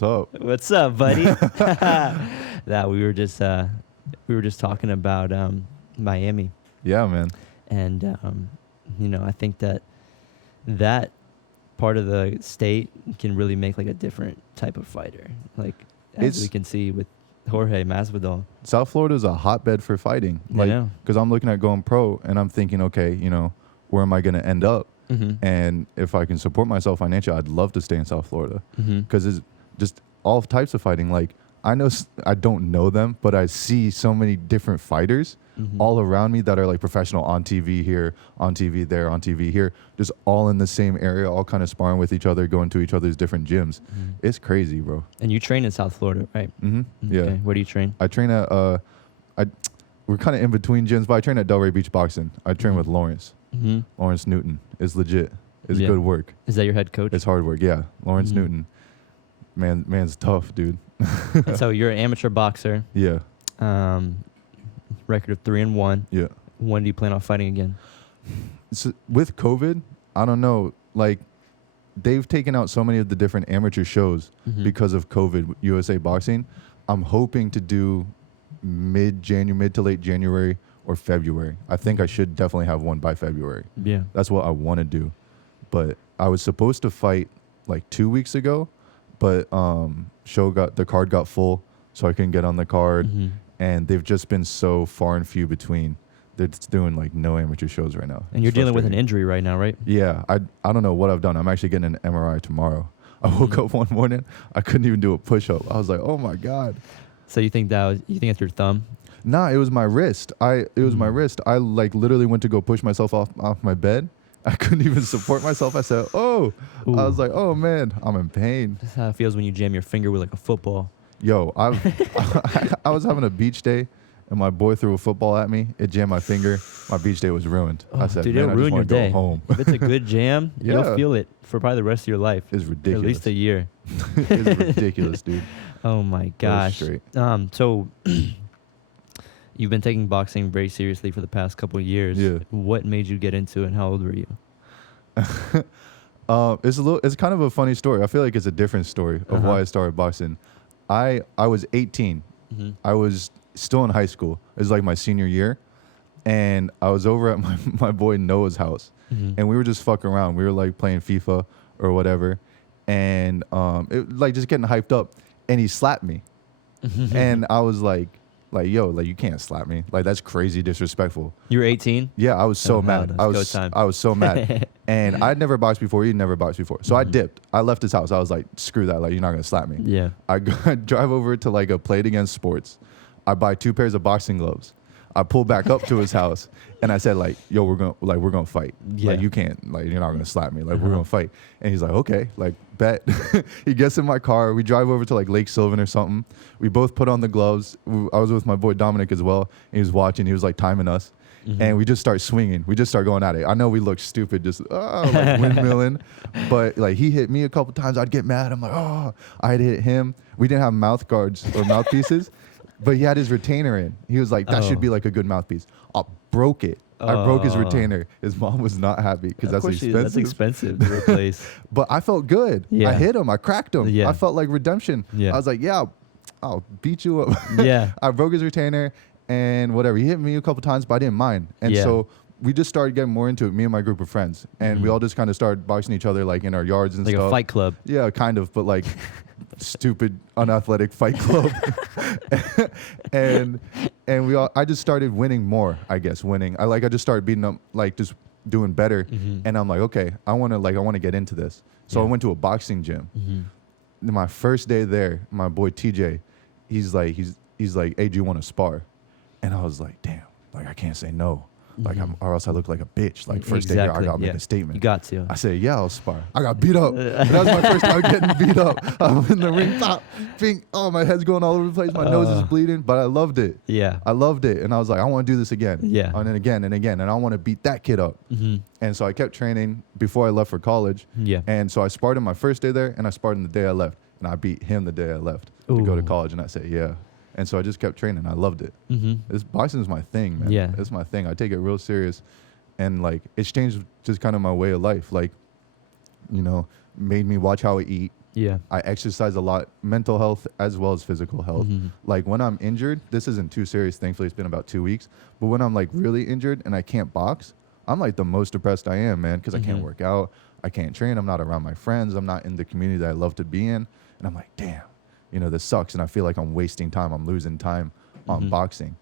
What's up? What's up, buddy? That we were just talking about Miami, Yeah, man. and I think that part of the state can really make like a different type of fighter. Like as we can see with Jorge Masvidal. South Florida is a hotbed for fighting. Like, because I'm looking at going pro, and I'm thinking, okay, where am I going to end up? Mm-hmm. And if I can support myself financially, I'd love to stay in South Florida because it's just all types of fighting. Like I don't know them, but I see so many different fighters all around me that are like professional on TV here, on TV there, on TV here, just all in the same area, all kind of sparring with each other, going to each other's different gyms. It's crazy, bro. And you train in South Florida, right? Yeah. Okay. Where do you train? I train at we're kind of in between gyms, but I train at Delray Beach Boxing. I train with Lawrence. Lawrence Newton is legit. It's good work. Is that your head coach? It's hard work. Yeah, Lawrence Newton. Man's tough, dude. So you're an amateur boxer. Yeah. Record of 3-1. Yeah. When do you plan on fighting again? So with COVID, I don't know. Like, they've taken out so many of the different amateur shows because of COVID. USA Boxing. I'm hoping to do mid to late January or February. I think I should definitely have one by February. Yeah. That's what I want to do. But I was supposed to fight like 2 weeks ago, but the card got full, so I couldn't get on the card. And they've just been so far and few between. They're just doing like no amateur shows right now. And you're dealing with an injury right now, right? Yeah. I don't know what I've done. I'm actually getting an MRI tomorrow. I woke up one morning, I couldn't even do a push-up. I was like, oh my God. So you think that's your thumb? Nah, it was my wrist. It was my wrist. I like literally went to go push myself off my bed. I couldn't even support myself. I said, oh. Ooh. I was like, oh man, I'm in pain. That's how it feels when you jam your finger with like a football. Yo, I was having a beach day, and my boy threw a football at me. It jammed my finger. My beach day was ruined. I said, dude, man, it'll I just ruin your want to day. go home. If it's a good jam, you'll feel it for probably the rest of your life. It's ridiculous. At least a year. It's ridiculous, dude. Oh my gosh. So you've been taking boxing very seriously for the past couple of years. Yeah. What made you get into it, and how old were you? It's kind of a funny story. I feel like it's a different story of why I started boxing. I was 18. I was still in high school. It was like my senior year, and I was over at my boy Noah's house, and we were just fucking around. We were like playing FIFA or whatever, and like just getting hyped up, and he slapped me, and I was like, yo, like you can't slap me. Like that's crazy disrespectful. You were 18? Yeah, I was so mad. I was so mad. And I'd never boxed before. He'd never boxed before. So I dipped. I left his house. I was like, screw that. Like you're not gonna slap me. Yeah. I drive over to like a Play It Again Sports. I buy 2 pairs of boxing gloves. I pull back up to his house, and I said like, yo, we're gonna fight. Yeah. Like you can't, like you're not gonna slap me. Like we're gonna fight. And he's like, okay, like bet. He gets in my car. We drive over to like Lake Sylvan or something. We both put on the gloves. I was with my boy Dominic as well. And he was watching. He was like timing us. And we just start swinging. We just start going at it. I know we look stupid, just like windmilling. But like he hit me a couple times. I'd get mad. I'm like, oh, I'd hit him. We didn't have mouth guards or mouthpieces. But he had his retainer in. He was like, that should be like a good mouthpiece. I broke it. I broke his retainer. His mom was not happy because that's expensive. That's expensive to replace. But I felt good. Yeah. I hit him. I cracked him. Yeah. I felt like redemption. Yeah. I was like, yeah, I'll beat you up. Yeah. I broke his retainer and whatever. He hit me a couple times, but I didn't mind. And so we just started getting more into it, me and my group of friends. And we all just kind of started boxing each other like in our yards and stuff. Like a fight club. Yeah, kind of. But like... stupid unathletic fight club. and I just started winning more, I guess. I just started beating up, like just doing better. And I'm like, okay, I want to get into this. So I went to a boxing gym. My first day there, my boy TJ, he's like, hey, do you want to spar? And I was like, damn, like I can't say no. Like or else I look like a bitch. Like first day here, I gotta make a statement. You got to. I said, yeah, I'll spar. I got beat up. That was my first time getting beat up. I'm in the ring, pop, ping. Oh, my head's going all over the place. My nose is bleeding, but I loved it. Yeah. I loved it, and I was like, I want to do this again. Yeah. And then again and again, and I want to beat that kid up. And so I kept training before I left for college. Yeah. And so I sparred him my first day there, and I sparred him the day I left, and I beat him the day I left to go to college. And I said, yeah. And so I just kept training. I loved it. This boxing is my thing, man. Yeah. It's my thing. I take it real serious. And like it's changed just kind of my way of life. Like, made me watch how I eat, Yeah. I exercise a lot, mental health as well as physical health. Like when I'm injured, this isn't too serious. Thankfully, it's been about 2 weeks. But when I'm like really injured and I can't box, I'm like the most depressed I am, man, because I can't work out. I can't train. I'm not around my friends. I'm not in the community that I love to be in. And I'm like, damn, this sucks. And I feel like I'm wasting time. I'm losing time on boxing.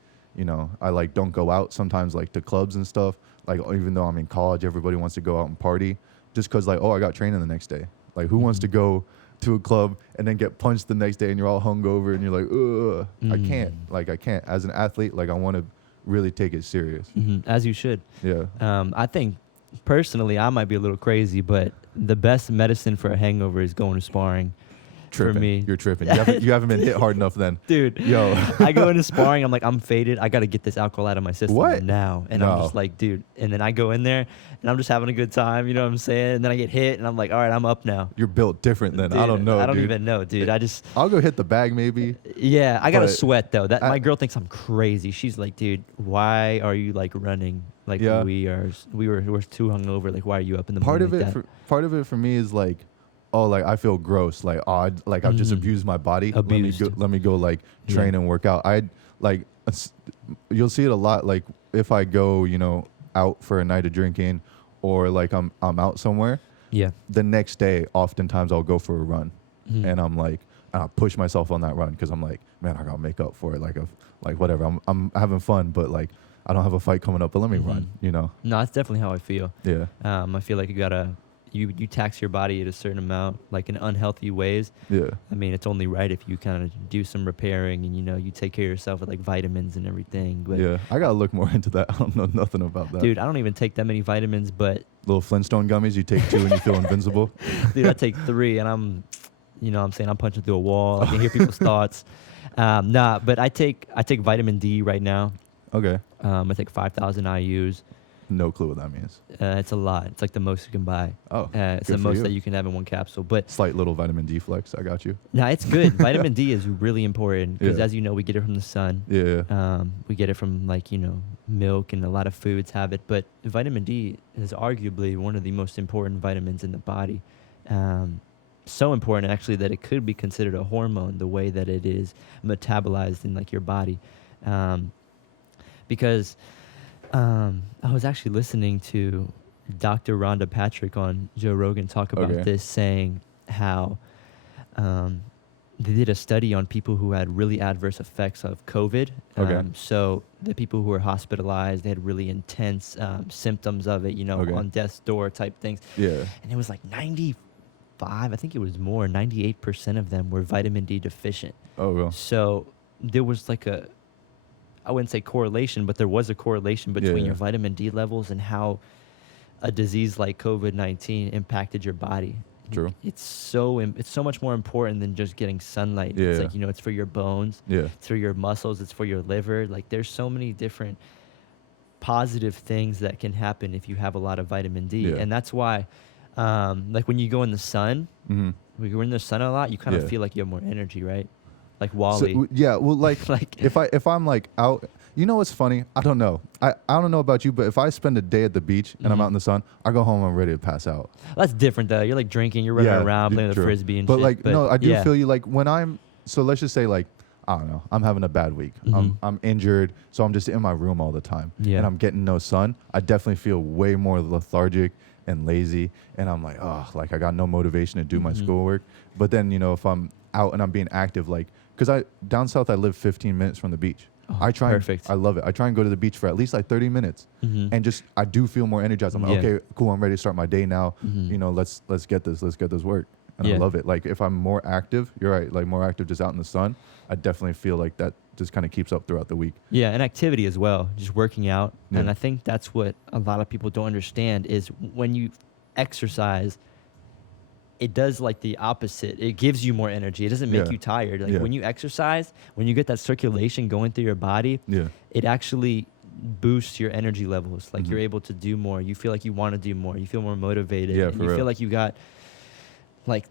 I like don't go out sometimes like to clubs and stuff. Like even though I'm in college, everybody wants to go out and party just because like, oh, I got training the next day. Like who wants to go to a club and then get punched the next day and you're all hungover and you're like, ugh, I can't. Like I can't. As an athlete, like I want to really take it serious. As you should. Yeah. I think personally, I might be a little crazy, but the best medicine for a hangover is going to sparring. Tripping. For me. You're tripping. You haven't been hit hard enough then. Dude. Yo. I go into sparring. I'm like, I'm faded. I got to get this alcohol out of my system now. And I'm just like, dude. And then I go in there and I'm just having a good time. You know what I'm saying? And then I get hit and I'm like, all right, I'm up now. You're built different then. Dude, I don't know, I don't dude. even know, dude. I'll go hit the bag maybe. Yeah. I got to sweat though. My girl thinks I'm crazy. She's like, dude, why are you like running? Like we were too hungover. Like, why are you up in the morning? Part of it for me is like, oh, like I feel gross, like odd, like I've just abused my body. Let me go like train and work out. You'll see it a lot. Like if I go, out for a night of drinking, or like I'm out somewhere. Yeah. The next day, oftentimes I'll go for a run, and I'm like, I push myself on that run because I'm like, man, I gotta make up for it. Like whatever. I'm having fun, but like I don't have a fight coming up. But let me run. No, that's definitely how I feel. Yeah. I feel like you gotta. You tax your body at a certain amount, like in unhealthy ways. Yeah. I mean, it's only right if you kind of do some repairing and, you take care of yourself with like vitamins and everything. But yeah. I got to look more into that. I don't know nothing about that. Dude, I don't even take that many vitamins, but. Little Flintstone gummies, you take 2 and you feel invincible. Dude, I take 3 and I'm punching through a wall. I can hear people's thoughts. But I take vitamin D right now. Okay. I take 5,000 IUs. No clue what that means. It's a lot. It's like the most you can buy. Oh, it's the most that you can have in one capsule. But slight little vitamin D flex. I got you. No, it's good. Vitamin D is really important because, as you know, we get it from the sun. Yeah. We get it from milk, and a lot of foods have it. But vitamin D is arguably one of the most important vitamins in the body. So important actually that it could be considered a hormone, the way that it is metabolized in your body, because. I was actually listening to Dr. Rhonda Patrick on Joe Rogan talk about this, saying how they did a study on people who had really adverse effects of COVID. So the people who were hospitalized, they had really intense symptoms of it, on death's door type things. Yeah. And it was like 95, I think it was more, 98% of them were vitamin D deficient. Oh, well. So there was I wouldn't say correlation, but there was a correlation between your vitamin D levels and how a disease like COVID-19 impacted your body. True. It's so much more important than just getting sunlight. Yeah. It's it's for your bones. Yeah. It's for your muscles. It's for your liver. There's so many different positive things that can happen if you have a lot of vitamin D. Yeah. And that's why, when you go in the sun, when you're in the sun a lot, you kind of feel like you have more energy, right? Like Wally. So, yeah, well, if I'm out, what's funny? I don't know. I don't know about you, but if I spend a day at the beach and I'm out in the sun, I go home, I'm ready to pass out. That's different though. You're drinking, you're running around, playing with frisbee and shit. But no, I do feel you when so let's just say I don't know, I'm having a bad week. I'm injured, so I'm just in my room all the time. Yeah. And I'm getting no sun. I definitely feel way more lethargic and lazy, and I'm like, I got no motivation to do my schoolwork. But then, if I'm out and I'm being active, because down south I live 15 minutes from the beach. Perfect. I love it. I try and go to the beach for at least 30 minutes, and I do feel more energized. I'm like, okay, cool, I'm ready to start my day now. Let's get this work. And I love it. If I'm more active, you're right, more active just out in the sun, I definitely feel like that just kind of keeps up throughout the week. Yeah, and activity as well, just working out. Yeah. And I think that's what a lot of people don't understand is when you exercise, it does the opposite. It gives you more energy. It doesn't make you tired. When you exercise, when you get that circulation going through your body, it actually boosts your energy levels. You're able to do more. You feel like you want to do more. You feel more motivated. Yeah, and you feel like you got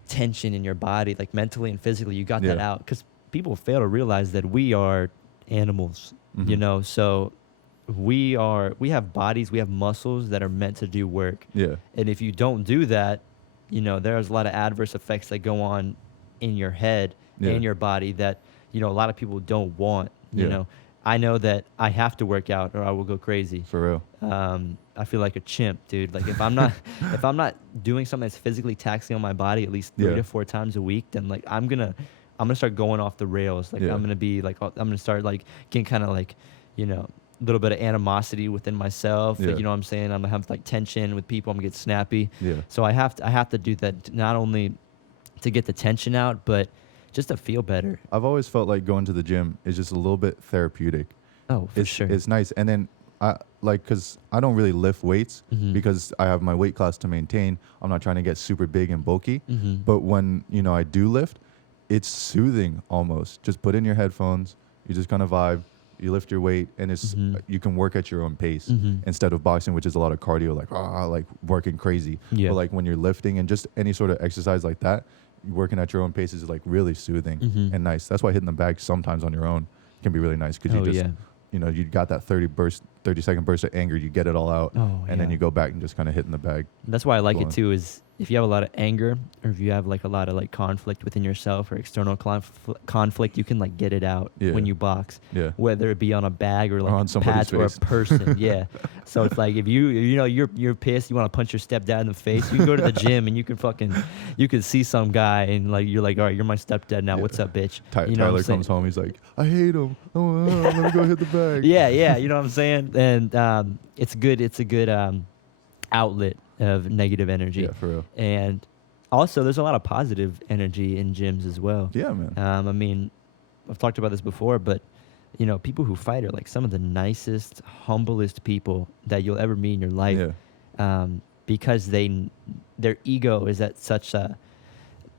tension in your body, mentally and physically. You got that out. Because people fail to realize that we are animals, so we have bodies, we have muscles that are meant to do work. Yeah. And if you don't do that, you know, there's a lot of adverse effects that go on in your head and your body that, you know, a lot of people don't want, you know. I know that I have to work out or I will go crazy. For real. I feel like a chimp, dude. Like if I'm not if I'm not doing something that's physically taxing on my body at least 3 to 4 times a week, then like I'm gonna start going off the rails. Like I'm gonna be like I'm gonna start like getting kind of like, you know, a little bit of animosity within myself. Like, you know what I'm saying? I'm gonna have like tension with people. I'm gonna get snappy. So I have to do that not only to get the tension out, but just to feel better. I've always felt like going to the gym is just a little bit therapeutic. Oh, for sure. It's nice. And then because I don't really lift weights because I have my weight class to maintain. I'm not trying to get super big and bulky. But when, you know, I do lift, it's soothing almost. Just put in your headphones. You just kind of vibe. You lift your weight, and it's you can work at your own pace instead of boxing, which is a lot of cardio, like working crazy. But like when you're lifting and just any sort of exercise like that, working at your own pace is like really soothing and nice. That's why hitting the bag sometimes on your own can be really nice because you just you know, you got that 30-second burst of anger, you get it all out, and then you go back and just kind of hitting the bag. That's why I like it too, is if you have a lot of anger or if you have like a lot of like conflict within yourself or external conflict, you can like get it out when you box, whether it be on a bag or like on pads or a face. person. So it's like if you know you're pissed, you want to punch your stepdad in the face, you can go to the gym and you can see some guy and like you're like, all right, you're my stepdad now. What's up, bitch? Tyler comes home, he's like, I hate him. Let me go hit the bag. You know what I'm saying? And it's a good outlet of negative energy. Yeah, for real. And also, there's a lot of positive energy in gyms as well. Yeah, man. I mean, I've talked about this before, but you know, people who fight are like some of the nicest, humblest people that you'll ever meet in your life. Because their ego is at such a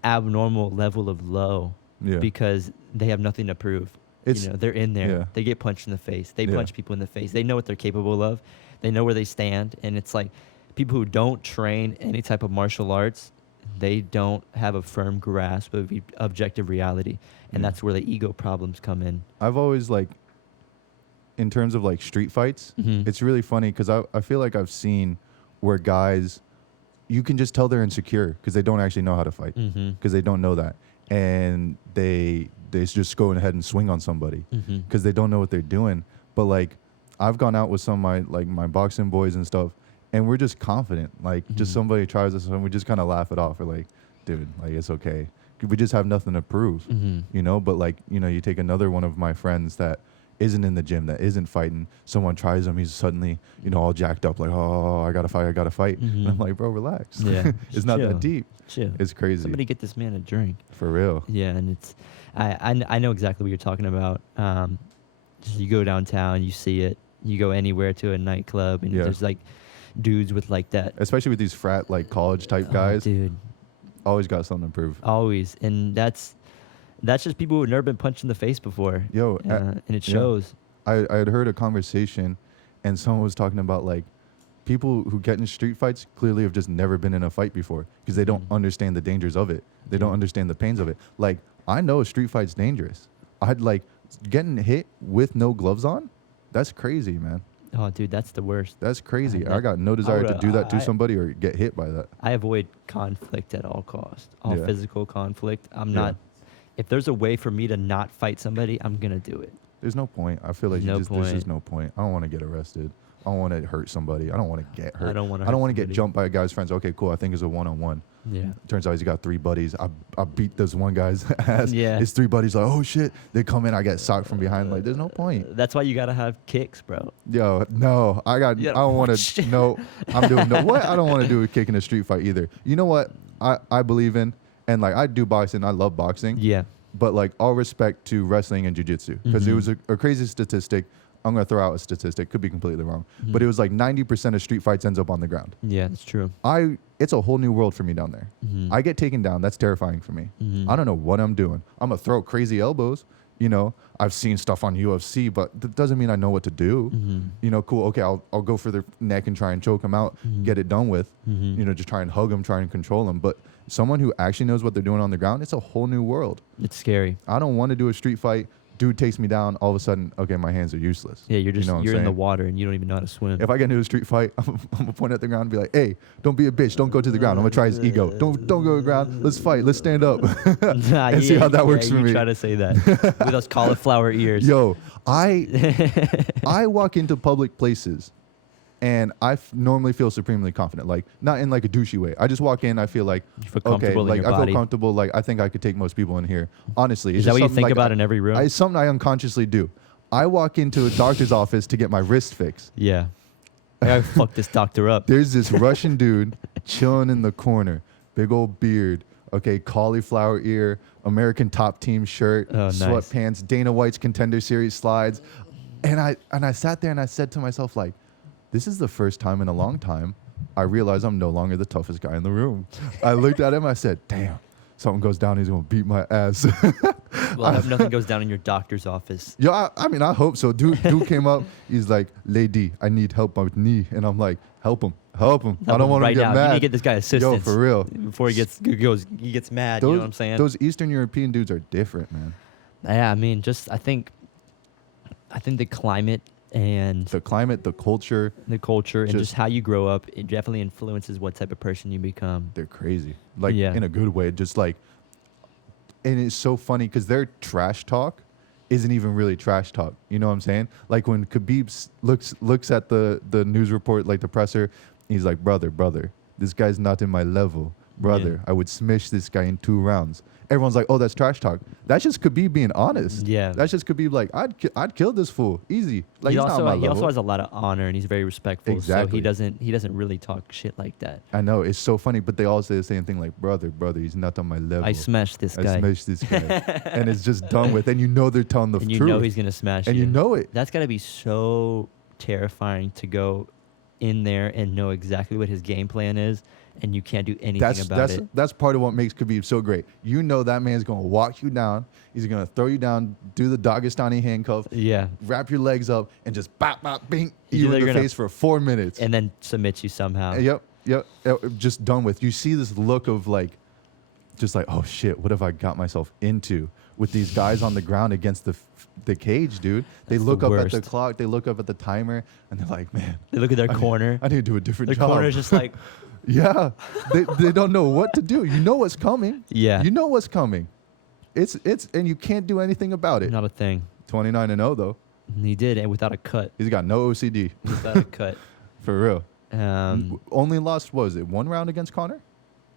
abnormal level of low. Because they have nothing to prove. You know, they're in there. They get punched in the face. They punch people in the face. They know what they're capable of. They know where they stand. And it's like people who don't train any type of martial arts, they don't have a firm grasp of objective reality. And that's where the ego problems come in. I've always like, in terms of like street fights, it's really funny because I feel like I've seen where guys, you can just tell they're insecure because they don't actually know how to fight because they don't know that. And they just go ahead and swing on somebody because they don't know what they're doing. But like, I've gone out with some of my boxing boys and stuff, and we're just confident. Like, just somebody tries us, and we just kind of laugh it off. We're like, dude, like, it's okay. We just have nothing to prove, you know? But like, you know, you take another one of my friends that isn't in the gym, that isn't fighting. Someone tries him, he's suddenly, you know, all jacked up, like, oh, I gotta fight. And I'm like, bro, relax. It's not that deep. Chill. It's crazy. Somebody get this man a drink. For real. Yeah, and it's, I know exactly what you're talking about. Just you go downtown, you see it. You go anywhere to a nightclub, and there's like dudes with like that. Especially with these frat, like college type guys. Dude. Always got something to prove. Always. And that's just people who've never been punched in the face before. And it shows. I had heard a conversation, and someone was talking about like people who get in street fights clearly have just never been in a fight before because they don't understand the dangers of it. They don't understand the pains of it. Like, I know a street fight's dangerous. I'd like getting hit with no gloves on. That's crazy, man. Oh, dude, that's the worst. That's crazy. I got no desire to do that to somebody or get hit by that. I avoid conflict at all costs. All physical conflict. I'm not. If there's a way for me to not fight somebody, I'm gonna do it. There's no point. I feel like there's just no point. I don't want to get arrested. I don't want to hurt somebody. I don't want to get hurt. I don't want to get jumped by a guy's friends. Okay, cool. I think it's a one-on-one. Yeah. Turns out he's got 3 buddies. I beat this one guy's ass. Yeah. His 3 buddies like, oh shit. They come in. I get socked from behind. Like, there's no point. That's why you gotta have kicks, bro. Yo, no. I don't want to. No. I'm doing no. What? I don't want to do a kick in a street fight either. You know what? I believe in, and like I do boxing. I love boxing. Yeah. But like all respect to wrestling and jiu-jitsu because it was a crazy statistic. I'm going to throw out a statistic. Could be completely wrong. But it was like 90% of street fights ends up on the ground. Yeah, that's true. It's a whole new world for me down there. I get taken down. That's terrifying for me. I don't know what I'm doing. I'm going to throw crazy elbows. You know, I've seen stuff on UFC, but that doesn't mean I know what to do. You know, cool. Okay, I'll go for the neck and try and choke him out, get it done with. You know, just try and hug him, try and control him. But someone who actually knows what they're doing on the ground, it's a whole new world. It's scary. I don't want to do a street fight dude takes me down. All of a sudden, okay, my hands are useless. Yeah, you're just you know you're in the water and you don't even know how to swim. If I get into a street fight, I'm gonna point at the ground and be like, "Hey, don't be a bitch. Don't go to the ground. I'm gonna try his ego. Don't go to the ground. Let's fight. Let's stand up and see how that works for me." You try to say that with those cauliflower ears. Yo, I walk into public places, and normally feel supremely confident. Like not in like a douchey way. I just walk in. I feel like you feel comfortable in like your I body. feel comfortable. Like I think I could take most people in here. Honestly, Is that what you think about in every room? It's something I unconsciously do. I walk into a doctor's office to get my wrist fixed. Yeah. I gotta fuck this doctor up. There's this Russian dude chilling in the corner, big old beard, okay, cauliflower ear, American top team shirt, sweatpants, Dana White's Contender Series slides. And I sat there and I said to myself, like, this is the first time in a long time I realize I'm no longer the toughest guy in the room. I looked at him, I said, damn, something goes down, he's gonna beat my ass. Well, I hope nothing goes down in your doctor's office. Yo, I mean, I hope so. Dude came up. He's like, "Lady, I need help with my knee," and I'm like, "Help him. I don't want him to get mad." You need to get this guy assistance. Yo, for real. Before he gets mad. You know what I'm saying? Those Eastern European dudes are different, man. Yeah, I mean, I think the climate and the culture, and just how you grow up, it definitely influences what type of person you become. They're crazy, like in a good way. Just like. And it's so funny because their trash talk isn't even really trash talk. You know what I'm saying? Like when Khabib looks at the news report, like the presser, he's like, brother, this guy's not in my level. Brother, I would smash this guy in 2 rounds. Everyone's like, oh, that's trash talk. That's just Khabib being honest. Yeah. That's just Khabib like, I'd kill this fool. Easy. Like, he he's not on my level. also has a lot of honor and he's very respectful. Exactly. So he doesn't really talk shit like that. I know. It's so funny, but they all say the same thing like, brother, he's not on my level. I smashed this guy. And it's just done with. And you know they're telling the truth. And you know he's going to smash you. And you know it. That's got to be so terrifying to go in there and know exactly what his game plan is. And you can't do anything about it. That's part of what makes Khabib so great. You know that man's going to walk you down. He's going to throw you down, do the Dagestani handcuff, wrap your legs up, and just bop, bop, bing, you in the face for 4 minutes. And then submit you somehow. Yep. Just done with. You see this look of like, just like, oh shit, what have I got myself into with these guys on the ground against the cage, dude? They look up at the clock, they look up at the timer, and they're like, man. They look at their corner. I need to do a different job. Their corner's just like... Yeah, they don't know what to do. You know what's coming. Yeah, you know what's coming. It's and you can't do anything about it. Not a thing. 29-0 though. He did, and without a cut. He's got no OCD. Without a cut. For real. Only lost, what was it, 1 round against Conor?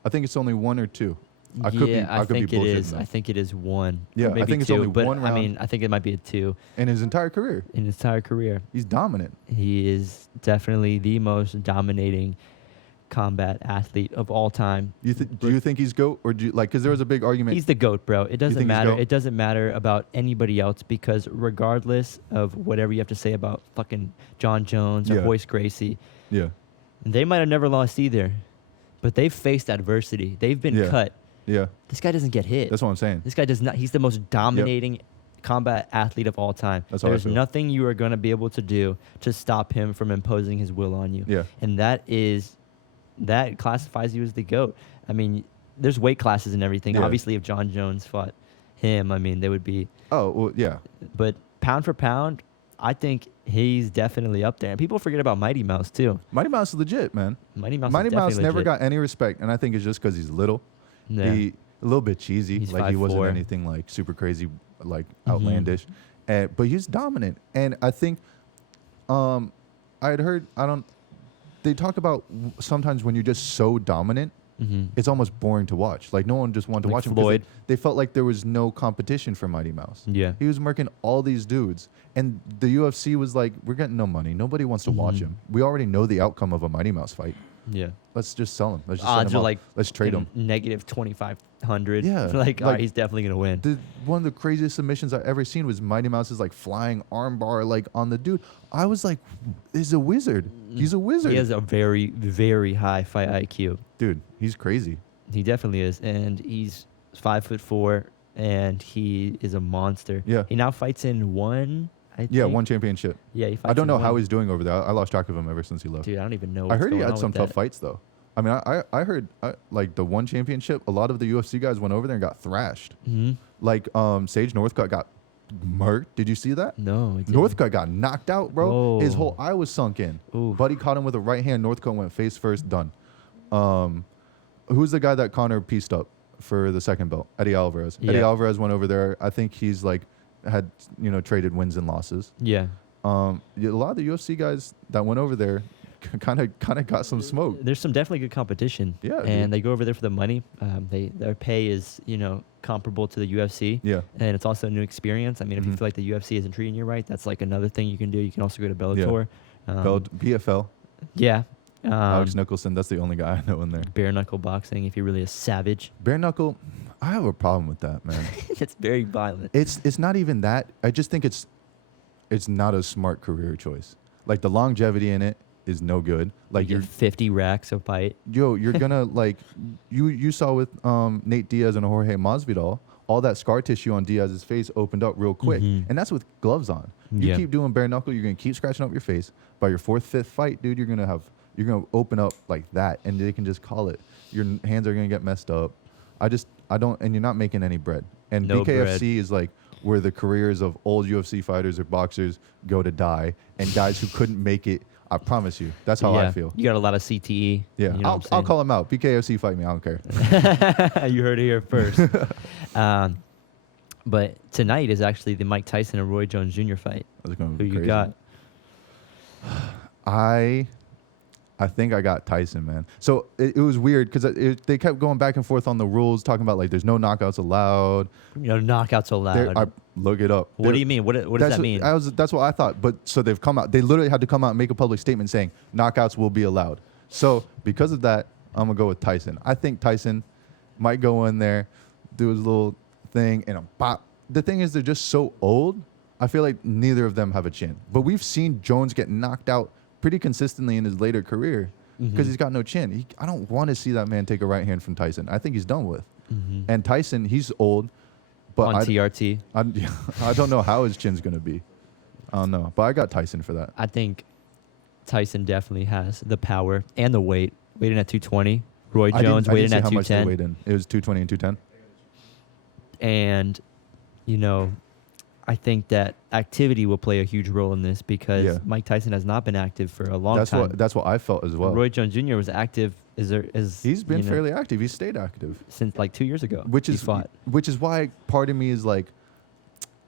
I think it's only 1 or 2. I could be bullshitting. I think it is 1. Yeah, maybe I think 2, it's only but 1 round. I mean, I think it might be a 2. In his entire career. He's dominant. He is definitely the most dominating combat athlete of all time. Do you think he's GOAT, or do you, like, because there was a big argument? He's the GOAT, bro. It doesn't matter. It doesn't matter about anybody else, because regardless of whatever you have to say about fucking John Jones or Royce Gracie, they might have never lost either, but they've faced adversity. They've been cut. Yeah. This guy doesn't get hit. That's what I'm saying. This guy does not. He's the most dominating combat athlete of all time. There's nothing you are going to be able to do to stop him from imposing his will on you. Yeah. And that classifies you as the GOAT. I mean, there's weight classes and everything. Yeah. Obviously, if John Jones fought him, I mean, they would be... Oh, well, yeah. But pound for pound, I think he's definitely up there. And people forget about Mighty Mouse, too. Mighty Mouse is legit, man. Mighty Mouse never got any respect, and I think it's just because he's little. Yeah. He a little bit cheesy. He's like 5'4". He wasn't anything like super crazy, like outlandish. But he's dominant. And I think I had heard, they talk about sometimes when you're just so dominant, it's almost boring to watch. Like no one just wanted to watch him because they felt like there was no competition for Mighty Mouse. Yeah. He was murking all these dudes. And the UFC was like, we're getting no money. Nobody wants to watch him. We already know the outcome of a Mighty Mouse fight. Yeah. Let's just sell him. Let's just odds send him are like let's trade him. Negative 2,500. Yeah. Like, all right, he's definitely going to win. One of the craziest submissions I've ever seen was Mighty Mouse's like flying armbar like on the dude. I was like, he's a wizard. He's a wizard. He has a very, very high fight IQ. Dude, he's crazy. He definitely is. And he's 5'4", and he is a monster. Yeah. He now fights in one... one championship. Yeah, he fights I don't know how one. he's doing over there. I lost track of him ever since he left. Dude, I don't even know. I heard he had some tough fights though. I mean, I heard like the one championship. A lot of the UFC guys went over there and got thrashed. Like Sage Northcutt got murked. Did you see that? No. I didn't. Northcutt got knocked out, bro. Oh. His whole eye was sunk in. Ooh. Buddy caught him with a right hand. Northcutt went face first. Done. Who's the guy that Conor pieced up for the second belt? Eddie Alvarez. Yeah. Eddie Alvarez went over there. I think he's like had traded wins and losses. Yeah. A lot of the UFC guys that went over there kind of got some smoke. There's some definitely good competition. Yeah, and dude. they go over there for the money. Their pay is comparable to the UFC. Yeah. And it's also a new experience. I mean, if you feel like the UFC isn't treating you right, that's like another thing you can do. You can also go to Bellator. PFL. Yeah. Alex Nicholson. That's the only guy I know in there. Bare knuckle boxing. If you're really a savage. Bare knuckle. I have a problem with that, man. It's very violent. It's not even that. I just think it's not a smart career choice. Like the longevity in it is no good. Like you're 50 racks a fight. You're gonna like you saw with Nate Diaz and Jorge Masvidal, all that scar tissue on Diaz's face opened up real quick, and that's with gloves on. You keep doing bare knuckle, you're gonna keep scratching up your face. By your fourth, fifth fight, dude, you're gonna open up like that, and they can just call it. Your hands are gonna get messed up. I don't, and you're not making any bread. And No BKFC bread. is like where the careers of old UFC fighters or boxers go to die, and guys who couldn't make it. I promise you, that's how I feel. You got a lot of CTE. Yeah, You know I'll call him out. BKFC fight me. I don't care. You heard it here first. But tonight is actually the Mike Tyson and Roy Jones Jr. fight. That's gonna Who be you crazy. got? I think I got Tyson, man. So it was weird because they kept going back and forth on the rules, talking about like there's no knockouts allowed. Knockouts allowed. I look it up. What do you mean? What does that mean? That's what I thought. But so they've come out. They literally had to come out and make a public statement saying knockouts will be allowed. So because of that, I'm gonna go with Tyson. I think Tyson might go in there, do his little thing, and a pop. The thing is, they're just so old. I feel like neither of them have a chin. But we've seen Jones get knocked out pretty consistently in his later career because he's got no chin. I don't want to see that man take a right hand from Tyson. I think he's done with. And Tyson, he's old. But on TRT. I don't know how his chin's going to be. I don't know. But I got Tyson for that. I think Tyson definitely has the power and the weight. Weighed in at 220. Roy Jones weighed in at 210. Weighed in. It was 220 and 210. And, I think that activity will play a huge role in this because Mike Tyson has not been active for a long time. That's what I felt as well. Roy Jones Jr. was active. He's been fairly active. He's stayed active since like 2 years ago. Which is why part of me is like,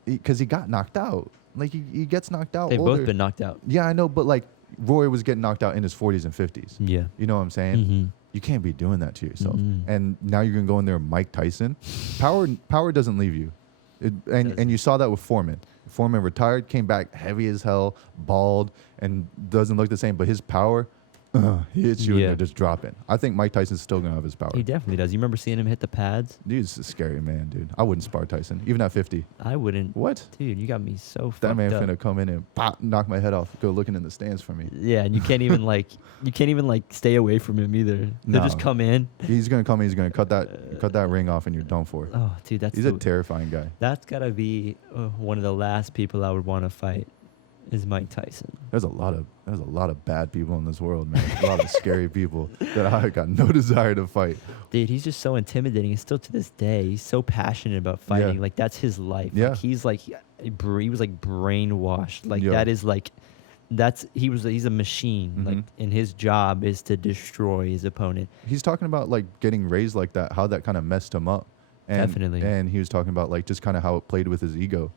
because he got knocked out. Like he gets knocked out. They've older. both been knocked out. Yeah, I know, but like Roy was getting knocked out in his 40s and 50s. Yeah, you know what I'm saying? You can't be doing that to yourself. And now you're gonna go in there, Mike Tyson. Power doesn't leave you. And you saw that with Foreman. Foreman retired, came back heavy as hell, bald, and doesn't look the same. But his power, he hits you and you're just dropping. I think Mike Tyson's still going to have his power. He definitely does. You remember seeing him hit the pads? Dude's a scary man, dude. I wouldn't spar Tyson, even at 50. I wouldn't. What? Dude, you got me so fucked That man up. finna come in and pop, knock my head off, go looking in the stands for me. Yeah, and you can't even stay away from him either. They'll just come in. He's going to come in, he's going to cut that ring off and you're done for. Oh, dude, he's a terrifying guy. That's got to be one of the last people I would want to fight is Mike Tyson. There's a lot of bad people in this world, man. A lot of scary people that I got no desire to fight. Dude, he's just so intimidating. And still to this day, he's so passionate about fighting. Yeah. Like that's his life. Yeah. Like, he was like brainwashed. Like Yeah. that is like he's a machine. Like and his job is to destroy his opponent. He's talking about like getting raised like that, how that kind of messed him up. Definitely. And he was talking about like just kind of how it played with his ego.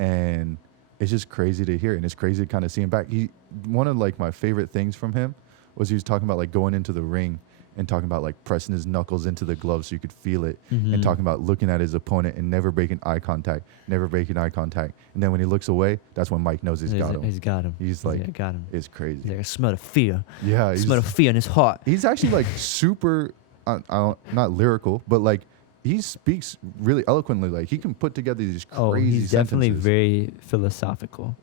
And it's just crazy to hear, and it's crazy to kind of see him back. One of like my favorite things from him was he was talking about like going into the ring and talking about like pressing his knuckles into the gloves so you could feel it, and talking about looking at his opponent and never breaking eye contact. And then when he looks away, that's when Mike knows he's got him. He's got him. He's like, I got him. It's crazy. He's like, I smell the fear. Yeah, I smell the fear in his heart. He's actually like super, not lyrical, but like he speaks really eloquently. Like he can put together these crazy he's definitely sentences. very philosophical.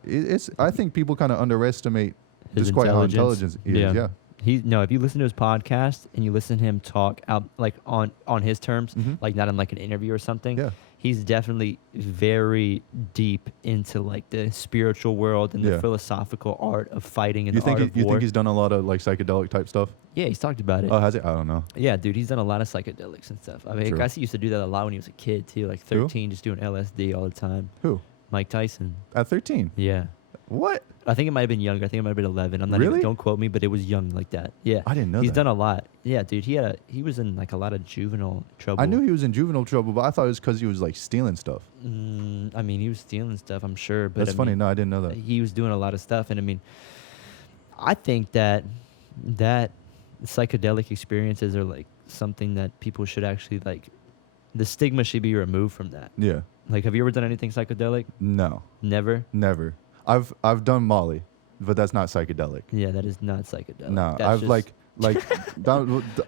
I think people kind of underestimate His just quite how intelligent he is. Yeah. If you listen to his podcast and you listen to him talk out like on his terms, like not in like an interview or something, he's definitely very deep into like the spiritual world and the philosophical art of fighting and the art of war. You think he's done a lot of like psychedelic type stuff? Yeah, he's talked about it. Oh, has he? I don't know. Yeah, dude, he's done a lot of psychedelics and stuff. I mean, True. Garcia used to do that a lot when he was a kid too, like 13, just doing LSD all the time. Who? Mike Tyson. At 13? Yeah. What? I think it might have been younger. I think it might have been 11. I'm not Really? even, don't quote me, but it was young like that. Yeah. I didn't know He's that. done a lot. Yeah, dude. He was in like a lot of juvenile trouble. I knew he was in juvenile trouble, but I thought it was because he was like stealing stuff. I mean, he was stealing stuff, I'm sure. But That's funny. mean, No, I didn't know that. He was doing a lot of stuff. And I mean, I think that psychedelic experiences are like something that people should actually like, the stigma should be removed from that. Yeah. Like, have you ever done anything psychedelic? No. Never? Never. I've done Molly, but that's not psychedelic. Yeah, that is not psychedelic. No, That's I've just- like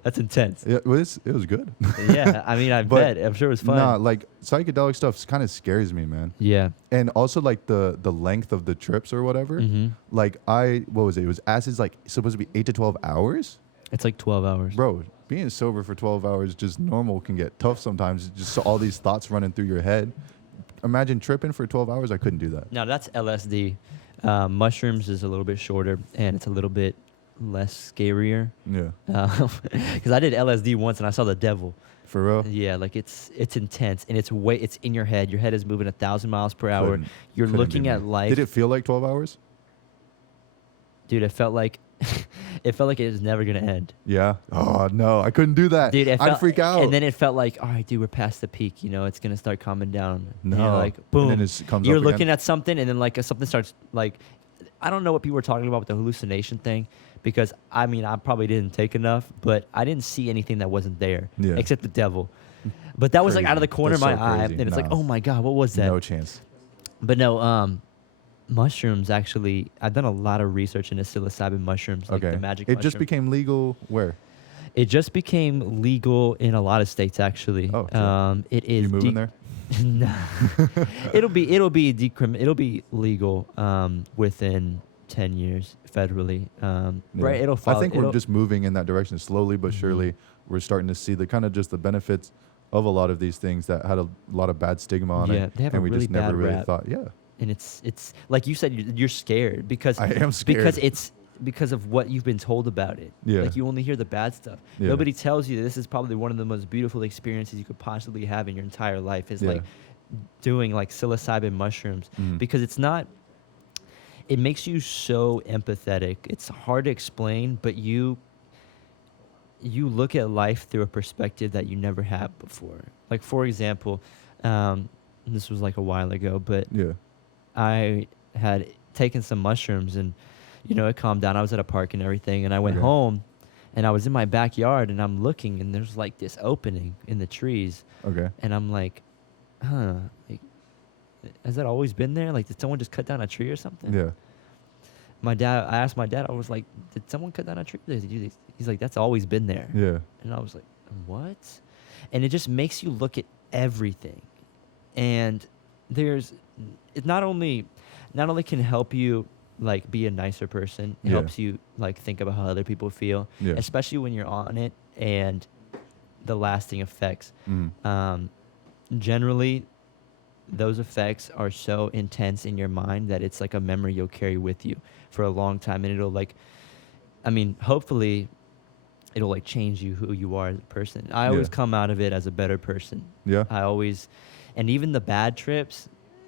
That's intense. it was good. Yeah, I mean, I But bet. I'm sure it was fun. Nah, like psychedelic stuff kind of scares me, man. Yeah. And also like the length of the trips or whatever. Mm-hmm. Like what was it? It was acids like supposed to be 8 to 12 hours. It's like 12 hours. Bro, being sober for 12 hours just normal can get tough sometimes. Just all these thoughts running through your head. Imagine tripping for 12 hours. I couldn't do that. Now, that's LSD. Mushrooms is a little bit shorter, and it's a little bit less scarier. Yeah. Because I did LSD once, and I saw the devil. For real? Yeah, like it's intense, and it's in your head. Your head is moving 1,000 miles per hour. You're Couldn't be looking me. at life. Did it feel like 12 hours? Dude, it felt like it was never gonna end. Yeah. Oh no, I couldn't do that. Dude, I'd freak out. And then it felt like, all right, dude, we're past the peak. You know, it's gonna start calming down. No. And you're like, And boom. then it comes You're up looking again. at something, and then like something starts like, I don't know what people were talking about with the hallucination thing, because I mean, I probably didn't take enough, but I didn't see anything that wasn't there, Yeah. except the devil. But that was like out of the Crazy. corner of my That's so eye, crazy. and it's like, Nah. oh my god, what was that? No chance. But no, mushrooms actually. I've done a lot of research into psilocybin mushrooms, like Okay. the magic. It just mushroom. became legal where? It just became legal in a lot of states, actually. Oh, cool. It is. You moving there? Nah. it'll be legal within 10 years federally. Yeah. Right. It'll follow. I think we're just moving in that direction slowly but surely. We're starting to see the kind of just the benefits of a lot of these things that had a lot of bad stigma on Yeah, it. they have and a we really just never bad really rap. thought, yeah. And it's like you said, you're scared because I am scared. because of what you've been told about it. Yeah. Like you only hear the bad stuff. Yeah. Nobody tells you that this is probably one of the most beautiful experiences you could possibly have in your entire life is Yeah. like doing like psilocybin mushrooms Mhm. because it makes you so empathetic. It's hard to explain, but you look at life through a perspective that you never had before. Like for example, this was like a while ago, but Yeah. I had taken some mushrooms and, you know, it calmed down. I was at a park and everything, and I went Okay. home, and I was in my backyard, and I'm looking, and there's like this opening in the trees, Okay. and I'm like, like, has that always been there? Like, did someone just cut down a tree or something? Yeah. I asked my dad, I was like, did someone cut down a tree? He's like, that's always been there. Yeah. And I was like, what? And it just makes you look at everything. And it not only can help you like be a nicer person, it Yeah. helps you like think about how other people feel, Yeah. especially when you're on it and the lasting effects. Mhm. Generally, those effects are so intense in your mind that it's like a memory you'll carry with you for a long time. And it'll like, I mean, hopefully it'll like change you who you are as a person. I always Yeah. come out of it as a better person. Yeah. And even the bad trips,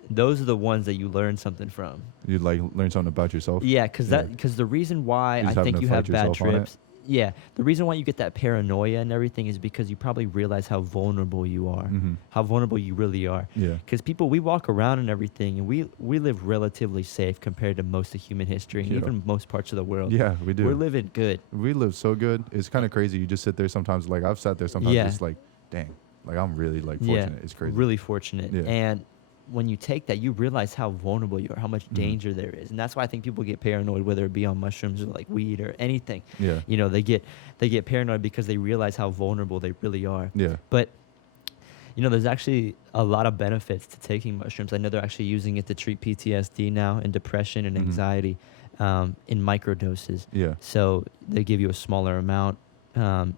those are the ones that you learn something from. You like learn something about yourself. Yeah, because Yeah. the reason why You I just having think to you fight have bad yourself on it. trips, yeah, the reason why you get that paranoia and everything is because you probably realize how vulnerable you are, Mhm. how vulnerable you really are. Yeah. Because we walk around and everything, and we live relatively safe compared to most of human history, and Yeah. even most parts of the world. Yeah, we do. We're living good. We live so good. It's kind of crazy. You just sit there sometimes. Like I've sat there sometimes, Yeah. just like, dang, like I'm really like fortunate. It's crazy. Really fortunate. Yeah. And when you take that, you realize how vulnerable you are, how much Mhm. danger there is, and that's why I think people get paranoid, whether it be on mushrooms or like weed or anything. Yeah. You know, they get paranoid because they realize how vulnerable they really are. Yeah. But you know, there's actually a lot of benefits to taking mushrooms. I know they're actually using it to treat PTSD now and depression and Mhm. anxiety in microdoses. Yeah. So they give you a smaller amount,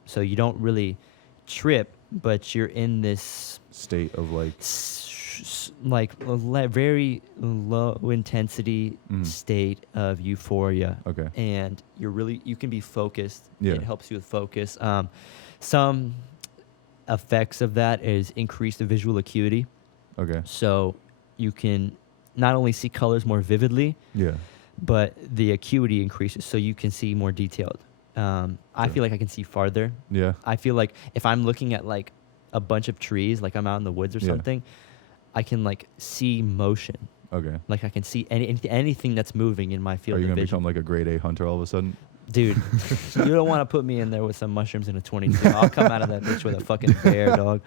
so you don't really trip, but you're in this State of like. very low intensity Mhm. state of euphoria, Okay. and you can be focused. Yeah. It helps you with focus. Some effects of that is increased visual acuity. Okay. So you can not only see colors more vividly, Yeah. but the acuity increases, so you can see more detailed. I feel like I can see farther. Yeah. I feel like if I'm looking at like a bunch of trees, like I'm out in the woods or something, I can like see motion. Okay. Like I can see anything that's moving in my field Are you of gonna vision. become like a grade A hunter all of a sudden? Dude, you don't want to put me in there with some mushrooms and a 22. I'll come out of that bitch with a fucking bear, dog.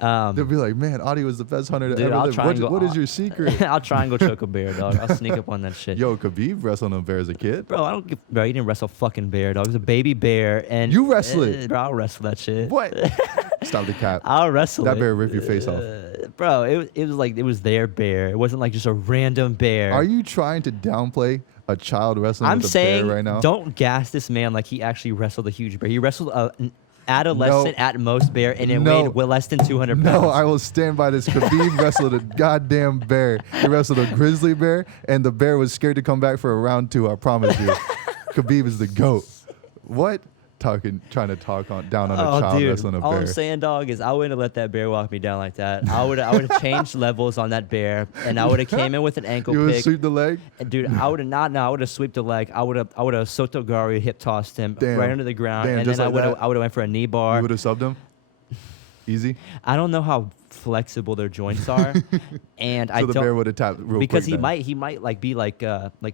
They'll be like, man, Adi was the best hunter to Dude, ever I'll live. try and go- What is your secret? I'll try and go choke a bear, dog. I'll sneak up on that shit. Yo, Khabib wrestled a bear as a kid. Bro, I don't give. Bro, he didn't wrestle a fucking bear, dog. It was a baby bear, and You wrestle it? Bro, I'll wrestle that shit. What? Stop the cap. I'll wrestle That it. bear rip your face off. Bro, it was like it was their bear. It wasn't like just a random bear. Are you trying to downplay a child wrestling I'm with a saying, bear right now? don't gas this man like he actually wrestled a huge bear. He wrestled an adolescent at most bear, and it weighed less than 200 pounds. No, I will stand by this. Khabib wrestled a goddamn bear. He wrestled a grizzly bear, and the bear was scared to come back for a round 2. I promise you. Khabib is the GOAT. What? Trying to talk down on a child wrestling a all bear. I'm saying, dog, is I wouldn't have let that bear walk me down like that. I would have changed levels on that bear, and I would have came in with an ankle You would pick. sweep the leg? And dude, I would have not. No, I would have swept the leg. I would have Sotogari hip tossed him right under the ground, and then I would have went for a knee bar. You would have subbed him? Easy? I don't know how flexible their joints are, and I So the don't bear would have tapped real because quick he might like be like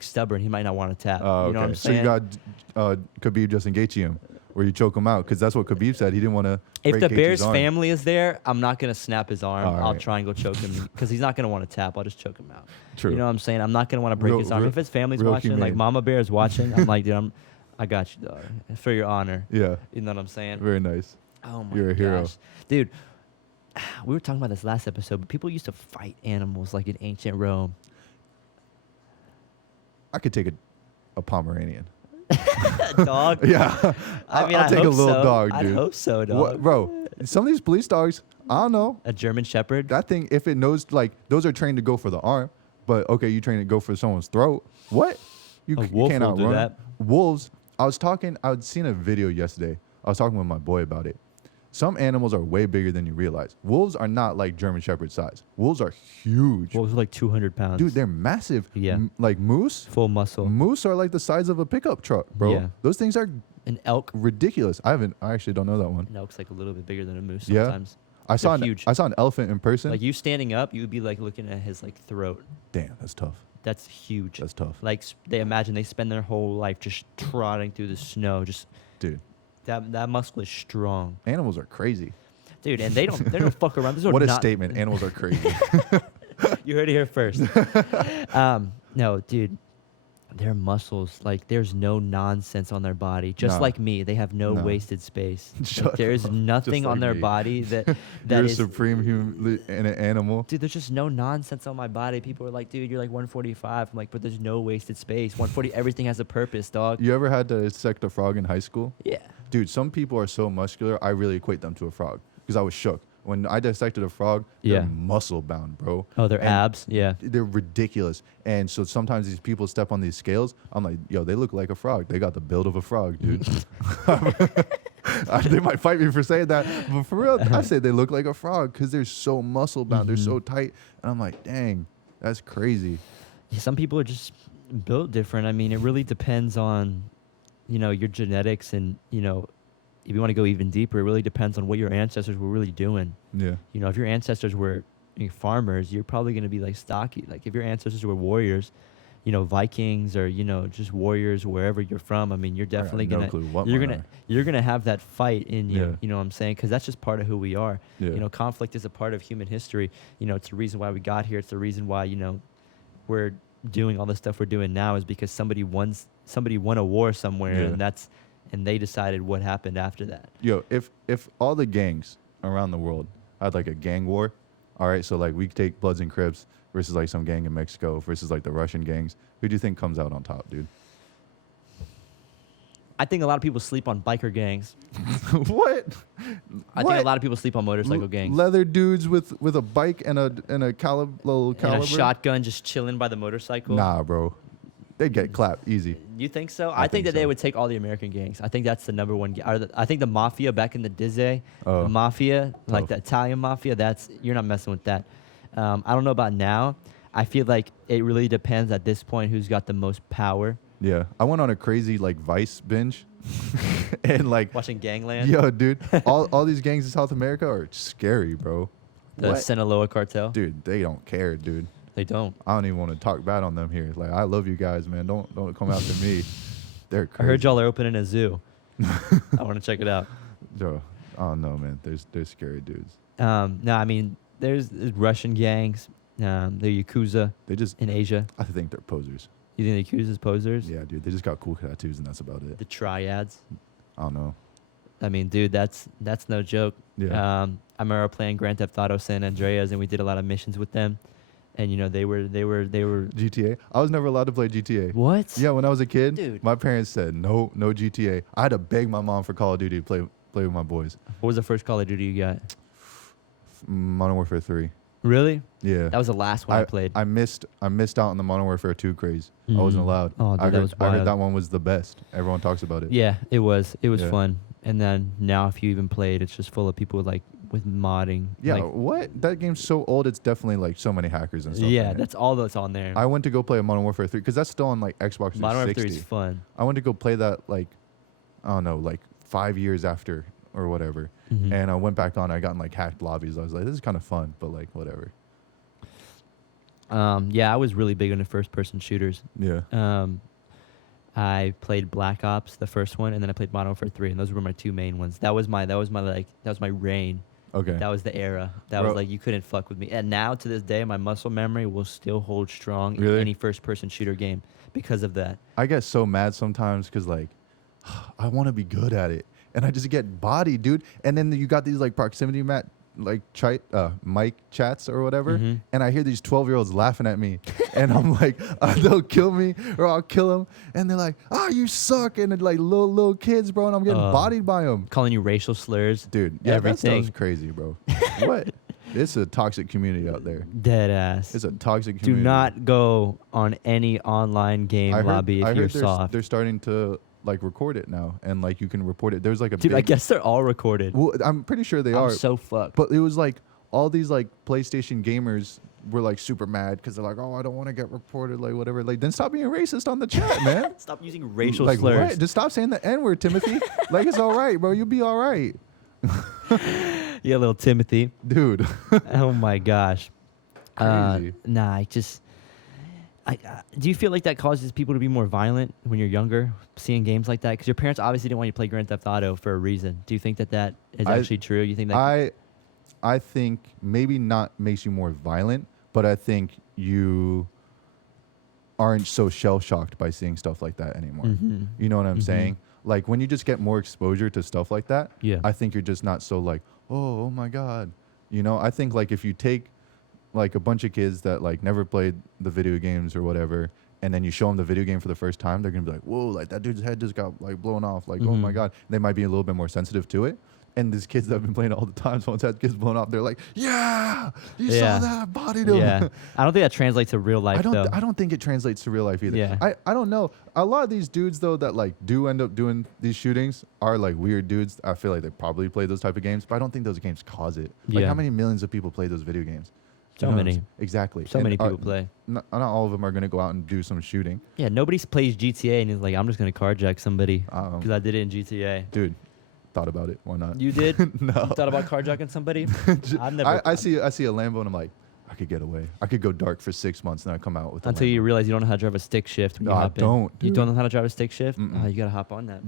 stubborn. He might not want to tap. Oh, You know what okay. I'm So saying? you got Khabib just engage him, where you choke him out, because that's what Khabib said. He didn't want to. If the bear's family is there, I'm not gonna snap his arm. All I'll right. try and go choke him because he's not gonna want to tap. I'll just choke him out. True. You know what I'm saying? I'm not gonna want to break Real- his arm. real- If his family's real watching, like humane. Mama Bear is watching, I'm like, dude, I got you, dog, for your honor. Yeah. You know what I'm saying? Very nice. Oh my You're a hero. gosh, dude. We were talking about this last episode, but people used to fight animals like in ancient Rome. I could take a Pomeranian. Dog. Yeah. I mean, I'll I take a hope little so. dog, I dude. hope so, dog. What, bro, some of these police dogs, I don't know. A German Shepherd. That thing, if it knows, like, those are trained to go for the arm, but okay, you train to go for someone's throat. What? You, A you wolf can't will do outrun that. wolves. I'd seen a video yesterday. I was talking with my boy about it. Some animals are way bigger than you realize. Wolves are not like German Shepherd size. Wolves are huge. What was it, like 200 pounds? Dude, they're massive. Yeah. Like moose. full muscle. Moose are like the size of a pickup truck, bro. Yeah. Those things are An elk. ridiculous. I actually don't know that one. An elk's like a little bit bigger than a moose Yeah? sometimes. I saw They're huge. I saw an elephant in person. Like you standing up, you would be like looking at his like throat. Damn, that's tough. That's huge. That's tough. Like they imagine they spend their whole life just trotting through the snow. Just Dude, that muscle is strong, animals are crazy. dude. And they don't fuck around. These are What a not- statement. Animals are crazy. You heard it here first. No, dude. Their muscles, like there's no nonsense on their body. Just Nah. like me, they have no Nah. wasted space. Shut Like, there is up. nothing Just on like their me. body that You're a is. supreme human and an animal. Dude, there's just no nonsense on my body. People are like, dude, you're like 145. I'm like, but there's no wasted space. 140, everything has a purpose, dog. You ever had to dissect a frog in high school? Yeah. Dude, some people are so muscular, I really equate them to a frog because I was shook. When I dissected a frog, Yeah. they're muscle bound, bro. Oh, their And abs? Yeah. They're ridiculous. And so sometimes these people step on these scales. I'm like, yo, they look like a frog. They got the build of a frog, dude. They might fight me for saying that. But for real, I say they look like a frog because they're so muscle bound. They're so tight. And I'm like, dang, that's crazy. Some people are just built different. I mean, it really depends on, your genetics and, if you want to go even deeper, it really depends on what your ancestors were really doing. Yeah. If your ancestors were farmers, you're probably going to be like stocky. Like if your ancestors were warriors, Vikings or, just warriors wherever you're from, I mean, you're definitely no going clue what to, you're mine going to, are. you're going to have that fight in you. Yeah. You know what I'm saying? Because that's just part of who we are. Yeah. Conflict is a part of human history. It's the reason why we got here. It's the reason why, we're doing all the stuff we're doing now is because somebody won a war somewhere, Yeah. and they decided what happened after that. Yo, if all the gangs around the world had like a gang war, all right, so like we take Bloods and Crips versus like some gang in Mexico versus like the Russian gangs, who do you think comes out on top, dude? I think a lot of people sleep on biker gangs. What? I think a lot of people sleep on motorcycle gangs. Leather dudes with a bike and a little And caliber. a shotgun just chilling by the motorcycle. Nah, bro. They'd get clapped easy. You think so? I I think think that they so. would take all the American gangs. I think that's the number one. I think the mafia back in the Dizzy, Oh. the mafia, like Tough. the Italian mafia, you're not messing with that. I don't know about now. I feel like it really depends at this point who's got the most power. Yeah, I went on a crazy like Vice binge, and like Watching Gangland. yo, dude, all these gangs in South America are scary, bro. The What? Sinaloa cartel. Dude, they don't care, dude. They don't. I don't even want to talk bad on them here. Like, I love you guys, man. Don't come after me. They're I crazy. heard y'all are opening a zoo. I want to check it out. Yo, I don't know, man. They're scary dudes. No, I mean, there's Russian gangs, the Yakuza They just, in Asia. I think they're posers. You think the Yakuza's posers? Yeah, dude. They just got cool tattoos, and that's about it. The triads. I don't know. I mean, dude, that's no joke. Yeah. I remember playing Grand Theft Auto San Andreas, and we did a lot of missions with them. And you know, they were. GTA. I was never allowed to play GTA. What? Yeah, when I was a kid, Dude. my parents said no GTA. I had to beg my mom for Call of Duty to play with my boys. What was the first Call of Duty you got? Modern Warfare 3. Really? Yeah. That was the last one I played. I missed out on the Modern Warfare 2 craze. I wasn't allowed. Oh, dude, I that was heard wild. that one was the best. Everyone talks about it. Yeah, it was. It was Yeah. fun. And then now, if you even played, it's just full of people with modding. Yeah, Like, what? That game's so old. It's definitely like so many hackers and stuff. yeah, in it. that's all that's on there. I went to go play a Modern Warfare 3 because that's still on like Xbox 360. Modern Warfare 3 is fun. I went to go play that like, I don't know, like 5 years after or whatever. Mhm. And I went back on. I got in like hacked lobbies. I was like, this is kind of fun, but like whatever. Yeah, I was really big into first-person shooters. Yeah. I played Black Ops, the first one, and then I played Modern Warfare 3, and those were my two main ones. That was my reign. Okay. That was the era. That Bro. was like, you couldn't fuck with me. And now, to this day, my muscle memory will still hold strong Really? in any first-person shooter game because of that. I get so mad sometimes because like I want to be good at it, and I just get bodied, dude. And then you got these like proximity mic chats or whatever, Mhm. and I hear these 12-year-olds laughing at me, and I'm like, they'll kill me or I'll kill them, and they're like, you suck, and they're like little kids, bro, and I'm getting bodied by them, Calling you racial slurs. dude. Yeah, everything. that crazy, bro. What? It's a toxic community out there. Dead ass. It's a toxic Do community. not go on any online game lobby if you're soft. They're starting to like record it now, and like you can report it. There's like a Dude, big, I guess they're all recorded. well, I'm pretty sure they I'm are. so fucked. But it was like all these like PlayStation gamers were like super mad because they're like, I don't want to get reported, like whatever. Like, then stop being racist on the chat, man. Stop using racial like, slurs. what? Just stop saying the N-word, Timothy. Like, it's all right, bro. You'll be all right, Yeah, little Timothy. dude. Oh my gosh. Crazy. Nah, do you feel like that causes people to be more violent when you're younger, seeing games like that? Because your parents obviously didn't want you to play Grand Theft Auto for a reason. Do you think that is actually true? You think that? I think maybe not makes you more violent, but I think you aren't so shell shocked by seeing stuff like that anymore. Mhm. You know what I'm Mhm. saying? Like when you just get more exposure to stuff like that, Yeah. I think you're just not so like, oh my God. You know, I think like if you take like a bunch of kids that like never played the video games or whatever, and then you show them the video game for the first time, they're gonna be like, whoa, like that dude's head just got like blown off. Like, oh my Mhm. God. They might be a little bit more sensitive to it. And these kids that have been playing it all the time, someone's head gets blown off, they're like, yeah, you Yeah. saw that, I bodied him. Yeah. I don't think that translates to real life, though. I don't think it translates to real life either. Yeah. I don't know. A lot of these dudes though that like do end up doing these shootings are like weird dudes. I feel like they probably play those type of games, but I don't think those games cause it. Like Yeah. how many millions of people play those video games? So You know what I'm many. saying? Exactly. So And many people play. Not all of them are going to go out and do some shooting. Yeah, nobody plays GTA and is like, I'm just going to carjack somebody Um, because I did it in GTA. Dude, thought about it. Why not? You did? No. You thought about carjacking somebody? I've never. I see a Lambo and I'm like, I could get away. I could go dark for 6 months and I come out with a Until you Lambo. realize you don't know how to drive a stick shift when No, you I hop in. don't, You dude. don't know how to drive a stick shift? Mm-mm. Oh, you got to hop on that.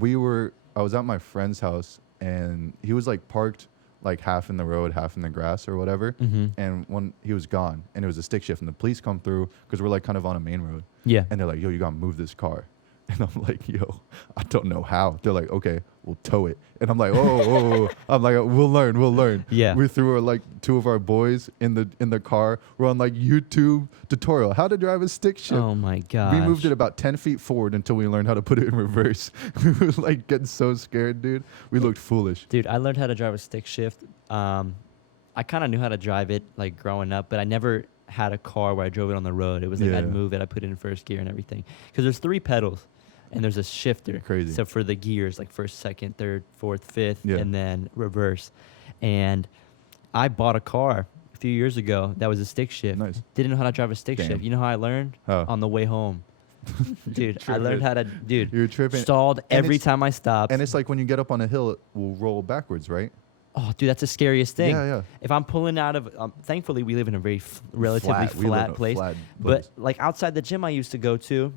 I was at my friend's house and he was like parked like half in the road, half in the grass or whatever. Mm-hmm. And when he was gone and it was a stick shift and the police come through because we're like kind of on a main road Yeah. and they're like, yo, you got to move this car. And I'm like, yo, I don't know how. They're like, okay, we'll tow it. And I'm like, oh. I'm like, we'll learn. Yeah. We threw like two of our boys in the car. We're on like YouTube tutorial, how to drive a stick shift. Oh my god. We moved it about 10 feet forward until we learned how to put it in reverse. We were like getting so scared, dude. We looked foolish. Dude, I learned how to drive a stick shift. I kind of knew how to drive it like growing up, but I never had a car where I drove it on the road. It was like Yeah. I'd move it, I put it in first gear and everything. Because there's 3 pedals and there's a shifter. Crazy. So for the gears, like first, second, third, fourth, fifth, Yeah. and then reverse. And I bought a car a few years ago that was a stick shift. Nice. Didn't know how to drive a stick shift. You know how I learned? How? On the way home. Dude, I learned how to, dude. You're tripping. Stalled every time I stopped. And it's like when you get up on a hill, it will roll backwards, right? Oh, dude, that's the scariest thing. Yeah. If I'm pulling out of, thankfully we live in a very relatively flat place. But like outside the gym I used to go to,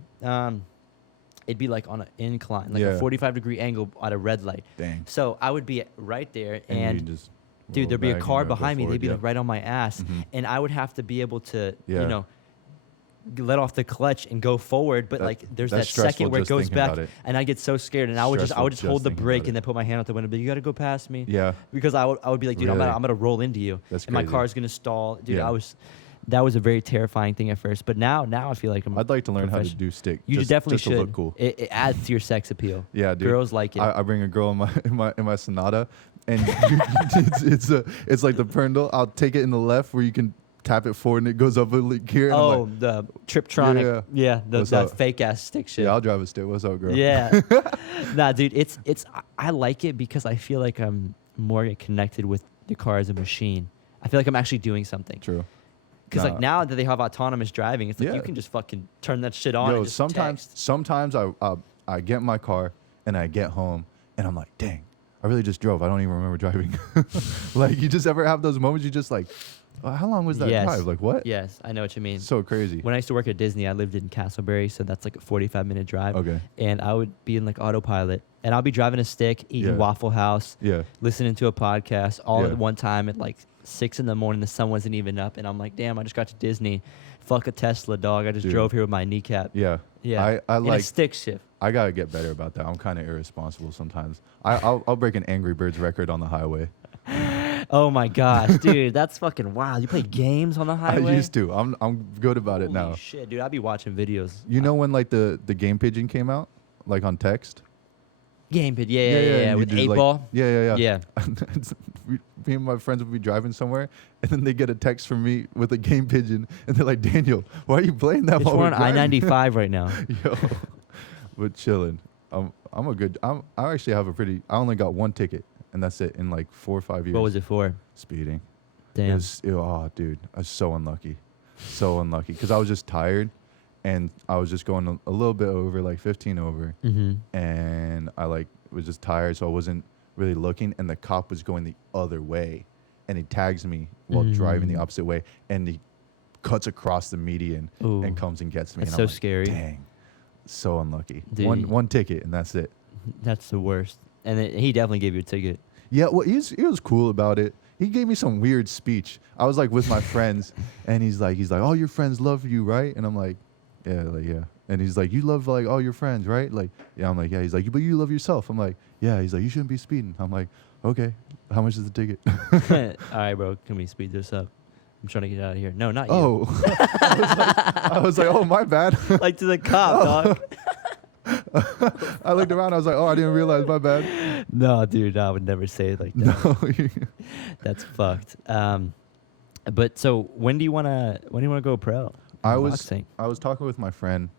it'd be like on an incline, like a 45-degree angle at a red light. Dang. So I would be right there, and dude, there'd be a car behind me. They'd be like right on my ass, Mm-hmm. and I would have to be able to, you know, let off the clutch and go forward. But like, there's that second where it goes back, and I get so scared, and I would just hold the brake and then put my hand out the window. But you got to go past me. Yeah. Because I would be like, dude, Really? I'm gonna roll into you, That's and my crazy. car's gonna stall. Dude, Yeah. that was a very terrifying thing at first. But now I feel like I'd like to learn how to do stick. You definitely just should. To look cool. It adds to your sex appeal. Yeah, dude. Girls like it. I bring a girl in my Sonata, and it's like the Prindle. I'll take it in the left where you can tap it forward and it goes up a gear. And the Triptronic. Yeah, that fake ass stick shit. Yeah, I'll drive a stick. What's up, girl? Yeah. Nah, dude, it's I like it because I feel like I'm more connected with the car as a machine. I feel like I'm actually doing something. True. Because like now that they have autonomous driving, it's like you can just fucking turn that shit on and just sometimes I get in my car and I get home and I'm like, dang, I really just drove. I don't even remember driving. Like, you just ever have those moments you just like, how long was that drive? Like, what? Yes, I know what you mean. So crazy. When I used to work at Disney, I lived in Castleberry, so that's like a 45-minute drive. Okay. And I would be in like autopilot, and I'll be driving a stick, eating Waffle House, listening to a podcast all at one time at like 6 in the morning. The sun wasn't even up, and I'm like, damn, I just got to Disney. Fuck a Tesla, dog. I just drove here with my kneecap. Yeah. Yeah. I like a stick shift. I gotta get better about that. I'm kind of irresponsible sometimes. I'll break an Angry Birds record on the highway. Oh my gosh, dude, that's fucking wild. You play games on the highway? I used to. I'm good about it now. Holy shit, dude, I'd be watching videos. You know when like the game pigeon came out, like on text? Game pigeon, yeah, with 8-ball. Yeah. Me and my friends would be driving somewhere, and then they get a text from me with a game pigeon, and they're like, Daniel, why are you playing that? We're on I-95 right now. Yo, we're chilling. I actually have I only got one ticket, and that's it in like 4 or 5 years. What was it for? Speeding. Damn. Oh, dude, I was so unlucky. So unlucky. Because I was just tired, and I was just going a little bit over, like 15 over. Mm-hmm. And I like was just tired, so I wasn't really looking, and the cop was going the other way, and he tags me while driving the opposite way, and he cuts across the median and comes and gets me. That's and so I'm like, scary. Dang, so unlucky. Dude. One ticket, and that's it. That's the worst. And he definitely gave you a ticket. Yeah, well, he was cool about it. He gave me some weird speech. I was like with my friends, and he's like, all your friends love you, right? And I'm like, yeah. And he's like, you love like all your friends, right? Like, yeah. I'm like, yeah. He's like, but you love yourself. I'm like, yeah. He's like, you shouldn't be speeding. I'm like, okay. How much is the ticket? All right, bro. Can we speed this up? I'm trying to get out of here. No, not you. Oh, I was like, oh, my bad. Like to the cop, dog. I looked around. I was like, oh, I didn't realize. My bad. No, dude, I would never say it like that. No, that's fucked. But so when do you wanna go pro? I was talking with my friend.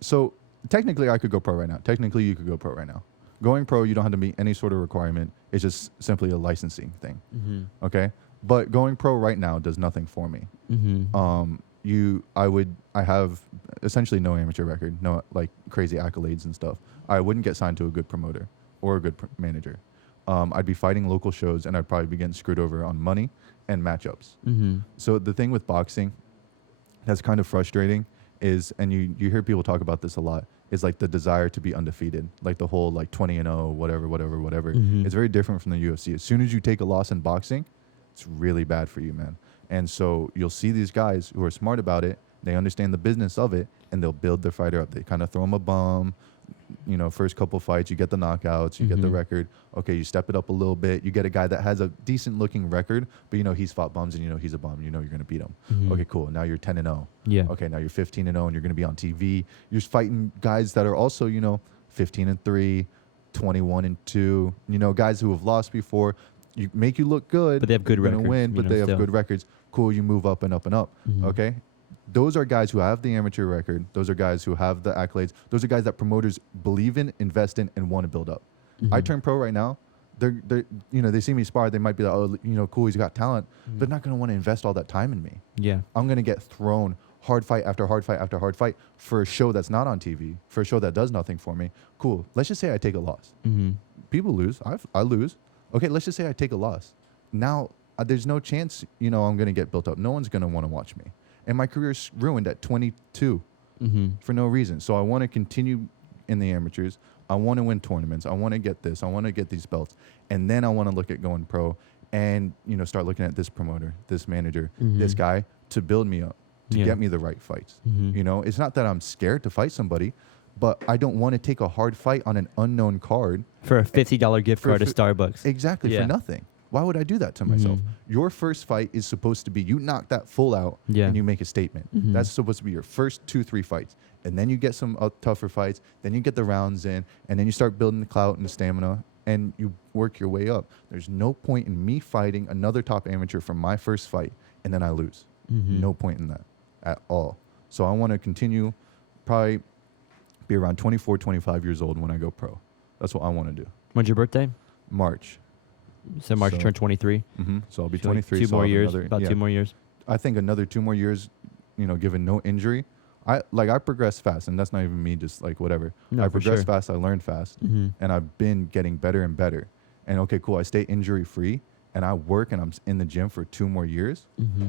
So technically, I could go pro right now. Technically, you could go pro right now. Going pro, you don't have to meet any sort of requirement. It's just simply a licensing thing. Mm-hmm. Okay, but going pro right now does nothing for me. Mm-hmm. I have essentially no amateur record, no like crazy accolades and stuff. I wouldn't get signed to a good promoter or a good manager. I'd be fighting local shows, and I'd probably be getting screwed over on money and matchups. Mm-hmm. So the thing with boxing that's kind of frustrating is, and you hear people talk about this a lot, is like the desire to be undefeated, like the whole like 20-0, whatever. Mm-hmm. It's very different from the UFC. As soon as you take a loss in boxing, it's really bad for you, man. And so you'll see these guys who are smart about it, they understand the business of it, and they'll build their fighter up. They kind of throw them a bomb. You know, first couple fights, you get the knockouts, you get the record. Okay, you step it up a little bit. You get a guy that has a decent looking record, but you know he's fought bums and you know he's a bum. You know you're going to beat him. Mm-hmm. Okay, cool. Now you're 10-0. Yeah. Okay, now you're 15-0 and you're going to be on TV. You're fighting guys that are also, 15-3, 21-2. You know, guys who have lost before. You make you look good, but they have good records. You're going to win, but they have good records. Cool, you move up and up and up. Mm-hmm. Okay. Those are guys who have the amateur record. Those are guys who have the accolades. Those are guys that promoters believe in, invest in, and want to build up. Mm-hmm. I turn pro right now. they're they see me spar, they might be like, oh, cool, he's got talent. They're not going to want to invest all that time in me. Yeah. I'm going to get thrown hard fight after hard fight after hard fight for a show that's not on TV, for a show that does nothing for me. Cool. Let's just say I take a loss. People lose. I lose. Okay, let's just say I take a loss. Now, there's no chance, I'm going to get built up. No one's going to want to watch me. And my career's ruined at 22 for no reason. So I want to continue in the amateurs. I want to win tournaments. I want to get this. I want to get these belts. And then I want to look at going pro and, start looking at this promoter, this manager, this guy to build me up, to get me the right fights. It's not that I'm scared to fight somebody, but I don't want to take a hard fight on an unknown card. For a $50 gift card to Starbucks. Exactly, for nothing. Why would I do that to myself? Your first fight is supposed to be, you knock that full out and you make a statement. That's supposed to be your first 2-3 fights. And then you get some tougher fights. Then you get the rounds in. And then you start building the clout and the stamina. And you work your way up. There's no point in me fighting another top amateur from my first fight and then I lose. No point in that at all. So I want to continue, probably be around 24, 25 years old when I go pro. That's what I want to do. When's your birthday? March. So March, you turn 23. So I'll be 23. Two so more years. Another, about 2 more years. I think another 2 more years, given no injury. I progress fast, and that's not even me just like whatever. No, I progress sure. fast, I learn fast, and I've been getting better and better. And okay, cool, I stay injury free, and I work and I'm in the gym for 2 more years.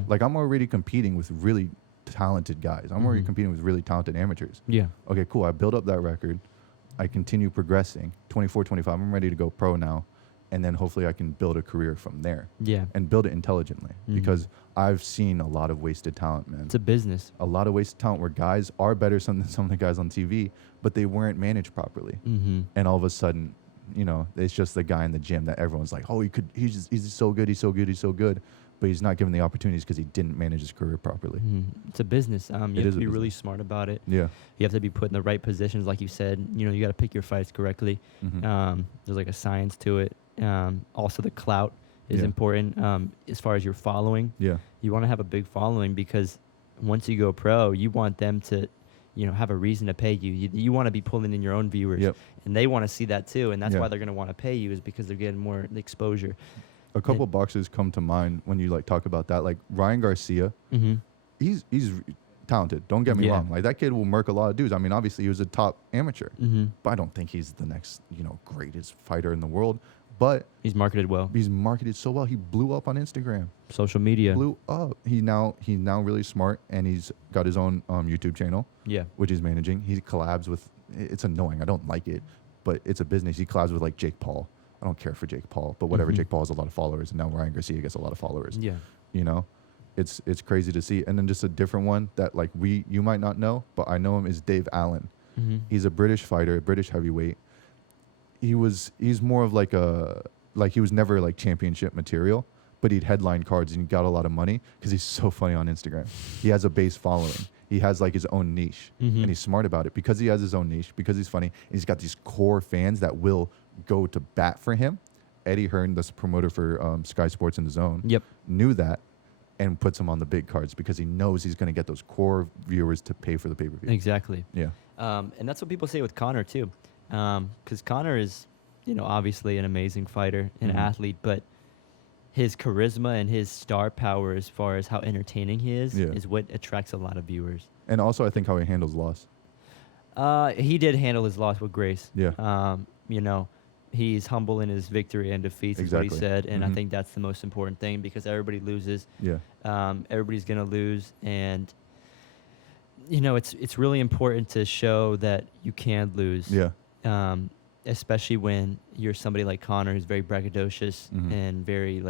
Like I'm already competing with really talented guys. I'm already competing with really talented amateurs. Yeah. Okay, cool, I build up that record. I continue progressing. 24, 25, I'm ready to go pro now. And then hopefully I can build a career from there. Yeah. And build it intelligently. Because I've seen a lot of wasted talent, man. It's a business. A lot of wasted talent where guys are better than some of the guys on TV, but they weren't managed properly. And all of a sudden, it's just the guy in the gym that everyone's like, oh, he's so good, he's so good, he's so good. But he's not given the opportunities because he didn't manage his career properly. It's a business. You have to be really smart about it. Yeah. You have to be put in the right positions, like you said. You got to pick your fights correctly. There's like a science to it. Also, the clout is important as far as your following. Yeah. You want to have a big following because once you go pro, you want them to, have a reason to pay you. You want to be pulling in your own viewers, and they want to see that too. And that's why they're going to want to pay you, is because they're getting more exposure. A couple boxers come to mind when you talk about that, like Ryan Garcia. He's talented. Don't get me wrong. Like that kid will murk a lot of dudes. I mean, obviously he was a top amateur, but I don't think he's the next, greatest fighter in the world. But he's marketed well. He's marketed so well. He blew up on Instagram. Social media. Blew up. He's now really smart, and he's got his own YouTube channel. Yeah. Which he's managing. He collabs with. It's annoying. I don't like it, but it's a business. He collabs with Jake Paul. I don't care for Jake Paul, but whatever. Jake Paul has a lot of followers, and now Ryan Garcia gets a lot of followers. Yeah. It's crazy to see. And then just a different one that you might not know, but I know him, is Dave Allen. He's a British fighter, a British heavyweight. He's more of he was never championship material, but he'd headline cards and he got a lot of money because he's so funny on Instagram. He has a base following. He has his own niche, and he's smart about it because he has his own niche, because he's funny, and he's got these core fans that will go to bat for him. Eddie Hearn, the promoter for Sky Sports in the Zone, knew that and puts him on the big cards because he knows he's going to get those core viewers to pay for the pay-per-view. Exactly. Yeah. And that's what people say with Conor too. Because Conor is, obviously an amazing fighter and athlete, but his charisma and his star power, as far as how entertaining he is what attracts a lot of viewers. And also, I think how he handles loss. He did handle his loss with grace. Yeah. He's humble in his victory and defeats, is what he said, and I think that's the most important thing, because everybody loses. Yeah. Everybody's gonna lose, and it's really important to show that you can lose. Yeah. Especially when you're somebody like Conor, who's very braggadocious and very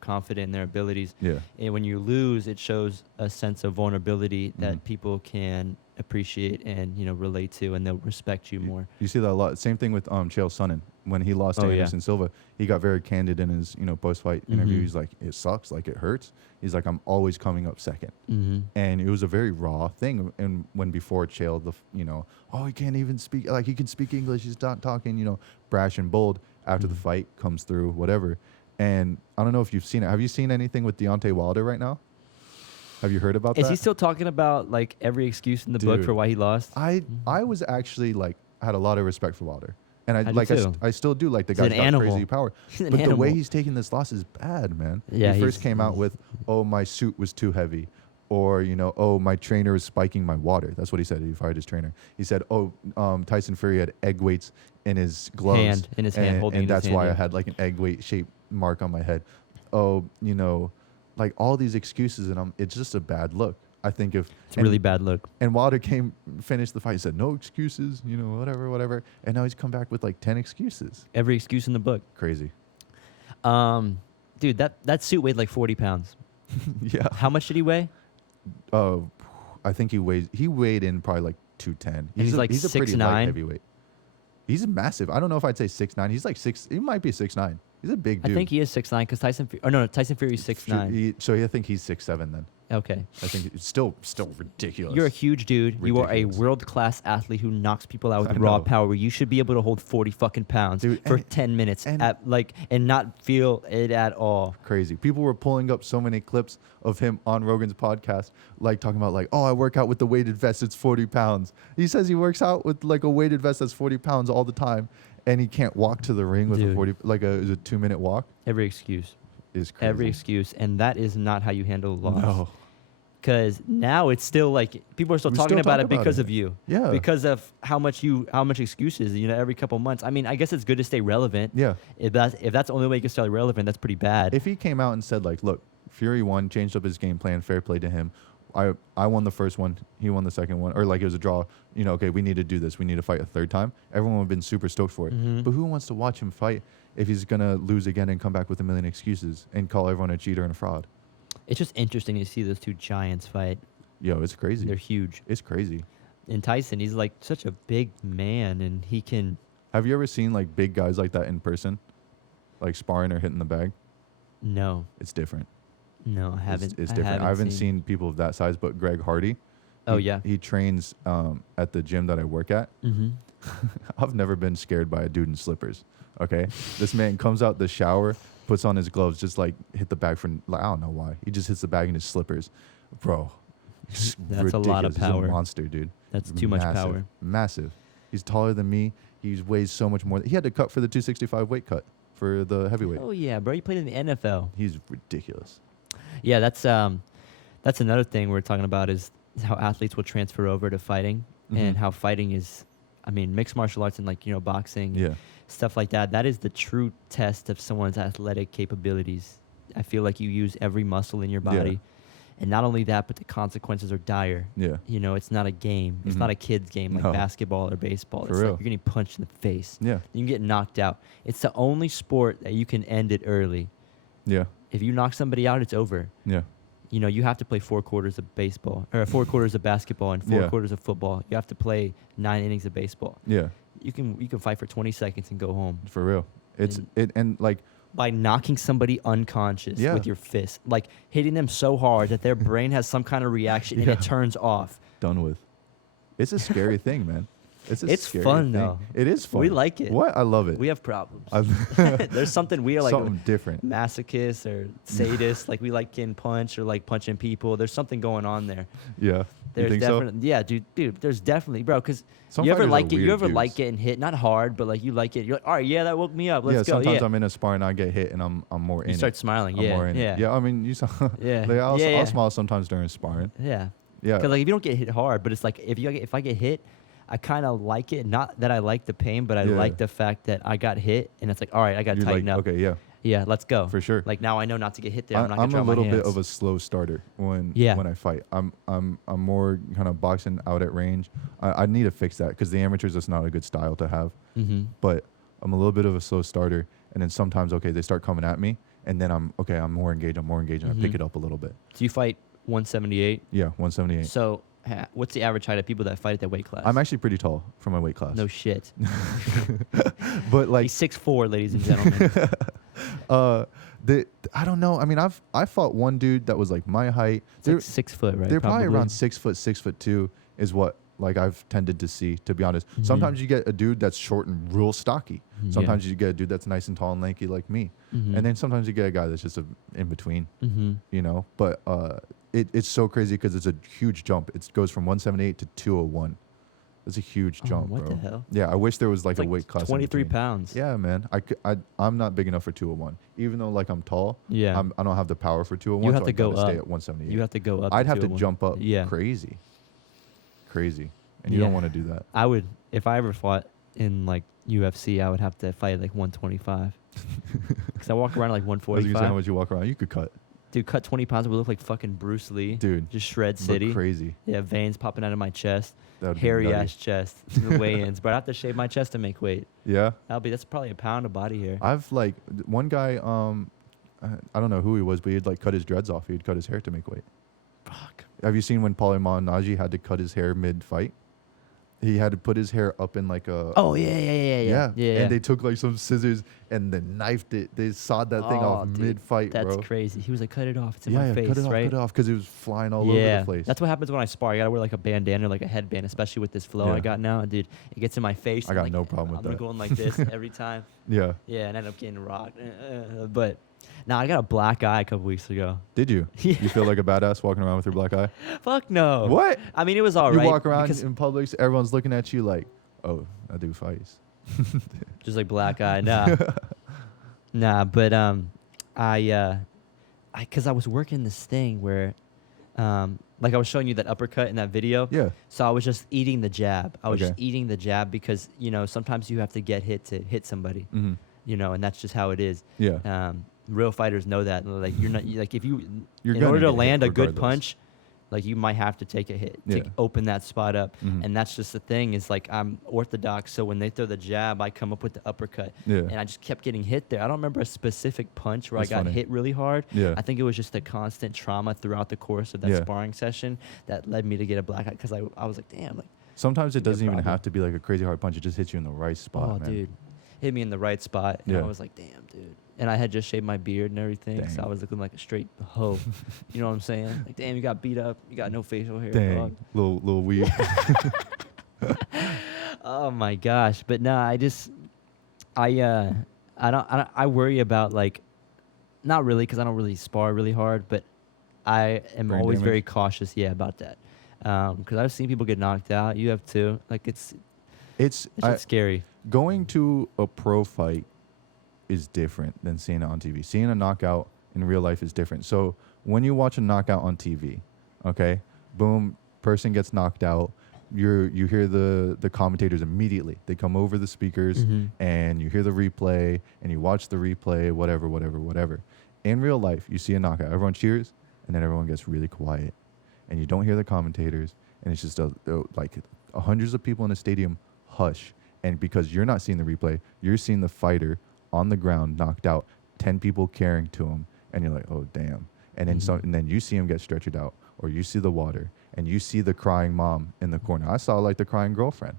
confident in their abilities. Yeah. And when you lose, it shows a sense of vulnerability that people can appreciate and relate to, and they'll respect you more. You see that a lot. Same thing with Chael Sonnen. When he lost to Anderson Silva, he got very candid in his post-fight interview. He's like, it sucks, it hurts. He's like, I'm always coming up second. And it was a very raw thing. And when before Chael, he can't even speak, he can speak English, he's not talking, brash and bold. After the fight comes through, whatever. And I don't know if you've seen it. Have you seen anything with Deontay Wilder right now? Have you heard about that? Is he still talking about every excuse in the book for why he lost? I was actually I had a lot of respect for Wilder. And I still do like the guy's got animal. crazy power. He's an but animal. the way he's taking this loss is bad, man. Yeah, he first came out with, "Oh, my suit was too heavy," or "Oh, my trainer is spiking my water." That's what he said. He fired his trainer. He said, "Oh, Tyson Fury had egg weights in his gloves, and that's why I had like an egg weight shaped mark on my head." Oh, like all these excuses, and it's just a bad look. I think it's a really bad look. And Wilder finished the fight. He said, "No excuses, whatever." And now he's come back with like 10 excuses. Every excuse in the book. Crazy. Dude, that suit weighed like 40 pounds. Yeah. How much did he weigh? I think he weighed in probably like 210. He's like a pretty 6'9". light heavyweight. He's massive. I don't know if I'd say 6'9". He's like 6. He might be 6'9". He's a big dude. I think he is 6'9" because Tyson Fury's 6'9". So I think he's 6'7" then. Okay. I think it's still ridiculous. You're a huge dude. Ridiculous. You are a world-class athlete who knocks people out with raw power. You should be able to hold 40 fucking pounds for 10 minutes and not feel it at all. Crazy. People were pulling up so many clips of him on Rogan's podcast, like talking about like, "Oh, I work out with the weighted vest. It's 40 pounds." He says he works out with like a weighted vest that's 40 pounds all the time, and he can't walk to the ring with a 2-minute walk. Every excuse. Is crazy. Every excuse, and that is not how you handle a loss. No. Because now it's still like people are still talking about it because of you. Yeah. Because of how much excuses, every couple months. I mean, I guess it's good to stay relevant. Yeah. If that's the only way you can stay relevant, that's pretty bad. If he came out and said like, "Look, Fury won, changed up his game plan, fair play to him. I won the first one, he won the second one," or like it was a draw. Okay, we need to do this. We need to fight a third time. Everyone would have been super stoked for it. Mm-hmm. But who wants to watch him fight if he's gonna lose again and come back with a million excuses and call everyone a cheater and a fraud? It's just interesting to see those two giants fight. Yo, it's crazy. They're huge. It's crazy. And Tyson, he's like such a big man, and he can. Have you ever seen like big guys like that in person, like sparring or hitting the bag? No. It's different. No, I haven't. It's different. I haven't seen people of that size, but Greg Hardy. Oh, yeah. He trains at the gym that I work at. Mm-hmm. I've never been scared by a dude in slippers. Okay, this man comes out the shower, puts on his gloves, just like hit the bag I don't know why. He just hits the bag in his slippers, bro. That's ridiculous. a lot of power. He's a monster, dude. That's too much power. Massive. He's taller than me. He weighs so much more. He had to cut for the 265 weight cut for the heavyweight. Oh yeah, bro. You played in the NFL. He's ridiculous. Yeah, that's another thing we're talking about is how athletes will transfer over to fighting, and how fighting is, I mean, mixed martial arts and boxing, stuff like that. That is the true test of someone's athletic capabilities. I feel like you use every muscle in your body, and not only that, but the consequences are dire. Yeah, it's not a game. It's not a kid's game like basketball or baseball. It's like you're getting punched in the face. Yeah, you can get knocked out. It's the only sport that you can end it early. Yeah. If you knock somebody out, it's over. Yeah. You have to play 4 quarters of baseball, or 4 quarters of basketball and 4 quarters of football. You have to play 9 innings of baseball. Yeah. You can fight for 20 seconds and go home. For real. And by knocking somebody unconscious with your fist, like hitting them so hard that their brain has some kind of reaction and it turns off. Done with. It's a scary thing, man. It's fun though. It is fun. We like it. What? I love it. We have problems. There's something we are like something different. Masochists or sadists. Like we like getting punched or like punching people. There's something going on there. Yeah. There's you think definitely so? Yeah, dude. There's definitely, bro. Because you ever like it? You ever like getting hit? Not hard, but like you like it. You're like, all right, that woke me up. Let's go. Sometimes I'm in a spar and I get hit and I'm more in it. You start smiling. I'm more in it. Yeah. I mean, you saw. I'll smile sometimes during sparring. Yeah. Yeah. Because like if you don't get hit hard, but it's like if I get hit, I kind of like it. Not that I like the pain, but I like the fact that I got hit, and it's like, all right, I got to tighten up. Okay, yeah, let's go. For sure. Like now I know not to get hit there. I'm not I'm gonna a little bit of a slow starter when I fight. I'm more kind of boxing out at range. I need to fix that because the amateurs, that's not a good style to have. Mm-hmm. But I'm a little bit of a slow starter, and then sometimes they start coming at me, and then I'm more engaged, and I pick it up a little bit. So you fight 178? Yeah, 178. So what's the average height of people that fight at that weight class? I'm actually pretty tall for my weight class. No shit. But like he's 6'4", ladies and gentlemen. I don't know. I mean, I fought one dude that was like my height. It's like 6 foot, right? They're probably around 6 foot, 6'2" is what like I've tended to see, to be honest. Mm-hmm. Sometimes you get a dude that's short and real stocky. Sometimes you get a dude that's nice and tall and lanky like me. Mm-hmm. And then sometimes you get a guy that's just in between, But it's so crazy because it's a huge jump. It goes from 178 to 201. That's a huge jump, what bro. the hell? Yeah, I wish there was like It's a like weight class. 23 in between. pounds. Yeah, man. I'm not big enough for 201. Even though like I'm tall, Yeah. I don't have the power for 201. You have so to I go gotta up. stay at 178. You have to go up. I'd have to 201. jump up. Yeah. Crazy. And you don't want to do that. I would, if I ever fought in like UFC, I would have to fight like 125. Because I walk around at like I was gonna 145. say how much you walk around. You could cut. Dude, cut 20 pounds, would look like fucking Bruce Lee. Dude. Just shred Look city. crazy. Yeah, veins popping out of my chest. That would be Hairy nutty. ass chest. The weigh-ins. But I have to shave my chest to make weight. Yeah. That's probably a pound of body hair. I've like one guy. I don't know who he was, but he'd like cut his dreads off. He'd cut his hair to make weight. Fuck. Have you seen when Paulie Malignaggi had to cut his hair mid-fight? He had to put his hair up in like a. Oh yeah. And they took like some scissors and then knifed it. They sawed that thing off dude, mid-fight, That's bro. crazy. He was like, cut it off. It's in Yeah, my face, cut it off, right? cut it off, because it was flying all over the place. That's what happens when I spar. I gotta wear like a bandana, or like a headband, especially with this flow Yeah. I got now. And dude, it gets in my face. I and, got like, no problem with I'm that. going like this every time. Yeah. Yeah, and end up getting rocked. But now I got a black eye a couple weeks ago. Did you? Yeah. You feel like a badass walking around with your black eye? Fuck no. What? I mean, it was all You right. walk around because in public, everyone's looking at you like, oh, that dude fights. just like black eye. Nah, but because I was working this thing where, like I was showing you that uppercut in that video. Yeah. So I was just eating the jab. I was just Okay. eating the jab because, sometimes you have to get hit to hit somebody, Mm-hmm. and that's just how it is. Yeah. Real fighters know that. Like like if you, You're in gonna order to get hit land a good regardless. punch, like you might have to take a hit to Yeah. open that spot up. Mhm. And that's just the thing is like I'm orthodox. So when they throw the jab, I come up with the uppercut. Yeah. And I just kept getting hit there. I don't remember a specific punch where That's I got funny. hit really hard. Yeah. I think it was just the constant trauma throughout the course of that Yeah. sparring session that led me to get a black eye because I was like, damn, like, Sometimes it Be a doesn't even problem. have to be like a crazy hard punch. It just hits you in the right spot, oh, man. dude, hit me in the right spot. And Yeah. I was like, damn, dude. And I had just shaved my beard and everything, so Dang. I was looking like a straight hoe. You know what I'm saying? Like, damn, you got beat up. You got no facial hair. Dang. dog. Little weave. Oh my gosh. But no, I worry about like, not really, because I don't really spar really hard, but I am Brain always damage? very cautious, about that. Because I've seen people get knocked out. You have too. Like it's It's just scary. going to a pro fight is different than seeing it on TV. Seeing a knockout in real life is different. So when you watch a knockout on TV, okay, boom, person gets knocked out. You hear the commentators immediately. They come over the speakers Mhm. and you hear the replay and you watch the replay, whatever. In real life, you see a knockout. Everyone cheers and then everyone gets really quiet. And you don't hear the commentators. And it's just like hundreds of people in a stadium hush. And because you're not seeing the replay, you're seeing the fighter on the ground knocked out, 10 people carrying to him. And you're like, oh, damn. And then, Mhm. and then you see him get stretchered out, or you see the water, and you see the crying mom in the corner. I saw like the crying girlfriend.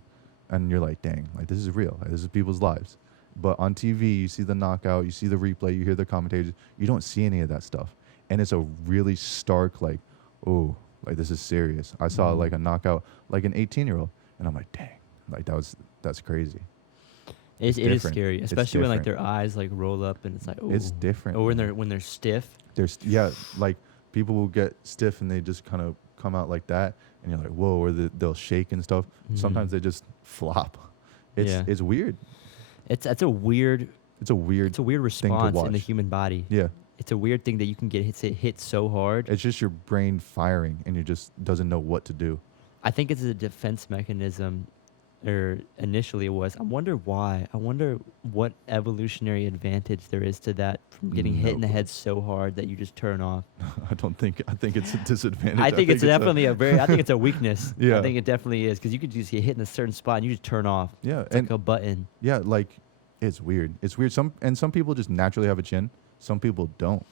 And you're like, dang, like this is real. Like, this is people's lives. But on TV, you see the knockout, you see the replay, you hear the commentators. You don't see any of that stuff. And it's a really stark, like, oh, like this is serious. I saw Mhm. like a knockout, like an 18-year-old. And I'm like, dang, like that's crazy. It is different. scary, It's especially when like different. their eyes like roll up and it's like, oh. It's different. Or when man. they're stiff. Yeah, like people will get stiff and they just kind of come out like that, and you're like, whoa, or they'll shake and stuff. Mhm. Sometimes they just flop. Yeah. It's weird. It's a weird It's a weird. it's a weird response in the watch. human body. Yeah, It's a weird thing that you can get hit so hard. it's just your brain firing, and you just doesn't know what to do. I think it's a defense mechanism, or initially it was. I wonder why. I wonder what evolutionary advantage there is to that from getting hit in the No. head so hard that you just turn off. I think it's a disadvantage. I think it's definitely I think it's a weakness. Yeah. I think it definitely is because you could just get hit in a certain spot and you just turn off. Yeah, It's and like a button. yeah, like it's weird. It's weird. Some people just naturally have a chin. Some people don't.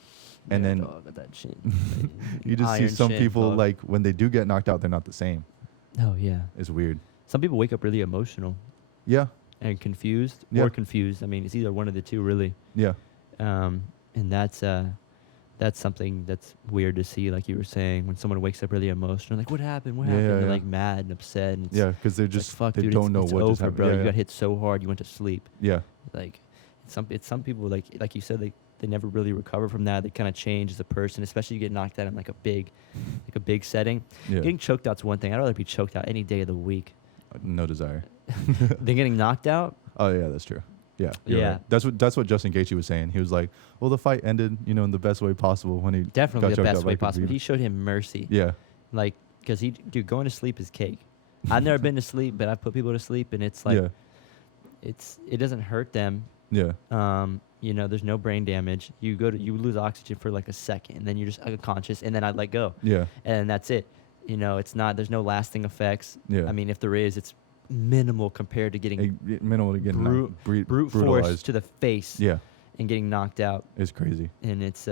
And Yeah, then dog, got that chin. you just see Iron some chin, people dog. like when they do get knocked out, they're not the same. Oh yeah. It's weird. Some people wake up really emotional Yeah, and confused Yeah. or confused. I mean, it's either one of the two, really. yeah. And that's something that's weird to see, like you were saying, when someone wakes up really emotional, like, what happened? What Yeah, happened? yeah, They're yeah. like mad and upset. And it's Yeah, because they're like, just fuck, they dude, don't know it's what over, just happened. bro. Yeah, You yeah. got hit so hard, you went to sleep. Yeah, Like, some people, like you said, they never really recover from that. They kind of change as a person, especially you get knocked out in like a big setting. yeah. Getting choked out's one thing. I'd rather be choked out any day of the week. no desire. Than getting knocked out? Oh yeah, that's true. Yeah, you're Yeah. right. That's what Justin Gaethje was saying. He was like, well, the fight ended, in the best way possible when he Definitely got the choked best out way by possible. Khabib. He showed him mercy. Yeah, Like, because dude, going to sleep is cake. I've never been to sleep, but I've put people to sleep, and it's like, yeah, it doesn't hurt them. yeah, There's no brain damage. You lose oxygen for like a second, and then you're just unconscious, and then I let go, yeah, and that's it. There's no lasting effects. yeah. I mean, if there is, it's minimal compared to getting Minimal to get brute force brutalized to the face, Yeah, and getting knocked out. it's crazy. And it's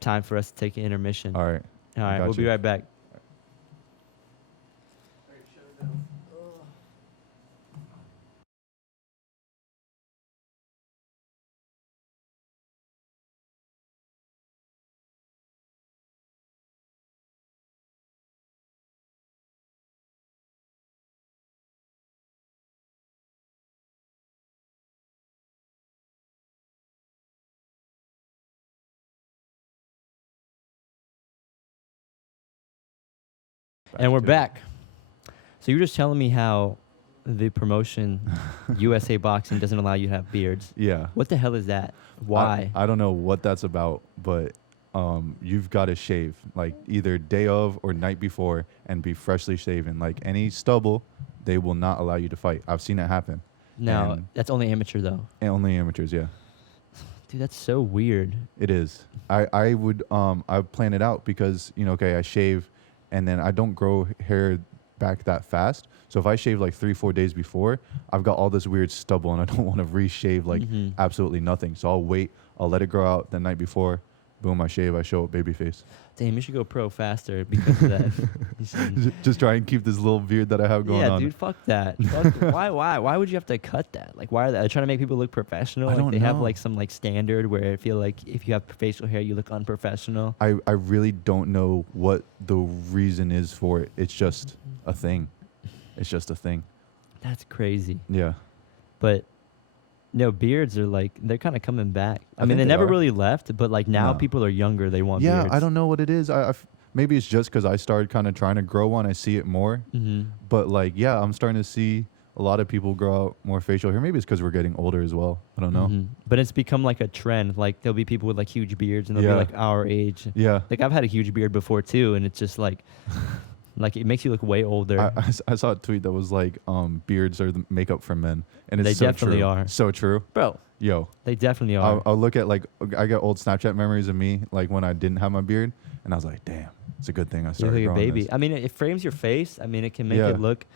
time for us to take an intermission. All right. All right, got we'll be you. right back. And we're back. So you were just telling me how the promotion USA Boxing doesn't allow you to have beards. Yeah. What the hell is that? Why? I don't know what that's about, but you've got to shave like either day of or night before and be freshly shaven. Like any stubble, they will not allow you to fight. I've seen it happen. No, And that's only amateur though. only amateurs, yeah. Dude, that's so weird. It is. I would I plan it out because I shave and then I don't grow hair back that fast. So if I shave like 3-4 days before, I've got all this weird stubble and I don't want to reshave like absolutely nothing. So I'll wait. I'll let it grow out the night before. Boom, I shave. I show up baby face. Damn, you should go pro faster because of that. You should- Just try and keep this little beard that I have going on. Yeah, dude, fuck that. Why would you have to cut that? Like, why are they trying to make people look professional? I Like, don't they have know. like some like standard where I feel like if you have facial hair, you look unprofessional. I really don't know what the reason is for it. It's just a thing. It's just a thing. That's crazy. Yeah. But no, beards are like they're kind of coming back. I mean, think they they never are. really left, but like now No. people are younger. They want Yeah, beards. I don't know what it is. Maybe it's just because I started kind of trying to grow one. I see it more. Mm-hmm. But like, yeah, I'm starting to see a lot of people grow out more facial hair. Maybe it's because we're getting older as well. I don't know. Mm-hmm. But it's become like a trend. Like there'll be people with like huge beards, and they'll Yeah. be like our age. Yeah. Like I've had a huge beard before too, and it's just like, like it makes you look way older. I saw a tweet that was like, beards are the makeup for men, and it's They so definitely true. are. So true. Bro, Yo, they definitely are. I'll look at like I got old Snapchat memories of me like when I didn't have my beard, and I was like, damn, it's a good thing I You started look like a growing baby. this. I mean, it frames your face. I mean, it can make Yeah. it look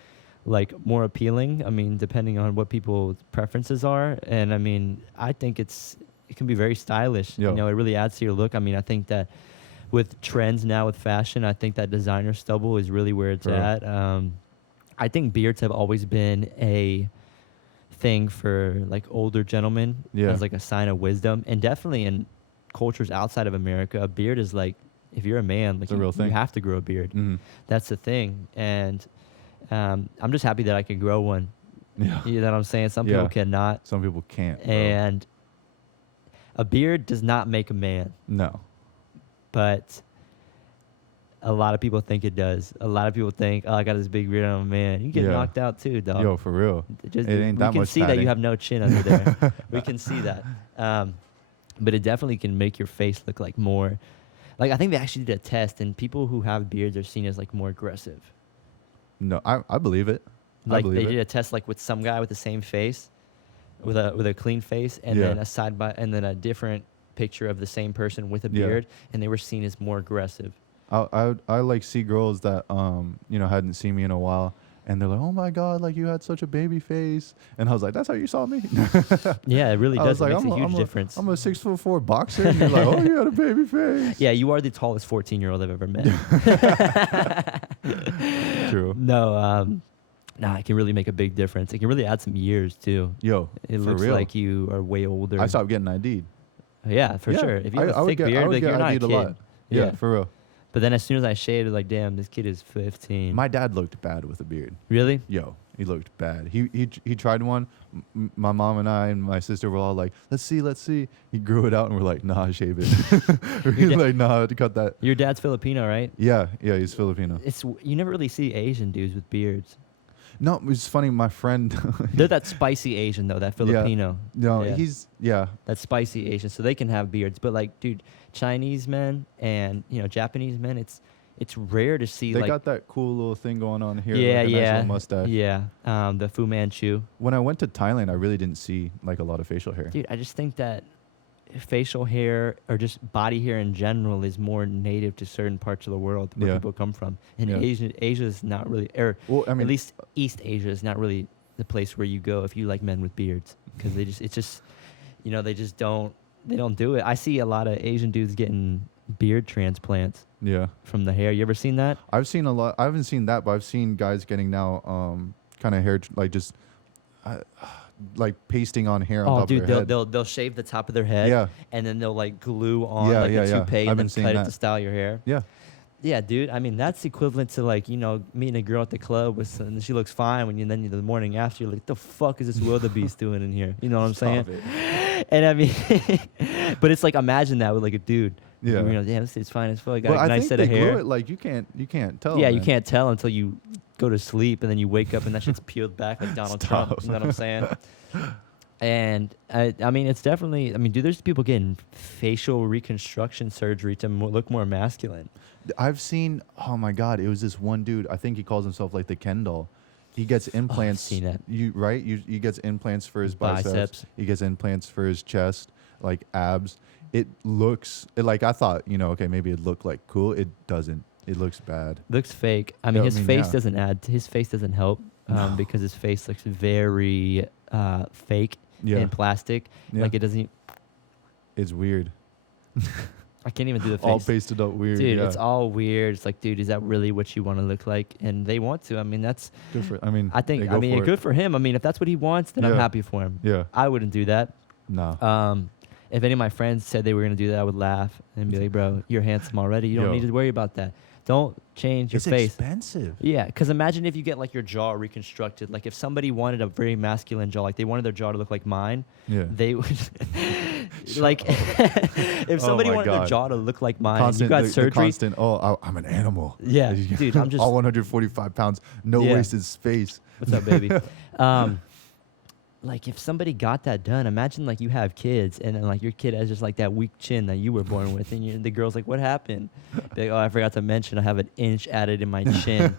like more appealing. I mean, depending on what people's preferences are. And I mean, I think it can be very stylish. Yo. You know, it really adds to your look. I mean, I think that with trends now with fashion, I think that designer stubble is really where it's Bro. at. I think beards have always been a thing for like older gentlemen Yeah. as like a sign of wisdom, and definitely in cultures outside of America, a beard is like, if you're a man, like It's a real thing. you have to grow a beard. Mhm. That's the thing. And I'm just happy that I can grow one. Yeah. You know what I'm saying? Some Yeah. people cannot. Some people can't. bro. And a beard does not make a man, no. but a lot of people think it does. A lot of people think, oh, I got this big beard, I'm a man. You get Yeah. knocked out too, dog. Yo, for real. Just, it ain't we that can much see that padding. you have no chin under there. We can see that. But it definitely can make your face look like more. Like, I think they actually did a test, and people who have beards are seen as like more aggressive. No, I believe it. I Like believe they it. did a test like with some guy with the same face, with a clean face, and Yeah. then and then a different picture of the same person with a Yeah. beard, and they were seen as more aggressive. I like see girls that hadn't seen me in a while, and they're like, oh my god, like you had such a baby face, and I was like, that's how you saw me. Yeah, it really I does. was It like, makes a huge difference. I'm a 6'4" boxer, and you're like, oh, you had a baby face. Yeah, you are the tallest 14-year-old I've ever met. True. No, it can really make a big difference. It can really add some years too. Yo, It for looks real. like you are way older. I stopped getting ID'd. Yeah, for Yeah, sure. If you have I a would thick get- I beard, would like get you're not a ID'd kid. a lot. Yeah, for real. But then as soon as I shaved, like, damn, this kid is 15. My dad looked bad with a beard. Really? Yo, he looked bad. He tried one. My mom and I and my sister were all like, let's see. He grew it out and we're like, nah, shave it. We're like, nah, to cut that. Your dad's Filipino, right? Yeah, he's Filipino. You never really see Asian dudes with beards. No, it's funny. My friend. They're that spicy Asian though, that Filipino. No, yeah. That spicy Asian, so they can have beards. But like, dude, Chinese men and Japanese men, it's rare to see. They like, got that cool little thing going on here. Yeah, like a nice yeah, little mustache. yeah. The Fu Manchu. When I went to Thailand, I really didn't see like a lot of facial hair. Dude, I just think that facial hair or just body hair in general is more native to certain parts of the world where people come from. And Asia is not really, at least East Asia is not really the place where you go if you like men with beards, because they don't do it. I see a lot of Asian dudes getting beard transplants. Yeah. From the hair. You ever seen that? I've seen a lot. I haven't seen that, but I've seen guys getting now kind of hair like just like pasting on hair on top of their head. They'll shave the top of their head, and then they'll like glue on a toupee and then cut it to style your hair. Yeah, dude. I mean, that's equivalent to like meeting a girl at the club and she looks fine then the morning after you're like, the fuck is this wildebeest doing in here? You know what I'm saying? And I mean, but it's like, imagine that with like a dude. Yeah. Damn, this is fine as fuck. Got a nice set of hair. Glue it, like you can't tell. Yeah, man. You can't tell until you go to sleep and then you wake up and that shit's peeled back like Donald Trump. You know what I'm saying? And I mean, it's definitely. I mean, dude, there's people getting facial reconstruction surgery to look more masculine. I've seen. Oh my god, it was this one dude. I think he calls himself like the Ken doll. He gets implants. I've seen that. He gets implants for his biceps. He gets implants for his chest, like abs. It looks like I thought. Okay, maybe it looked like cool. It doesn't. It looks bad. Looks fake. I mean, his face doesn't add. His face doesn't help because his face looks very fake and plastic. Yeah. Like it doesn't. It's weird. I can't even do the face. All pasted up weird. Dude, it's all weird. It's like, dude, is that really what you want to look like? And they want to. I mean, that's good for. Good for him. I mean, if that's what he wants, then I'm happy for him. Yeah. I wouldn't do that. No. If any of my friends said they were going to do that, I would laugh and be like, bro, you're handsome already. You don't need to worry about that. Don't change your face. It's expensive. Yeah, because imagine if you get like your jaw reconstructed. Like if somebody wanted a very masculine jaw, like they wanted their jaw to look like mine, they would like if somebody wanted their jaw to look like mine, you got surgery. I'm an animal. Yeah, dude, I'm just all 145 pounds, no wasted space. What's up, baby? Like if somebody got that done, imagine like you have kids and then like your kid has just like that weak chin that you were born with, and the girl's like, "What happened?" They're like, "Oh, I forgot to mention I have an inch added in my chin.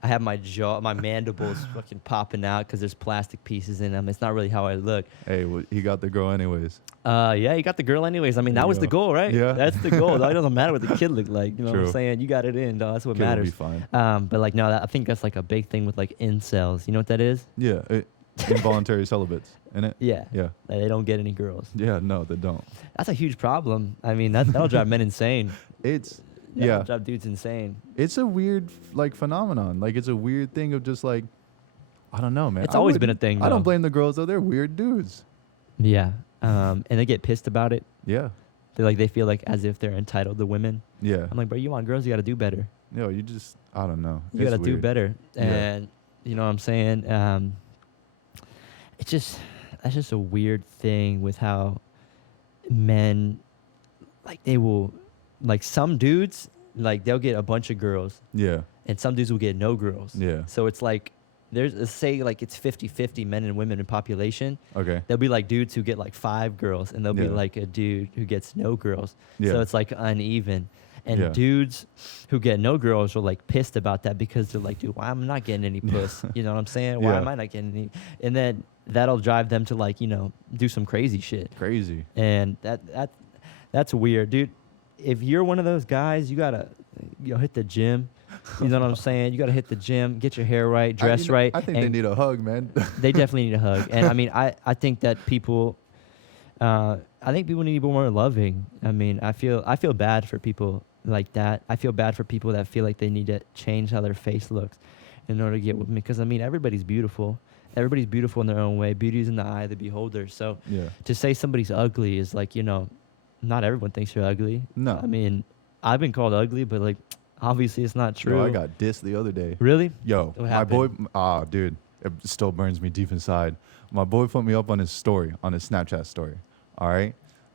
I have my jaw, my mandibles fucking popping out because there's plastic pieces in them. It's not really how I look." Hey, well, he got the girl anyways. Yeah, he got the girl anyways. I mean, that was the goal, right? Yeah, that's the goal. It doesn't matter what the kid looked like. You know what I'm saying? You got it in, dog. That's what matters. Kid will be fine. But like no, I think that's like a big thing with like incels. You know what that is? Yeah. Involuntary celibates, innit? Yeah. Yeah. They don't get any girls. Yeah, no, they don't. That's a huge problem. I mean, that'll drive men insane. That'll drive dudes insane. It's a weird like phenomenon. Like it's a weird thing of just like, I don't know, man. It's always been a thing. I don't blame the girls though. They're weird dudes. Yeah. And they get pissed about it. Yeah. They feel like as if they're entitled to women. Yeah. I'm like, bro, you want girls, you got to do better. No, I don't know. You got to do better. And you know what I'm saying? That's just a weird thing with how men, like they will, like some dudes, like they'll get a bunch of girls. Yeah. And some dudes will get no girls. Yeah. So it's like, say like it's 50-50 men and women in population. Okay. There'll be like dudes who get like 5 girls and there'll be like a dude who gets no girls. Yeah. So it's like uneven. And dudes who get no girls are like pissed about that because they're like, dude, why am I not getting any puss? You know what I'm saying? Why am I not getting any? And then that'll drive them to like, do some crazy shit. Crazy. And that's weird, dude. If you're one of those guys, you gotta hit the gym. You know what I'm saying? You gotta hit the gym, get your hair right, dress right. I think they need a hug, man. They definitely need a hug. And I mean, I think that people need to be more loving. I mean, I feel bad for people like that. I feel bad for people that feel like they need to change how their face looks in order to get with me. Because I mean, everybody's beautiful. Everybody's beautiful in their own way. Beauty is in the eye of the beholder. So to say somebody's ugly is like, not everyone thinks you're ugly. No. I mean, I've been called ugly, but like obviously it's not true. Yo, I got dissed the other day. Really? Yo, What my boy, happened? dude, it still burns me deep inside. My boy put me up on his story, on his Snapchat story. All right,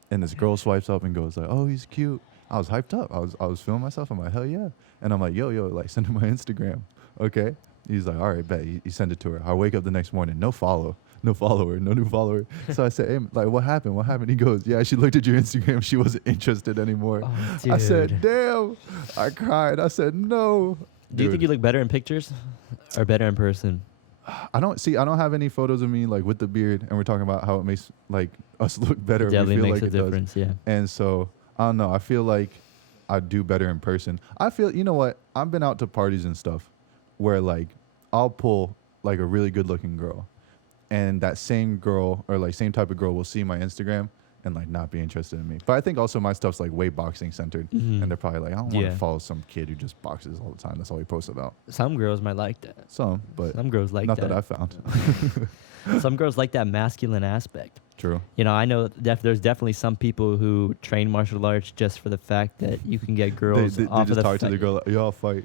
and this girl swipes up and goes like, "Oh, he's cute." I was hyped up. I was feeling myself. I'm like, "Hell yeah!" And I'm like, "Yo, like send him my Instagram." Okay. He's like, "All right, bet." He sent it to her. I wake up the next morning, no follower, no new follower. So I said, "Hey, like, what happened? What happened?" He goes, "Yeah, she looked at your Instagram. She wasn't interested anymore." Oh, I dude. said, "Damn." I cried. I said, "No." Do you think you look better in pictures or better in person? I don't have any photos of me like with the beard, and we're talking about how it makes like us look better. It definitely we feel makes like a it difference, does. yeah. And so I don't know. I feel like I do better in person. I feel, you know what? I've been out to parties and stuff where like I'll pull like a really good looking girl, and that same girl or like same type of girl will see my Instagram and like not be interested in me. But I think also my stuff's like way boxing centered, and they're probably like, I don't want to follow some kid who just boxes all the time. That's all he posts about. Some girls might like that. Some, but Some girls like not that. that I found. Some girls like that masculine aspect. True. You know, I know there's definitely some people who train martial arts just for the fact that you can get girls They off just of the talk to the girl like, "Yo, I'll fight."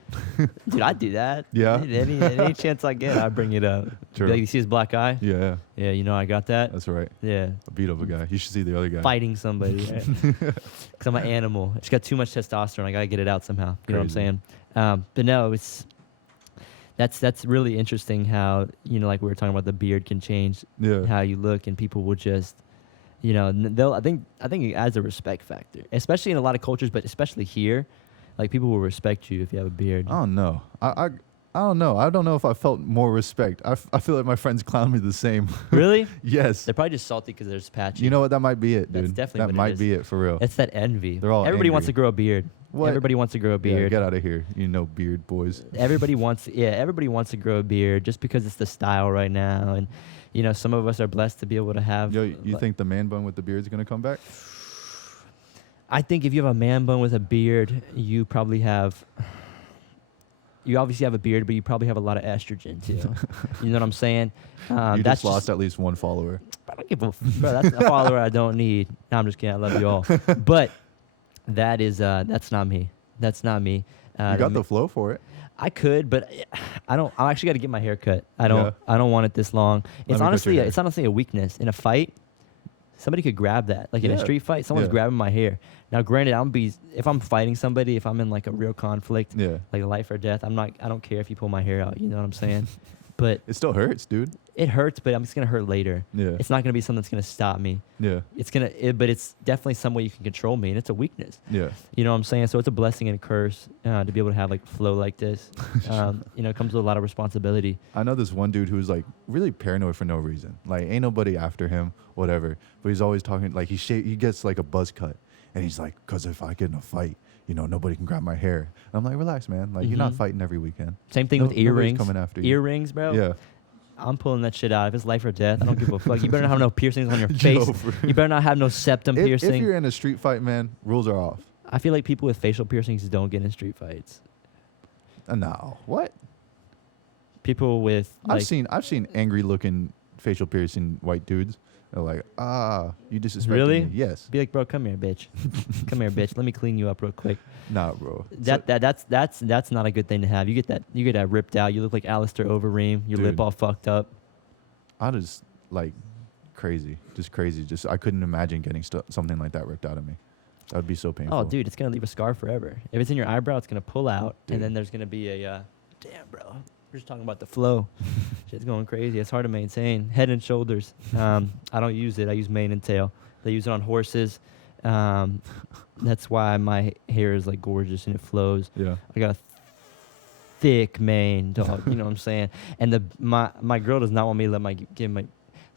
Dude, I do that. Yeah? Any chance I get, I bring it up. True. Like, you see his black eye? Yeah, Yeah, you know I got that. that's right. Yeah, I beat up a guy. You should see the other guy. fighting somebody. Because I'm an animal. It's got too much testosterone. I gotta get it out somehow. You know what I'm Crazy. saying? But no, that's really interesting how, you know, like we were talking about, the beard can change Yeah. how you look, and people will just, you know, I think it adds a respect factor, especially in a lot of cultures, but especially here, like people will respect you if you have a beard. I don't know. I don't know. I don't know if I felt more respect. I feel like my friends clown me the same. Really? Yes. They're probably just salty because they're just patchy. You know what? That might be it, That's dude. definitely that what it might is. be it for real. It's that envy. They're all Everybody wants to angry. grow a beard. What? Everybody wants to grow a Yeah, beard. get out of here. You know, beard boys. Everybody wants to grow a beard just because it's the style right now, and you know, some of us are blessed to be able to have. Yo, you think the man bun with the beard is gonna come back? I think if you have a man bun with a beard, you probably have. You obviously have a beard, but you probably have a lot of estrogen too. You know what I'm saying? You That's just lost at least one follower. I don't give a bro. That's a follower I don't need. No, I'm just kidding. I love you all, but that's not me. That's not me. You got the flow for it. I could, but I don't. I actually got to get my hair cut. I Yeah. don't want it this long. Let me cut your hair. It's honestly a weakness in a fight. Somebody could grab that, like in a Yeah. street fight. Someone's Yeah. grabbing my hair. Now, granted, if I'm fighting somebody, if I'm in like a real conflict, Yeah. like life or death, I don't care if you pull my hair out. You know what I'm saying? But It still hurts, dude. it hurts, but I'm just gonna hurt later. Yeah. It's not gonna be something that's gonna stop me. Yeah. But it's definitely some way you can control me, and it's a weakness. Yeah. You know what I'm saying? So it's a blessing and a curse to be able to have like flow like this. You know, it comes with a lot of responsibility. I know this one dude who's like really paranoid for no reason. Like ain't nobody after him, whatever. But he's always talking like he gets like a buzz cut, and he's like, "Cause if I get in a fight, you know, nobody can grab my hair." And I'm like, "Relax, man. Like you're not Mhm. fighting every weekend." Same thing No- with nobody's earrings. coming after you. Earrings, bro. Yeah. I'm pulling that shit out. If it's life or death, I don't give a fuck. You better not have no piercings on your Yo, face. for- You better not have no septum If piercing. you're in a street fight, man, rules are off. I feel like people with facial piercings don't get in street fights. No. What? People with like, I've seen angry looking facial piercing white dudes. They're like, you disrespected Really? me. Yes. be like, bro, come here, bitch. Come here, bitch. Let me clean you up real quick. Nah, bro. That's not a good thing to have. You get that ripped out. You look like Alistair Overeem. Your lip Dude. all fucked up. I just like crazy. Just I couldn't imagine getting something like that ripped out of me. That would be so painful. Oh, dude, it's gonna leave a scar forever. If it's in your eyebrow, it's gonna pull out, Dude. and then there's gonna be a damn, bro. We're just talking about the flow. Shit's going crazy. It's hard to maintain. Head and shoulders. I don't use it. I use mane and tail. They use it on horses. That's why my hair is like gorgeous and it flows. Yeah. I got a thick mane, dog. You know what I'm saying? And my girl does not want me to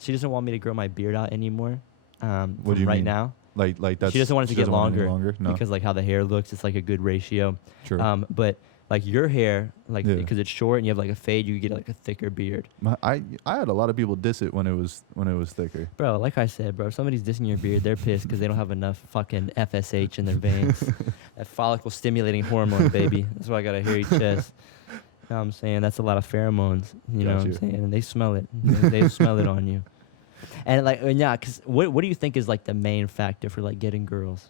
she doesn't want me to grow my beard out anymore. What do you right mean? now. Like that's She doesn't want it to she get doesn't want it any longer, No. because like how the hair looks, it's like a good ratio. True. But like your hair, like Yeah. because it's short and you have like a fade, you get like a thicker beard. I had a lot of people diss it when it was thicker. Bro, like I said, bro, if somebody's dissing your beard, they're pissed because they don't have enough fucking FSH in their veins. That follicle stimulating hormone, baby. That's why I got a hairy chest. You know what I'm saying? That's a lot of pheromones. You know Got what I'm you. saying? And they smell it. They smell it on you. And like, yeah, because what do you think is like the main factor for like getting girls?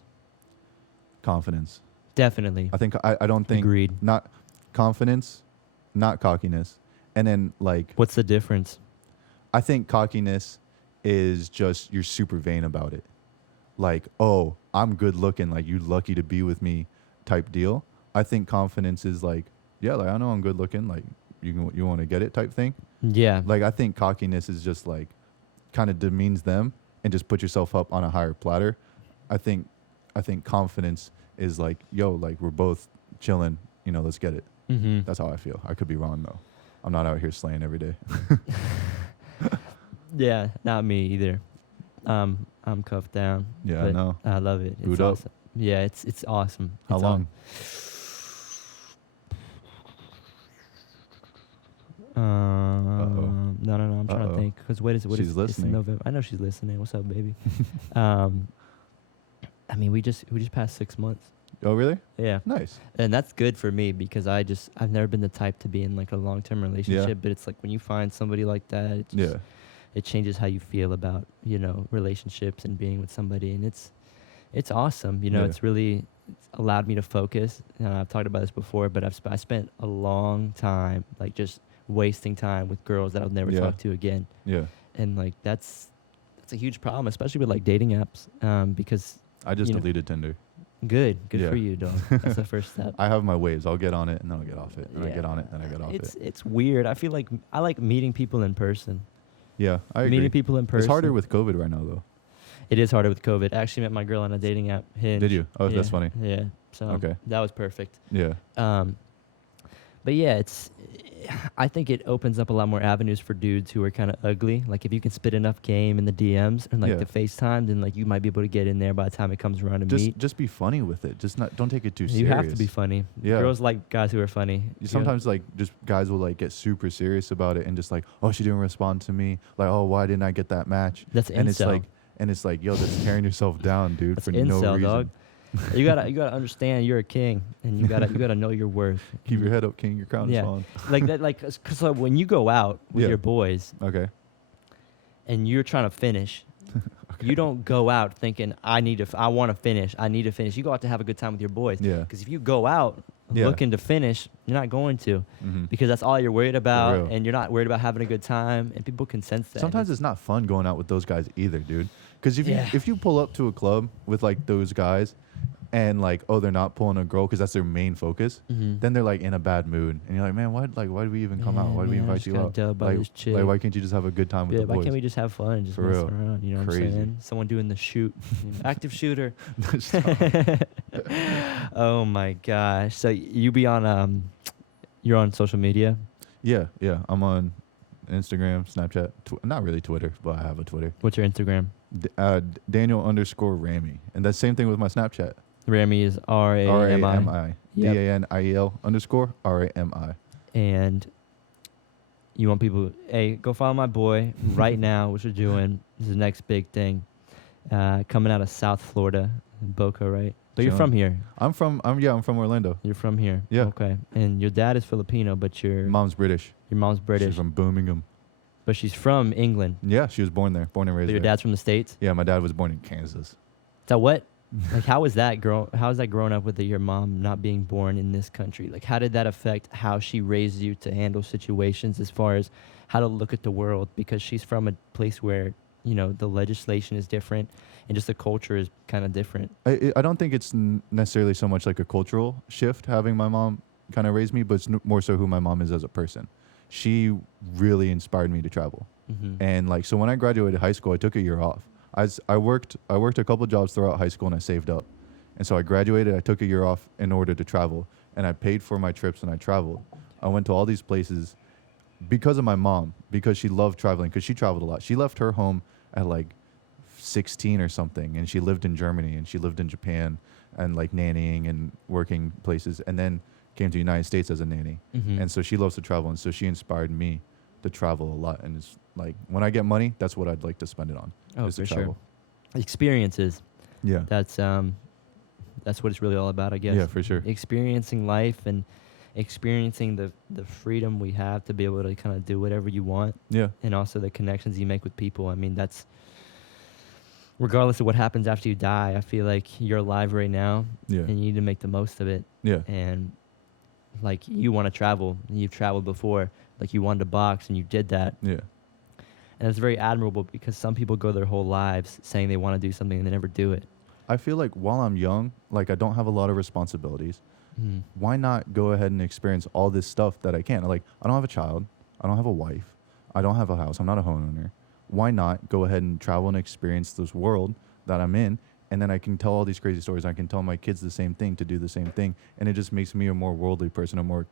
Confidence. Definitely. I don't think Agreed. not confidence, not cockiness. And then like What's the difference? I think cockiness is just you're super vain about it. Like, oh, I'm good looking, like you lucky to be with me type deal. I think confidence is like, yeah, like I know I'm good looking, like you want to get it type thing. Yeah. Like I think cockiness is just like kind of demeans them and just put yourself up on a higher platter. I think confidence is like, yo, like we're both chilling, let's get it. Mm-hmm. That's how I feel. I could be wrong though. I'm not out here slaying every day. Yeah, not me either. I'm cuffed down. Yeah, I know. I love it. It's Boot up. awesome. Yeah, it's awesome. How It's long? No. I'm trying to think. Because what is She's it's listening. November. I know she's listening. What's up, baby? I mean, we just passed 6 months. Oh, really? Yeah, Nice. and that's good for me because I've never been the type to be in like a long-term relationship. But it's like when you find somebody like that, it changes how you feel about relationships and being with somebody, and it's awesome. It's really allowed me to focus. I've talked about this before, but I spent a long time like just wasting time with girls that I'll never talk to again. Yeah. And like that's a huge problem, especially with like dating apps, because I just deleted Tinder. good Yeah. for you, dog. That's the first step. I have my waves. I'll get on it and then I'll get off it. And I get on it and then I get off it. It's weird. I feel like I like meeting people in person. Yeah, I agree. Meeting people in person. It's harder with COVID right now though. It is harder with COVID. I actually met my girl on a dating app, Hinge. Did you? Oh, that's funny. Yeah. So Okay. that was perfect. Yeah. But yeah, I think it opens up a lot more avenues for dudes who are kind of ugly. Like if you can spit enough game in the DMs and like the FaceTime, then like you might be able to get in there by the time it comes around to meet. Just be funny with it. Don't take it too serious. You have to be funny. Yeah. Girls like guys who are funny. Sometimes like just guys will like get super serious about it and just like, oh, she didn't respond to me. Like, oh, why didn't I get that match? That's incel. It's like, yo, that's tearing yourself down, dude, That's for incel, no reason. dog. You gotta understand you're a king, and you gotta know your worth. Keep your head up, king. Your crown is falling. Like that, like cause like when you go out with your boys, Okay. and you're trying to finish, you don't go out thinking I want to finish. I need to finish. You go out to have a good time with your boys. Yeah. Because if you go out looking to finish, you're not going to, because that's all you're worried about, and you're not worried about having a good time, and people can sense that. Sometimes it's not fun going out with those guys either, dude. Because if you pull up to a club with like those guys, and like, oh, they're not pulling a girl because that's their main focus, then they're like in a bad mood, and you're like, man, why do we even come out? Why do we invite you out? Like, why can't you just have a good time with the boys? Why can't we just have fun and just For mess real. around? You know what I'm saying? Someone doing the shoot, active shooter. Oh my gosh! So you be on you're on social media? Yeah. I'm on Instagram, Snapchat, not really Twitter, but I have a Twitter. What's your Instagram? Daniel_Rami, and that's same thing with my Snapchat. Rami is RAMI. Yep. DANIEL_RAMI. And you want people, hey, go follow my boy right now, what you're doing. This is the next big thing. Coming out of South Florida, Boca, right? But you're from here. I'm from Orlando. You're from here. Yeah. Okay. And your dad is Filipino, but your mom's British. Your mom's British. She's from Birmingham. But she's from England. Yeah, she was born there, born and raised But your there. dad's from the States? Yeah, my dad was born in Kansas. So what? Like, how is that growing up with your mom not being born in this country? Like, how did that affect how she raised you to handle situations as far as how to look at the world? Because she's from a place where, the legislation is different and just the culture is kind of different. I don't think it's necessarily so much like a cultural shift having my mom kind of raise me, but it's more so who my mom is as a person. She really inspired me to travel. And like, so when I graduated high school, I took a year off. I worked a couple jobs throughout high school and I saved up. And so I graduated, I took a year off in order to travel, and I paid for my trips and I traveled. I went to all these places because of my mom, because she loved traveling, because she traveled a lot. She left her home at like 16 or something, and she lived in Germany and she lived in Japan and like nannying and working places, and then came to the United States as a nanny. And so she loves to travel, and so she inspired me to travel a lot. And it's like, when I get money, that's what I'd like to spend it on. Oh, is for to travel. Sure. Experiences. Yeah. That's what it's really all about, I guess. Yeah, for sure. Experiencing life and experiencing the freedom we have to be able to kind of do whatever you want. Yeah. And also the connections you make with people. I mean, regardless of what happens after you die, I feel like you're alive right now, Yeah. and you need to make the most of it. Yeah. And like you want to travel, and you've traveled before, like you wanted to box, and you did that. Yeah. And it's very admirable because some people go their whole lives saying they want to do something and they never do it. I feel like while I'm young, like I don't have a lot of responsibilities. Mm. Why not go ahead and experience all this stuff that I can? Like, I don't have a child. I don't have a wife. I don't have a house. I'm not a homeowner. Why not go ahead and travel and experience this world that I'm in? And then I can tell all these crazy stories. I can tell my kids the same thing, to do the same thing. And it just makes me a more worldly person, a more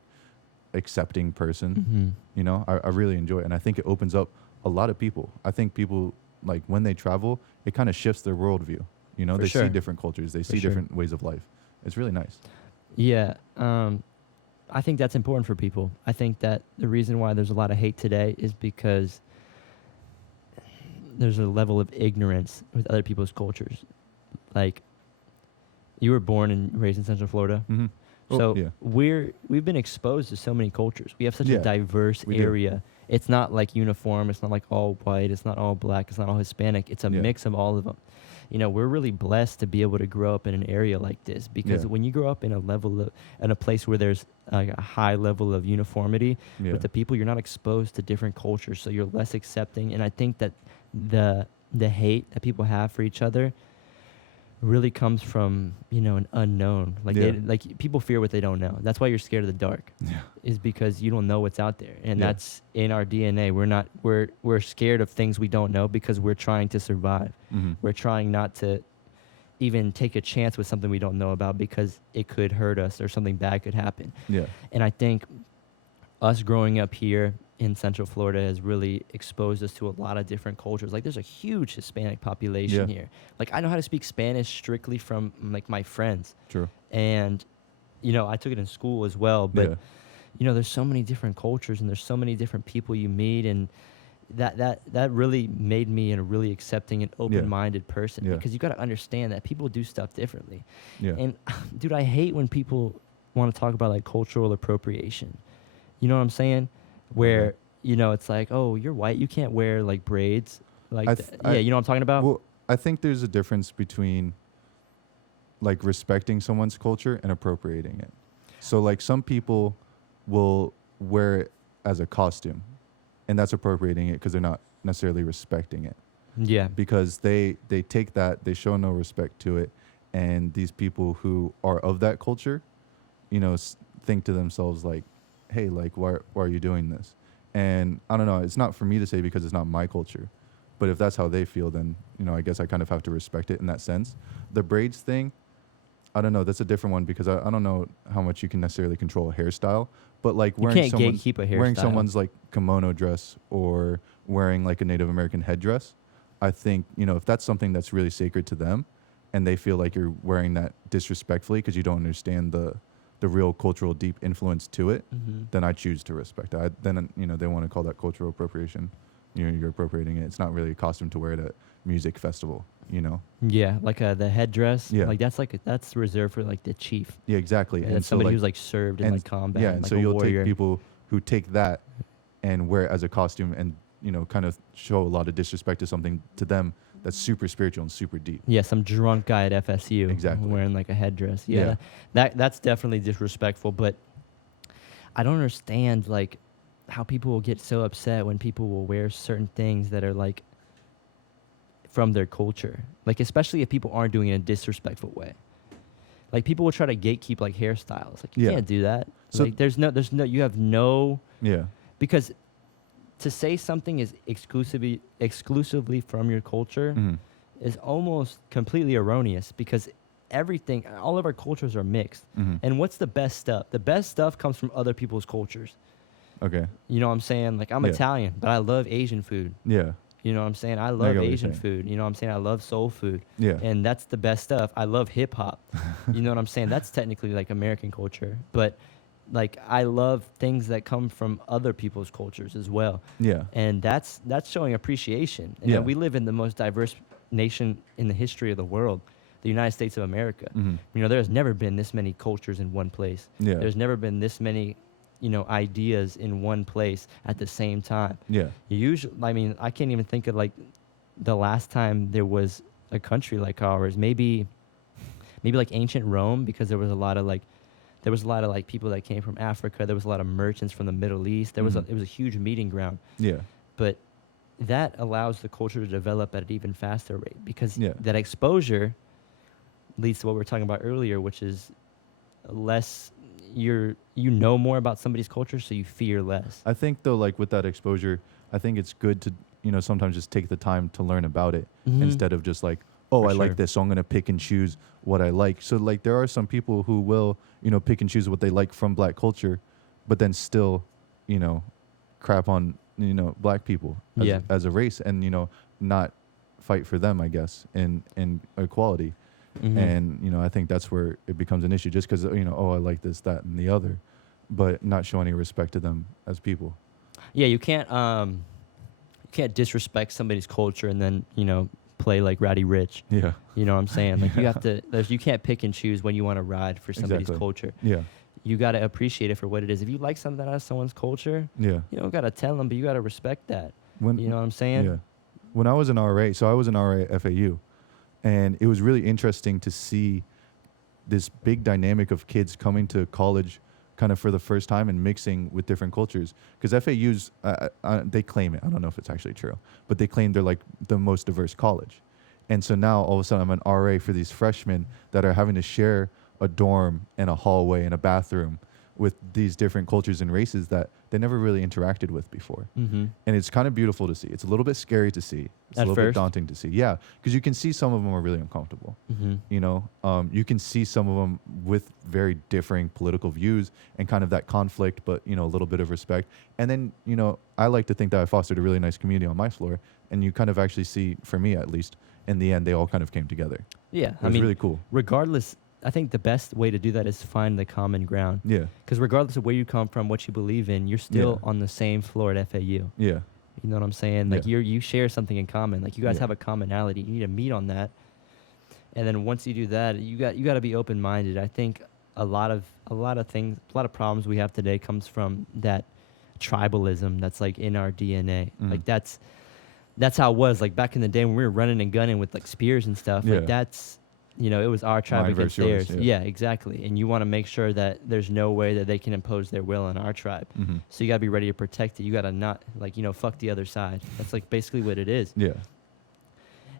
accepting person. Mm-hmm. You know, I really enjoy it. And I think it opens up a lot of people. I think people, like, when they travel, it kind of shifts their worldview. You know, For they sure. see different cultures. They see sure. different ways of life. It's really nice. Yeah. I think that's important for people. I think that the reason why there's a lot of hate today is because there's a level of ignorance with other people's cultures. Like, you were born and raised in Central Florida. Mm-hmm. So yeah. we've been exposed to so many cultures. We have such Yeah, a diverse we do. area. It's not like uniform. It's not like all white. It's not all black. It's not all Hispanic. It's a Yeah. mix of all of them. You know, we're really blessed to be able to grow up in an area like this because Yeah. when you grow up in a place where there's a high level of uniformity Yeah. with the people, you're not exposed to different cultures, so you're less accepting. And I think that the hate that people have for each other really comes from, you know, an unknown. Like Yeah. like people fear what they don't know. That's why you're scared of the dark. Yeah. Is because you don't know what's out there, and Yeah. that's in our DNA. We're scared of things we don't know because we're trying to survive. Mm-hmm. We're trying not to even take a chance with something we don't know about because it could hurt us or something bad could happen. Yeah. And I think us growing up here in Central Florida has really exposed us to a lot of different cultures. Like, there's a huge Hispanic population Yeah. here. Like, I know how to speak Spanish strictly from like my friends, True. and you know, I took it in school as well. But Yeah. you know, there's so many different cultures and there's so many different people you meet, and that really made me a really accepting and open-minded person Yeah. because you got to understand that people do stuff differently. Yeah. And dude, I hate when people want to talk about like cultural appropriation. You know what I'm saying? Where, Okay. you know, it's like, oh, you're white, you can't wear like braids. Like, I- you know what I'm talking about? Well, I think there's a difference between like respecting someone's culture and appropriating it. So like some people will wear it as a costume, and that's appropriating it because they're not necessarily respecting it. Yeah. Because they take that, they show no respect to it, and these people who are of that culture, you know, think to themselves like, hey, like why are you doing this? And I don't know, it's not for me to say because it's not my culture, but if that's how they feel, then, you know, I guess I kind of have to respect it in that sense. The braids thing, I don't know, that's a different one because I don't know how much you can necessarily control a hairstyle, but like You wearing can't gatekeep a wearing hairstyle. someone's like kimono dress or wearing like a Native American headdress, I think, you know, if that's something that's really sacred to them and they feel like you're wearing that disrespectfully because you don't understand the real cultural deep influence to it, Mm-hmm. then I choose to respect it. Then, you know, they want to call that cultural appropriation. You're appropriating it. It's not really a costume to wear at a music festival, you know? Yeah, like the headdress. Yeah. Like that's reserved for like the chief. Yeah, exactly. And that's so somebody like, who's like served in like combat. yeah, and like so a you'll warrior. take people who take that and wear it as a costume and, you know, kind of show a lot of disrespect to something to them that's super spiritual and super deep. Yeah, some drunk guy at FSU Exactly. wearing like a headdress. Yeah. Yeah, that's definitely disrespectful. But I don't understand like how people will get so upset when people will wear certain things that are like from their culture. Like especially if people aren't doing it in a disrespectful way. Like people will try to gatekeep like hairstyles. Like you Yeah. can't do that. So- like there's no you have no Yeah. because to say something is exclusively from your culture Hmm. is almost completely erroneous because all of our cultures are mixed. Hmm. And what's the best stuff? The best stuff comes from other people's cultures. Okay. You know what I'm saying? Like I'm Yeah. Italian, but I love Asian food. Yeah. You know what I'm saying? I get love what you're Asian saying. food. You know what I'm saying? I love soul food. Yeah. And that's the best stuff. I love hip hop. You know what I'm saying? That's technically like American culture, but like I love things that come from other people's cultures as well. Yeah. And that's showing appreciation. And Yeah. we live in the most diverse nation in the history of the world, the United States of America. Hmm. You know, there's never been this many cultures in one place. Yeah. There's never been this many, you know, ideas in one place at the same time. Yeah. Usually, I mean, I can't even think of like the last time there was a country like ours. Maybe like ancient Rome, because there was a lot of like people that came from Africa. There was a lot of merchants from the Middle East. It was a huge meeting ground. Yeah. But that allows the culture to develop at an even faster rate, because Yeah. that exposure leads to what we were talking about earlier, which is less. You know more about somebody's culture, so you fear less. I think though, like with that exposure, I think it's good to, sometimes just take the time to learn about it instead of just like, oh, For I sure. like this, so I'm going to pick and choose what I like. So like there are some people who will, pick and choose what they like from black culture, but then still, crap on, black people as a race, and, not fight for them, I guess, in equality. And, I think that's where it becomes an issue, just because, oh, I like this, that, and the other, but not show any respect to them as people. Yeah, you can't disrespect somebody's culture and then, play like Ratty Rich. Yeah. You know what I'm saying? Like you have to, you can't pick and choose when you want to ride for somebody's Exactly. culture. Yeah. You got to appreciate it for what it is. If you like something out of someone's culture, Yeah. you don't got to tell them, but you got to respect that. When, You know what I'm saying? Yeah. When I was an RA, so I was an RA at FAU, and it was really interesting to see this big dynamic of kids coming to college kind of for the first time and mixing with different cultures. Because FAU's, they claim it. I don't know if it's actually true, but they claim they're like the most diverse college. And so now all of a sudden I'm an RA for these freshmen that are having to share a dorm and a hallway and a bathroom with these different cultures and races that they never really interacted with before. Mm-hmm. And it's kind of beautiful to see. It's a little bit scary to see. It's At a little first? bit daunting to see. Yeah, because you can see some of them are really uncomfortable. Mm-hmm. You can see some of them with very differing political views and kind of that conflict, but, a little bit of respect. And then, I like to think that I fostered a really nice community on my floor. And you kind of actually see, for me at least, in the end, they all kind of came together. Yeah. It was really cool. Regardless, I think the best way to do that is to find the common ground. Yeah. Because regardless of where you come from, what you believe in, you're still on the same floor at FAU. Yeah. You know what I'm saying? Like you share something in common. Like you guys Yeah. have a commonality. You need to meet on that. And then once you do that, you got to be open minded. I think a lot of problems we have today comes from that tribalism that's like in our DNA. Like that's how it was. Like back in the day when we were running and gunning with like spears and stuff. Yeah. Like that's it was our tribe Mine against versus yours, theirs. yeah. Yeah, exactly. And you want to make sure that there's no way that they can impose their will on our tribe. Mm-hmm. So you got to be ready to protect it. You got to not fuck the other side. That's like basically what it is. Yeah.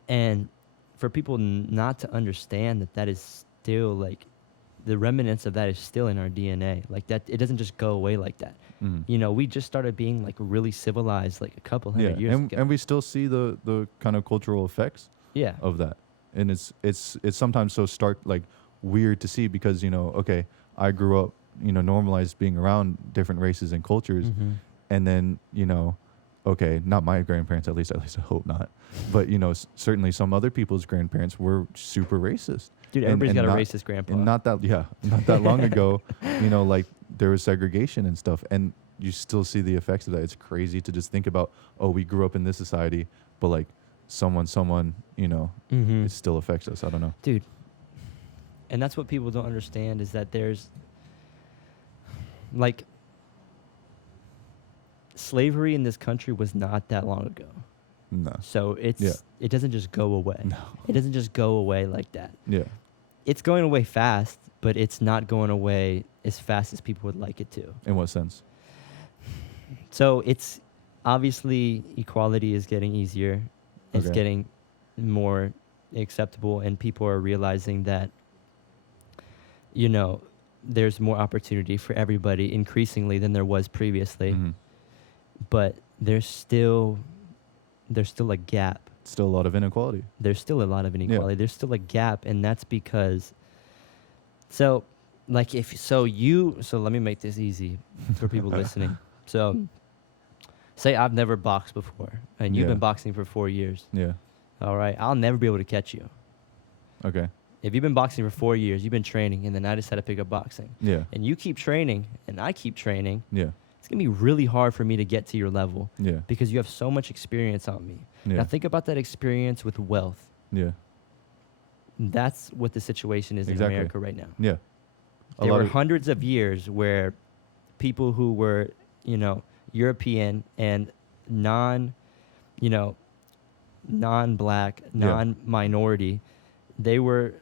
And for people not to understand that is still like the remnants of that is still in our DNA. Like that, it doesn't just go away like that. Mm-hmm. We just started being like really civilized like a couple hundred years ago. And we still see the kind of cultural effects Yeah. of that. And it's sometimes so stark, like weird to see because, okay, I grew up, normalized being around different races and cultures. Mm-hmm. And then, okay, not my grandparents, at least I hope not. But, certainly some other people's grandparents were super racist. Dude, everybody's got a racist grandpa. And not that long ago, like there was segregation and stuff. And you still see the effects of that. It's crazy to just think about, oh, we grew up in this society, but like someone, Mm-hmm. it still affects us. I don't know. Dude. And that's what people don't understand is that there's like slavery in this country was not that long ago. No. So it doesn't just go away. No. It doesn't just go away like that. Yeah. It's going away fast, but it's not going away as fast as people would like it to. In what sense? So it's obviously equality is getting easier. It's Okay. getting more acceptable, and people are realizing that, there's more opportunity for everybody increasingly than there was previously. Mm-hmm. But there's still a gap. Still a lot of inequality. There's still a lot of inequality. There's still a gap, and that's because. So, like so let me make this easy for people listening. So, say I've never boxed before, and you've been boxing for 4 years. Yeah. All right, I'll never be able to catch you. Okay. If you've been boxing for 4 years, you've been training, and then I decided to pick up boxing, Yeah. and you keep training, and I keep training, Yeah. it's gonna be really hard for me to get to your level Yeah. because you have so much experience on me. Yeah. Now think about that experience with wealth. Yeah. That's what the situation is Exactly. in America right now. Yeah. There were hundreds of years where people who were, European and non-black, non-minority, they were,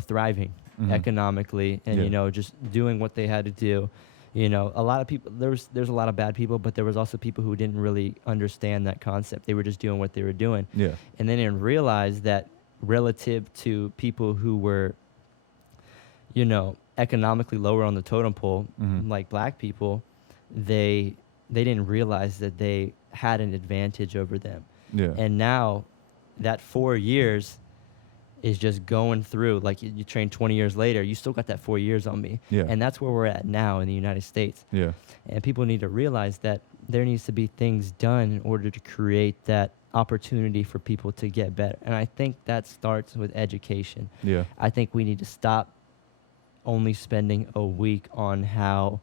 thriving economically and, just doing what they had to do. A lot of people, there's a lot of bad people, but there was also people who didn't really understand that concept. They were just doing what they were doing. Yeah. And they didn't realize that relative to people who were, economically lower on the totem pole, like black people, they didn't realize that they had an advantage over them. Yeah. And now that 4 years is just going through, like you train 20 years later, you still got that 4 years on me. Yeah. And that's where we're at now in the United States. Yeah. And people need to realize that there needs to be things done in order to create that opportunity for people to get better. And I think that starts with education. Yeah. I think we need to stop only spending a week on how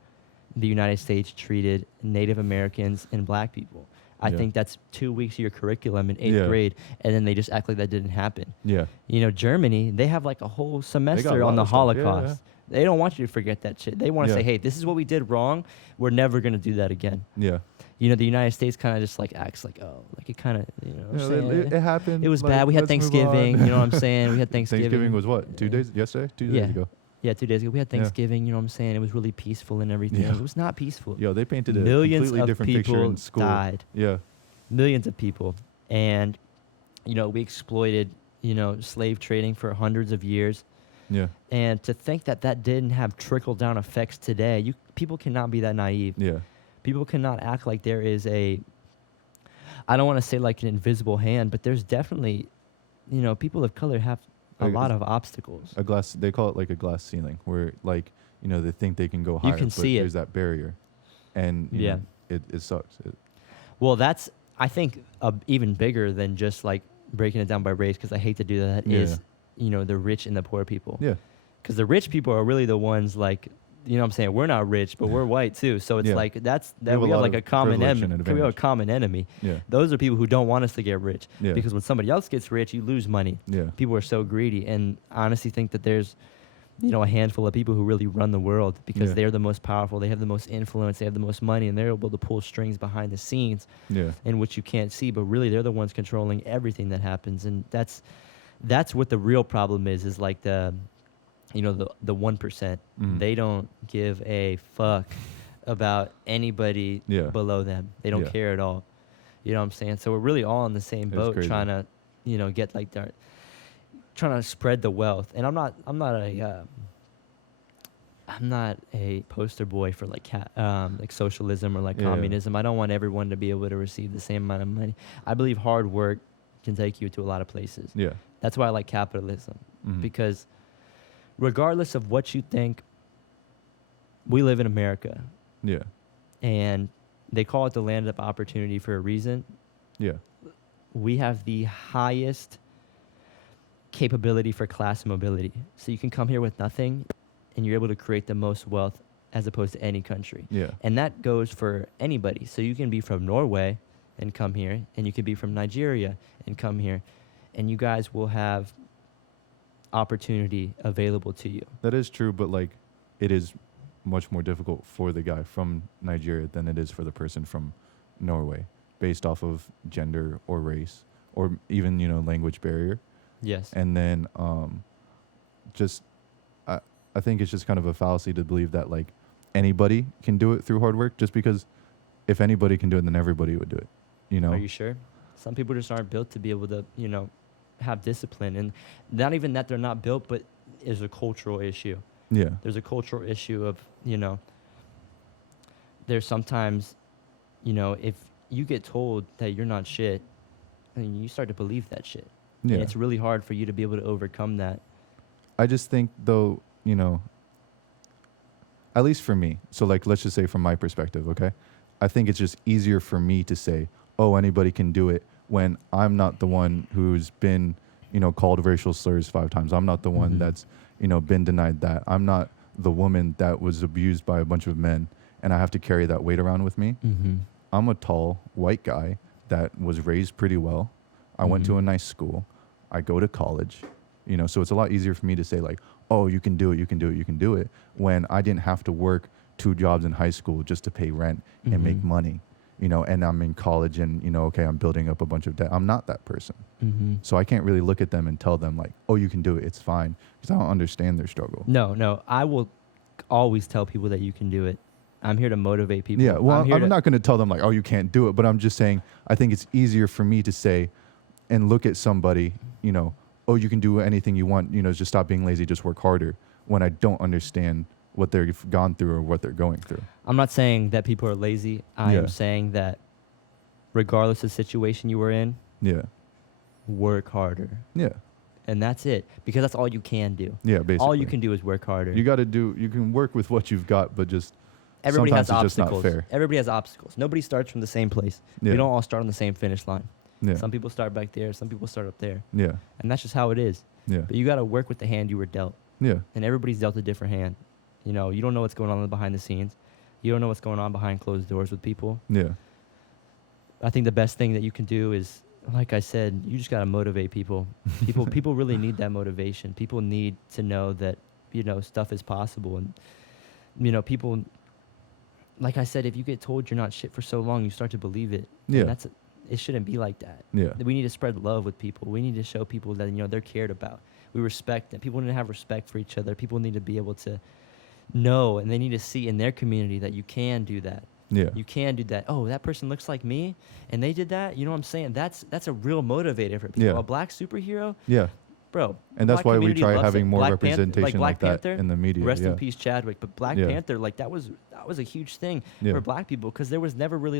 the United States treated Native Americans and black people. I think that's 2 weeks of your curriculum in 8th grade, and then they just act like that didn't happen. Yeah. Germany, they have like a whole semester on the Holocaust. They don't want you to forget that shit. They want to say, hey, this is what we did wrong. We're never going to do that again. Yeah. The United States kind of just like acts like, oh, like it kind of, it happened. It was bad. We had Thanksgiving. You know what I'm saying? We had Thanksgiving. Thanksgiving was what? 2 days? Yesterday? 2 days ago? Yeah, 2 days ago. We had Thanksgiving, you know what I'm saying? It was really peaceful and everything. Yeah. It was not peaceful. Yo, they painted a Millions completely of different picture people in school. died. Yeah. Millions of people. And, we exploited, slave trading for hundreds of years. Yeah. And to think that that didn't have trickle-down effects today, people cannot be that naive. Yeah. People cannot act like there is I don't want to say like an invisible hand, but there's definitely, people of color have a lot of obstacles. They call it like a glass ceiling, where like, they think they can go higher, can but see there's that barrier. And you know, it sucks. Well, that's, I think, even bigger than just like breaking it down by race, because I hate to do that, is, the rich and the poor people. Yeah. Because the rich people are really the ones like, what I'm saying? We're not rich, but we're white too. So it's like we have like a common enemy. We have a common enemy. Yeah. Those are people who don't want us to get rich. Yeah. Because when somebody else gets rich, you lose money. Yeah. People are so greedy, and I honestly think that there's, a handful of people who really run the world because they're the most powerful. They have the most influence. They have the most money, and they're able to pull strings behind the scenes, in which you can't see. But really, they're the ones controlling everything that happens, and that's what the real problem is like the 1%. They don't give a fuck about anybody below them. They don't care at all. You know what I'm saying? So we're really all in the same boat, trying to, get like that, trying to spread the wealth. And I'm not a poster boy for like socialism or like communism. I don't want everyone to be able to receive the same amount of money. I believe hard work can take you to a lot of places. Yeah. That's why I like capitalism, because regardless of what you think, we live in America. Yeah. And they call it the land of opportunity for a reason. Yeah. We have the highest capability for class mobility. So you can come here with nothing and you're able to create the most wealth as opposed to any country. Yeah. And that goes for anybody. So you can be from Norway and come here, and you can be from Nigeria and come here, and you guys will have opportunity available to you. That is true, but like it is much more difficult for the guy from Nigeria than it is for the person from Norway, based off of gender or race or even language barrier. Yes. And then I think it's just kind of a fallacy to believe that like anybody can do it through hard work, just because if anybody can do it, then everybody would do it. Are you sure? Some people just aren't built to be able to have discipline, and not even that they're not built, but is a cultural issue. Yeah. There's a cultural issue of, there's sometimes, if you get told that you're not shit, and you start to believe that shit. Yeah. And it's really hard for you to be able to overcome that. I just think though, at least for me, so like let's just say from my perspective, okay? I think it's just easier for me to say, oh, anybody can do it, when I'm not the one who's been, called racial slurs 5 times. I'm not the one that's, been denied that. I'm not the woman that was abused by a bunch of men, and I have to carry that weight around with me. I'm a tall, white guy that was raised pretty well. I went to a nice school. I go to college, so it's a lot easier for me to say like, oh, you can do it, you can do it, you can do it, when I didn't have to work 2 jobs in high school just to pay rent and make money. and I'm in college and, okay, I'm building up a bunch of debt. I'm not that person. Mm-hmm. So I can't really look at them and tell them like, oh, you can do it. It's fine. Because I don't understand their struggle. No. I will always tell people that you can do it. I'm here to motivate people. Yeah, well, I'm not going to tell them like, oh, you can't do it. But I'm just saying, I think it's easier for me to say and look at somebody, oh, you can do anything you want. Just stop being lazy. Just work harder. When I don't understand what they've gone through or what they're going through. I'm not saying that people are lazy. I am saying that regardless of the situation you were in, work harder. Yeah. And that's it. Because that's all you can do. Yeah, basically. All you can do is work harder. You can work with what you've got, but just everybody sometimes has it's obstacles. Just not fair. Everybody has obstacles. Nobody starts from the same place. Yeah. We don't all start on the same finish line. Yeah. Some people start back there. Some people start up there. Yeah. And that's just how it is. Yeah. But you got to work with the hand you were dealt. Yeah. And everybody's dealt a different hand. You don't know what's going on behind the scenes. You don't know what's going on behind closed doors with people. Yeah. I think the best thing that you can do is, like I said, you just got to motivate people. People really need that motivation. People need to know that, stuff is possible. And, people, like I said, if you get told you're not shit for so long, you start to believe it. Yeah. And it shouldn't be like that. Yeah. We need to spread love with people. We need to show people that, they're cared about. We respect them. People need to have respect for each other. People need to be able to know, and they need to see in their community that you can do that. Yeah. You can do that. Oh, that person looks like me, and they did that. You know what I'm saying? That's a real motivator for people. Yeah. A black superhero? Yeah. Bro. And that's why we try having more representation like that Panther, in the media. Rest in peace, Chadwick. But Black Panther, like that was a huge thing for black people, because there was never really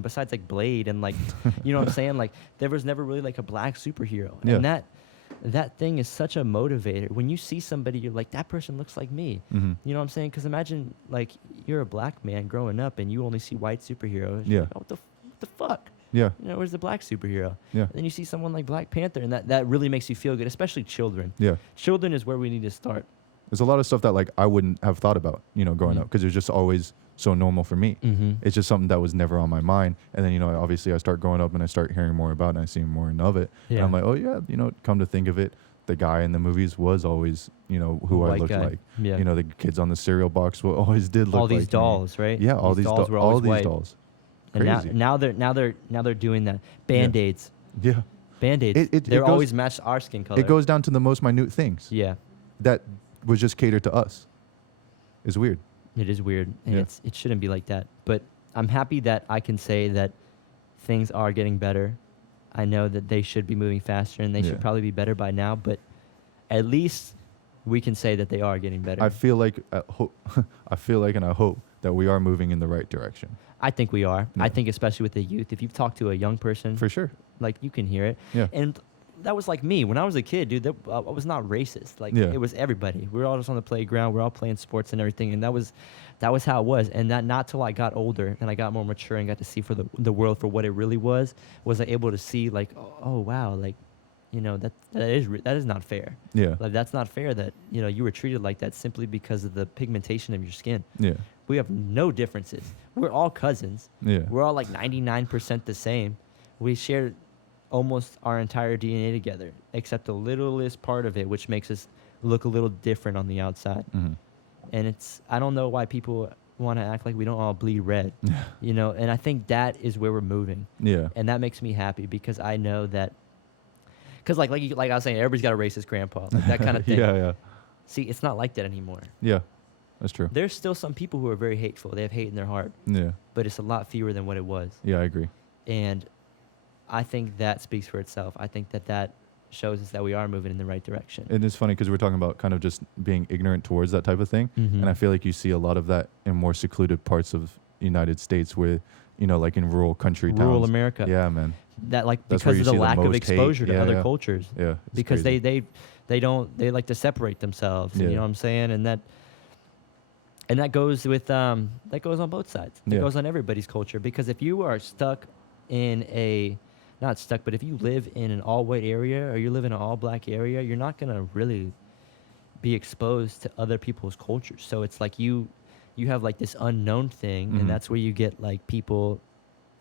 besides like Blade and like, you know what I'm saying? Like there was never really like a black superhero. Yeah. And that thing is such a motivator. When you see somebody, you're like, that person looks like me. Mm-hmm. You know what I'm saying? Because imagine, like, you're a black man growing up and you only see white superheroes. Yeah. Like, oh, what the fuck? Yeah. Where's the black superhero? Yeah. And then you see someone like Black Panther, and that really makes you feel good, especially children. Yeah. Children is where we need to start. There's a lot of stuff that, like, I wouldn't have thought about, growing up, because it was just always so normal for me. Mm-hmm. It's just something that was never on my mind. And then, obviously I start growing up and I start hearing more about it and I see more of it. Yeah. And I'm like, oh, yeah, come to think of it, the guy in the movies was always, who I looked like. Yeah. The kids on the cereal box always did look like all these dolls, me. Right? Yeah, all these dolls were always white. Dolls. Crazy. And now they're doing that. Band-Aids. Yeah. Band-Aids. They're always matched our skin color. It goes down to the most minute things. Yeah. That was just catered to us. It's weird. It is weird, and it shouldn't be like that. But I'm happy that I can say that things are getting better. I know that they should be moving faster, and they should probably be better by now. But at least we can say that they are getting better. I feel like, and I hope that we are moving in the right direction. I think we are. Yeah. I think especially with the youth. If you've talked to a young person, for sure, like you can hear it. Yeah. And that was like me when I was a kid, dude. I was not racist. Like it was everybody. We were all just on the playground. We were all playing sports and everything, and that was how it was. And that not till I got older and I got more mature and got to see for the world for what it really was I able to see like, oh wow, like, that is not fair. Yeah. Like that's not fair that you were treated like that simply because of the pigmentation of your skin. Yeah. We have no differences. We're all cousins. Yeah. We're all like 99% the same. We share almost our entire DNA together, except the littlest part of it, which makes us look a little different on the outside. Mm-hmm. And I don't know why people want to act like we don't all bleed red, and I think that is where we're moving. Yeah. And that makes me happy because I know that, because like I was saying, everybody's got a racist grandpa, like that kind of thing. Yeah. See, it's not like that anymore. Yeah, that's true. There's still some people who are very hateful. They have hate in their heart. Yeah. But it's a lot fewer than what it was. Yeah, I agree. And I think that speaks for itself. I think that shows us that we are moving in the right direction. And it's funny because we're talking about kind of just being ignorant towards that type of thing. Mm-hmm. And I feel like you see a lot of that in more secluded parts of the United States where, like in rural country towns. Rural America. Yeah, man. That because of the lack of exposure to other cultures. Yeah. Because crazy. they like to separate themselves. Yeah. You know what I'm saying? And that goes with that goes on both sides. It goes on everybody's culture. Because if you are stuck in not stuck, but if you live in an all-white area or you live in an all-black area, you're not going to really be exposed to other people's cultures. So it's like you have like this unknown thing, mm-hmm. and that's where you get like people,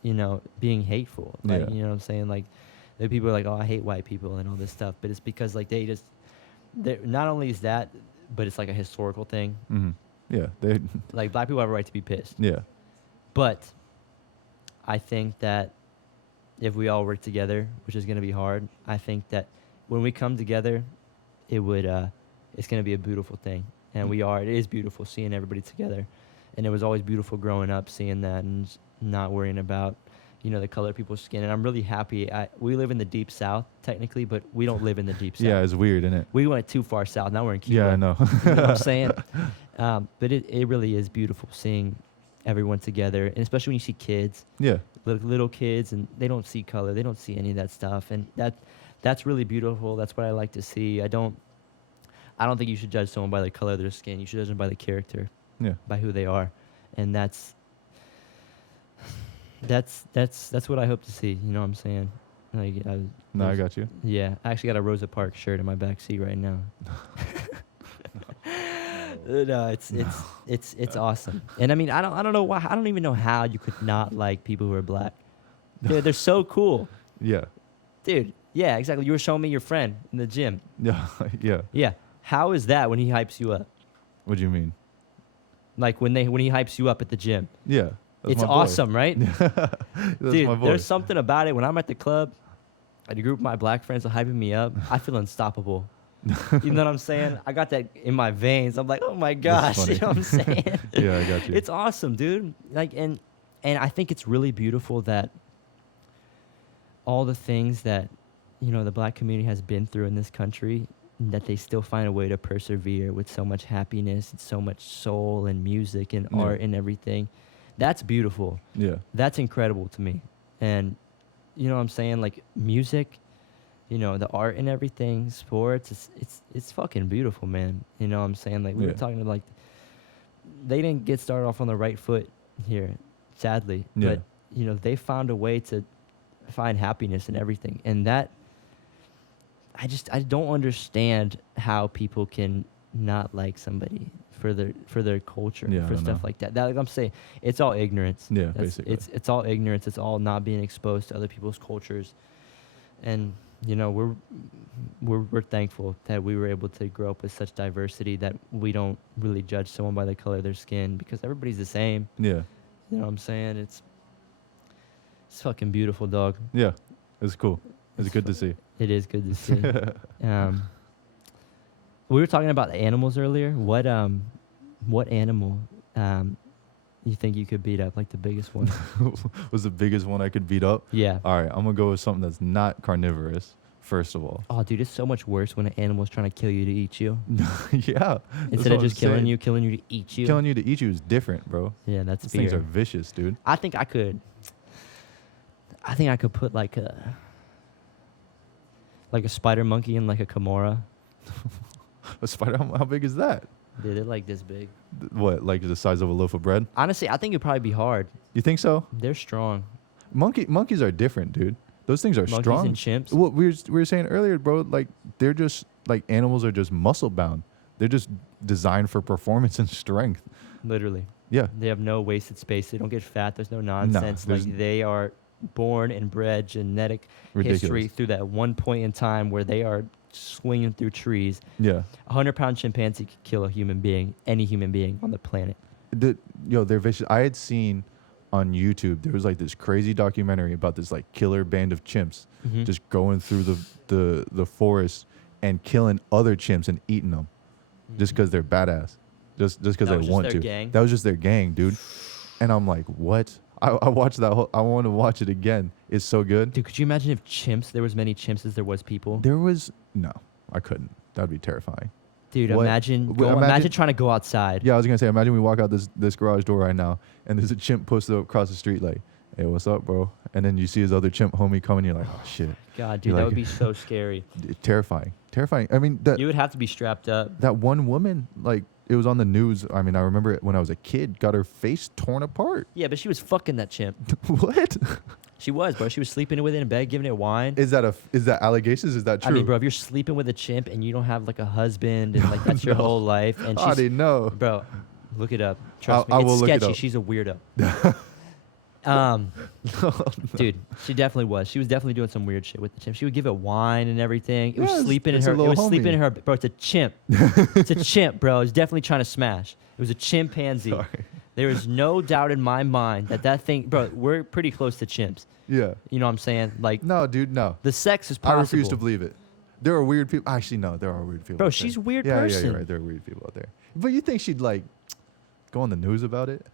being hateful. Like, you know what I'm saying? Like, the people are like, oh, I hate white people and all this stuff. But it's because like they're not only is that, but it's like a historical thing. Mm-hmm. Yeah. Like black people have a right to be pissed. Yeah. But I think that if we all work together, which is going to be hard, I think that when we come together, it's going to be a beautiful thing. And it is beautiful seeing everybody together. And it was always beautiful growing up seeing that and not worrying about, the color of people's skin. And I'm really happy. We live in the deep south, technically, but we don't live in the deep south. Yeah, it's weird, isn't it? We went too far south. Now we're in Cuba. Yeah, I know. You know what I'm saying? But it really is beautiful seeing everyone together, and especially when you see kids. Yeah. Little kids, and they don't see color. They don't see any of that stuff. And that's really beautiful. That's what I like to see. I don't think you should judge someone by the color of their skin. You should judge them by the character. Yeah. By who they are. And that's what I hope to see. You know what I'm saying? Like, I got you. Yeah, I actually got a Rosa Parks shirt in my back seat right now. No, it's awesome. And I mean, I don't know why. I don't even know how you could not like people who are black. Dude, they're so cool. Yeah. Dude, yeah, exactly. You were showing me your friend in the gym. Yeah. Yeah. Yeah. How is that when he hypes you up? What do you mean? Like when he hypes you up at the gym. Yeah. It's awesome, right? Dude, there's something about it. When I'm at the club, and a group of my black friends are hyping me up, I feel unstoppable. You know what I'm saying? I got that in my veins. I'm like, oh my gosh, you know what I'm saying? Yeah, I got you. It's awesome, dude. Like, and I think it's really beautiful that all the things that, the black community has been through in this country, that they still find a way to persevere with so much happiness and so much soul and music and art and everything. That's beautiful. Yeah. That's incredible to me. And you know what I'm saying? Like music, the art and everything, sports, it's fucking beautiful, man. You know what I'm saying? Like we were talking about, like, they didn't get started off on the right foot here, sadly. Yeah. But, they found a way to find happiness in everything. And that, I don't understand how people can not like somebody for their culture, for stuff like that. Like I'm saying, it's all ignorance. Yeah, basically. It's all ignorance. It's all not being exposed to other people's cultures. And we're thankful that we were able to grow up with such diversity that we don't really judge someone by the color of their skin because everybody's the same. Yeah. You know what I'm saying? It's fucking beautiful, dog. Yeah. It's cool. It's good to see. It is good to see. We were talking about animals earlier. What animal you think you could beat up, like the biggest one? Was the biggest one I could beat up? Yeah. All right, I'm going to go with something that's not carnivorous, first of all. Oh, dude, it's so much worse when an animal's trying to kill you to eat you. Yeah. Instead of just killing you to eat you. Killing you to eat you is different, bro. Yeah, that's These fear. things are vicious, dude. I think I could put like a spider monkey in like a Kimura. A spider? How big is that? Dude, they're like this big. What, like the size of a loaf of bread? Honestly, I think it'd probably be hard. You think so? They're strong. Monkeys are different, dude. Those things are strong. Monkeys and chimps. What we were saying earlier, bro, like they're just like animals are just muscle bound. They're just designed for performance and strength. Literally. Yeah. They have no wasted space. They don't get fat. There's no nonsense. Like they are born and bred genetic history through that one point in time where they are swinging through trees. Yeah. 100-pound chimpanzee could kill a human being, any human being on the planet. They're vicious. I had seen on YouTube, there was like this crazy documentary about this like killer band of chimps just going through the forest and killing other chimps and eating them just because they're badass. Just because they want to. Gang. That was just their gang, dude. And I'm like, what? I watched that whole. I want to watch it again. It's so good. Dude, could you imagine if there was many chimps as there was people? No, I couldn't. That'd be terrifying. Dude, imagine trying to go outside. Yeah, I was gonna say, imagine we walk out this garage door right now, and there's a chimp posted up across the street, like, "Hey, what's up, bro?" And then you see his other chimp homie coming, you're like, "Oh shit!" God, dude, that would be so scary. Terrifying. I mean, you would have to be strapped up. That one woman, like, it was on the news. I mean, I remember it when I was a kid, got her face torn apart. Yeah, but she was fucking that chimp. What? She was, bro. She was sleeping with it in bed, giving it wine. Is that allegations? Is that true? I mean, bro, if you're sleeping with a chimp and you don't have like a husband and like that's your whole life, and I didn't know. Bro, look it up. Trust me, I it's will sketchy. look it up. She's a weirdo. Dude, she definitely was. She was definitely doing some weird shit with the chimp. She would give it wine and everything. It was sleeping in her. It was sleeping in her. Bro, it's a chimp. It's a chimp, bro. It's definitely trying to smash. It was a chimpanzee. Sorry. There is no doubt in my mind that thing, bro. We're pretty close to chimps. Yeah. You know what I'm saying? Like, No, dude, no. the sex is possible. I refuse to believe it. There are weird people. Actually, no, there are weird people. Bro, out she's there. a weird Yeah, person. you're right. There are weird people out there. But you think she'd like go on the news about it?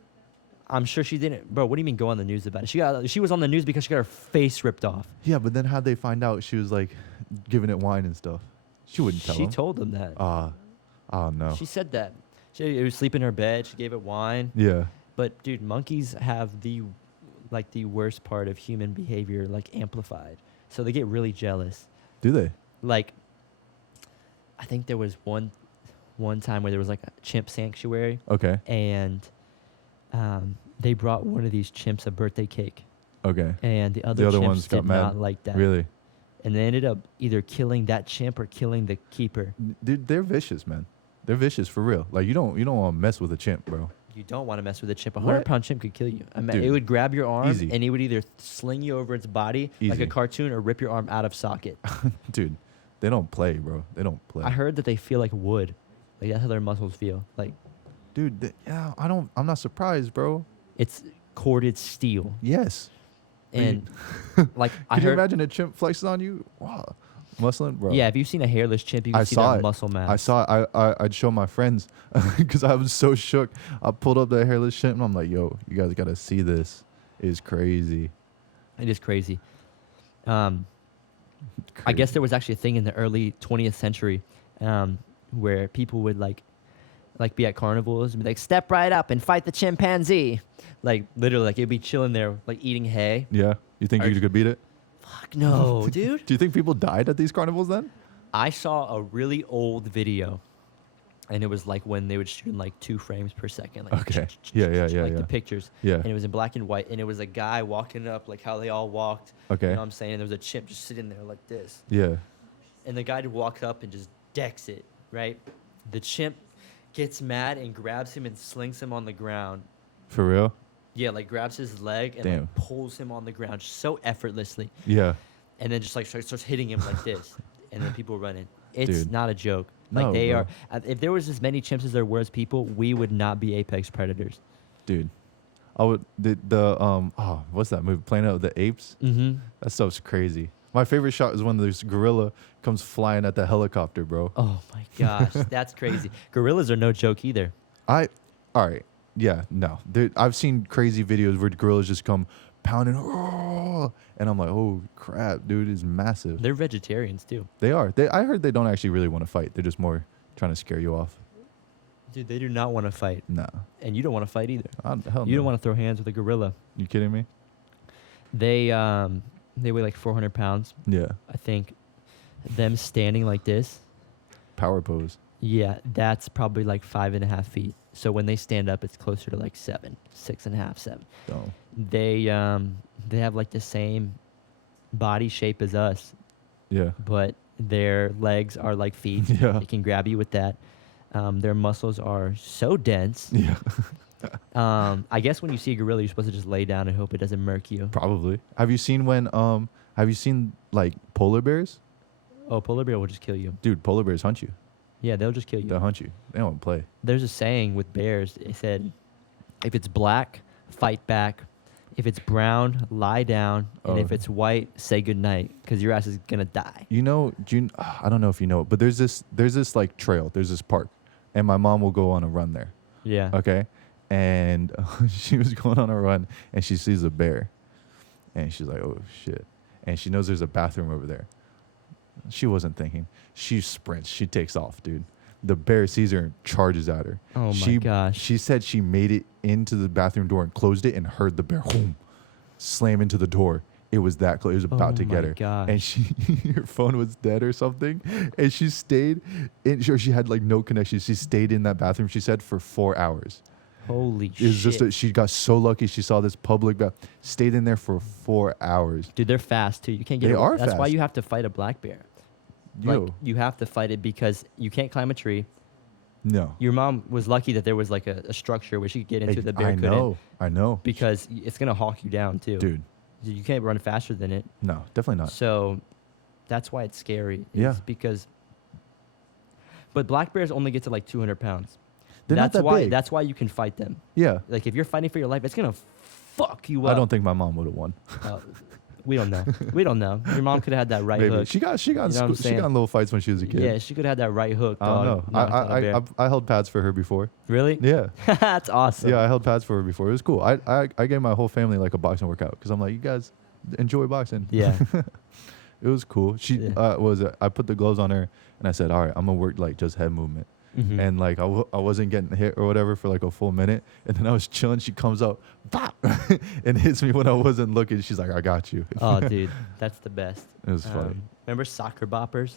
I'm sure she didn't. Bro, what do you mean go on the news about it? She was on the news because she got her face ripped off. Yeah, but then how'd they find out she was like giving it wine and stuff? She wouldn't tell She them. told them that. Oh no. She said that. She was sleeping in her bed. She gave it wine. Yeah. But dude, monkeys have the worst part of human behavior like amplified. So they get really jealous. Do they? Like, I think there was one time where there was like a chimp sanctuary. Okay. And they brought one of these chimps a birthday cake. Okay. And the other chimps ones got did mad. not like that. Really? And they ended up either killing that chimp or killing the keeper. Dude, they're vicious, man. They're vicious for real. Like you don't want to mess with a chimp, bro. You don't want to mess with a chimp. A What? 100-pound chimp could kill you. I mean, Dude, it would grab your arm easy. and it would either sling you over its body like Easy. a cartoon or rip your arm out of socket. Dude, they don't play, bro. They don't play. I heard that they feel like wood. Like that's how their muscles feel. Like Dude, yeah, I'm not surprised, bro. it's corded steel. Yes. And like I Can you heard, imagine a chimp flexes on you? Wow. Muscling, bro. yeah, if you've seen a hairless chimp, you can I see saw that it. muscle mass. I saw it. I'd show my friends because I was so shook. I pulled up the hairless chimp and I'm like, yo, you guys got to see this. It's crazy. It is crazy. I guess there was actually a thing in the early 20th century where people would like be at carnivals and be like, step right up and fight the chimpanzee. Like literally, like it'd be chilling there, like eating hay. Yeah. You think you could beat it? Fuck no, dude. Do you think people died at these carnivals then? I saw a really old video, and it was like when they would shoot in like 2 frames per second. Like, Okay. Yeah. like the pictures. Yeah. And it was in black and white, and it was a guy walking up like how they all walked. Okay. You know what I'm saying? And there was a chimp just sitting there like this. Yeah. And the guy walks up and just decks it, right? The chimp gets mad and grabs him and slings him on the ground. For real? Yeah, like grabs his leg and Damn. like pulls him on the ground so effortlessly. Yeah. And then just like starts hitting him like this. And then people running. It's Dude. not a joke. Like No, they bro. are. If there was as many chimps as there were as people, we would not be apex predators. Dude. I would what's that movie? Planet of the Apes? Mm-hmm. That stuff's crazy. My favorite shot is when this gorilla comes flying at the helicopter, bro. Oh my gosh, that's crazy. Gorillas are no joke either. All right. Yeah, no. I've seen crazy videos where gorillas just come pounding, and I'm like, oh crap, dude, it's massive. They're vegetarians too. They are. I heard they don't actually really want to fight. They're just more trying to scare you off. Dude, they do not want to fight. Nah. And you don't want to fight either. Hell You no. don't want to throw hands with a gorilla. You kidding me? They weigh like 400 pounds. Yeah. I think them standing like this, Power pose. yeah, that's probably like 5.5 feet. So when they stand up, it's closer to like 7, 6.5, 7. Don't. They have like the same body shape as us, Yeah. but their legs are like feet. Yeah. They can grab you with that. Their muscles are so dense. Yeah. I guess when you see a gorilla, you're supposed to just lay down and hope it doesn't murk you. Probably. Have you seen like polar bears? Oh, polar bear will just kill you. Dude, polar bears hunt you. Yeah, they'll just kill you. They'll hunt you. They don't play. There's a saying with bears. It said, if it's black, fight back. If it's brown, lie down. And if it's white, say goodnight, because your ass is going to die. You know, I don't know if you know it, but there's this like trail. There's this park, and my mom will go on a run there. Yeah. Okay. And she was going on a run, and she sees a bear, and she's like, oh shit. And she knows there's a bathroom over there. She wasn't thinking. She sprints. She takes off, dude. The bear sees her and charges at her. Oh my gosh. She said she made it into the bathroom door and closed it and heard the bear slam into the door. It was that close. It was about to get her. Gosh. And her phone was dead or something. And she stayed she had like no connection. She stayed in that bathroom, she said, for 4 hours. Holy It was shit. just she got so lucky. She saw this public stayed in there for 4 hours. Dude, they're fast too. You can't get They away. are That's why fast. you have to fight a black bear. Yo, Like, you have to fight it because you can't climb a tree. no. Your mom was lucky that there was like a structure where she could get into the bear couldn't. I know. Because it's going to hawk you down too. Dude, You can't run faster than it. no, definitely not. So that's why it's scary. Yeah. But black bears only get to like 200 pounds. They're not that big. That's why you can fight them. Yeah. Like if you're fighting for your life, it's gonna fuck you up. I don't think my mom would have won. We don't know. We don't know. Your mom could have had that right Maybe. hook. She got in little fights when she was a kid. Yeah, she could have had that right hook. I don't know. I held pads for her before. Really? Yeah. That's awesome. Yeah, I held pads for her before. It was cool. I gave my whole family like a boxing workout because I'm like, you guys enjoy boxing. Yeah. It was cool. I put the gloves on her and I said, all right, I'm gonna work like just head movement. Mm-hmm. And like I wasn't getting hit or whatever for like a full minute, and then I was chilling. She comes up, bop, and hits me when I wasn't looking. She's like, "I got you." Oh, dude, that's the best. It was funny. Remember soccer boppers?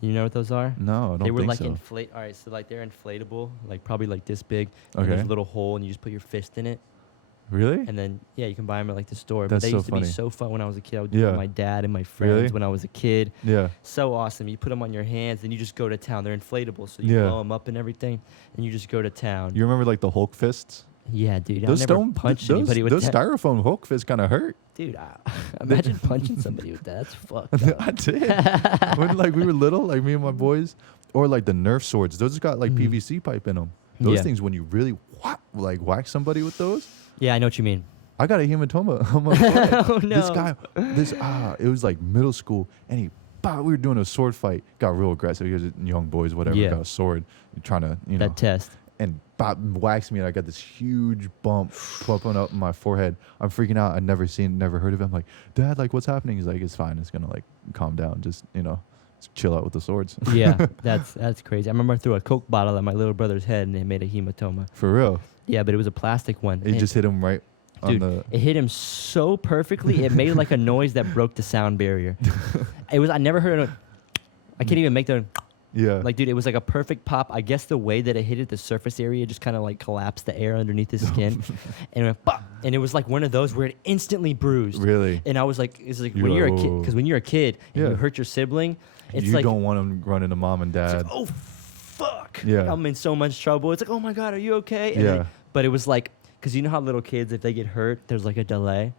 You know what those are? No, I don't think so. They were like All right, so like they're inflatable, like probably like this big. Okay. And there's a little hole, and you just put your fist in it. Really? And then you can buy them at like the store. That's but they so used to funny. be so fun when I was a kid. I would do it with my dad and my friends Really? when I was a kid. Yeah. So awesome. You put them on your hands, and you just go to town. They're inflatable, so you blow them up and everything, and you just go to town. You remember like the Hulk fists? Yeah, dude. Those I never punched anybody with those that. styrofoam Hulk fists kind of hurt. Dude, imagine punching somebody with that. That's fucked up. I did. When like we were little, like me and my boys, or like the Nerf swords. Those got like PVC pipe in them. Those things, when you really whack somebody with those. Yeah, I know what you mean. I got a hematoma on my forehead. Oh, no. It was like middle school, and we were doing a sword fight. Got real aggressive. He was young boys, whatever. Yeah. Got a sword, trying to, that test. And whacks me, and I got this huge bump popping up in my forehead. I'm freaking out. I'd never heard of it. I'm like, Dad, like, what's happening? He's like, it's fine. It's gonna like calm down. Just chill out with the swords. Yeah, that's crazy. I remember I threw a Coke bottle at my little brother's head, and it made a hematoma. For real? Yeah, but it was a plastic one. It just hit him right. Dude, it hit him so perfectly. It made like a noise that broke the sound barrier. I never heard it. I can't even make the. Yeah. Like, dude, it was like a perfect pop. I guess the way that it hit the surface area just kind of like collapsed the air underneath his skin, and it went pop. And it was like one of those where it instantly bruised. Really? And I was like, it's like when you're a kid, because when you're a kid and you hurt your sibling, it's you like don't want him running to mom and dad. It's like, oh fuck! Yeah. I'm in so much trouble. It's like, oh my god, are you okay? And yeah. But it was like. Because you know how little kids, if they get hurt, there's like a delay?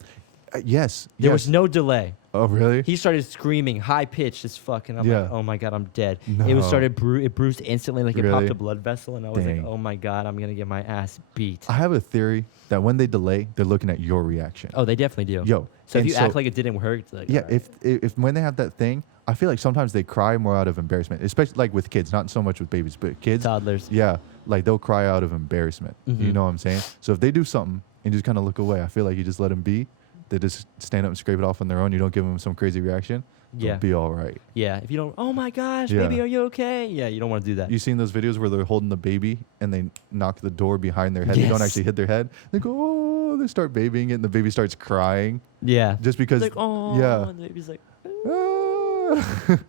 Yes. There was no delay. Oh, really? He started screaming, high pitched as fuck, and I'm like, oh my god, I'm dead. No. It bruised instantly, like it popped Really? a blood vessel, and I was like, oh my god, I'm gonna get my ass beat. I have a theory that when they delay, they're looking at your reaction. Oh, they definitely do. Yo. So if you act like it didn't hurt, it's like, yeah, right. if when they have that thing, I feel like sometimes they cry more out of embarrassment, especially like with kids, not so much with babies, but kids. Toddlers. Yeah, like they'll cry out of embarrassment. Mm-hmm. You know what I'm saying? So if they do something and just kind of look away, I feel like you just let them be. They just stand up and scrape it off on their own. You don't give them some crazy reaction. They'll be all right. Yeah. If you don't, oh my gosh, baby, are you okay? Yeah, you don't want to do that. You seen those videos where they're holding the baby and they knock the door behind their head? They don't actually hit their head. They go, oh, they start babying it, and the baby starts crying. Yeah. Just because. It's like, oh, yeah. And the baby's like, ah.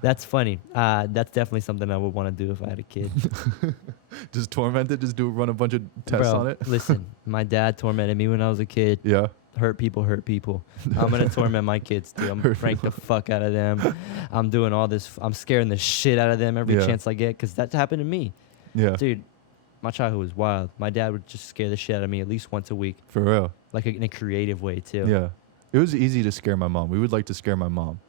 That's funny. That's definitely something I would want to do if I had a kid. Just torment it. Just run a bunch of tests on it. Listen, my dad tormented me when I was a kid. Yeah. Hurt people. I'm gonna torment my kids too. I'm gonna prank the fuck out of them. I'm doing all this. I'm scaring the shit out of them every chance I get, because that's happened to me. Yeah. Dude, my childhood was wild. My dad would just scare the shit out of me at least once a week. For real. Like in a creative way too. Yeah. It was easy to scare my mom. We would like to scare my mom,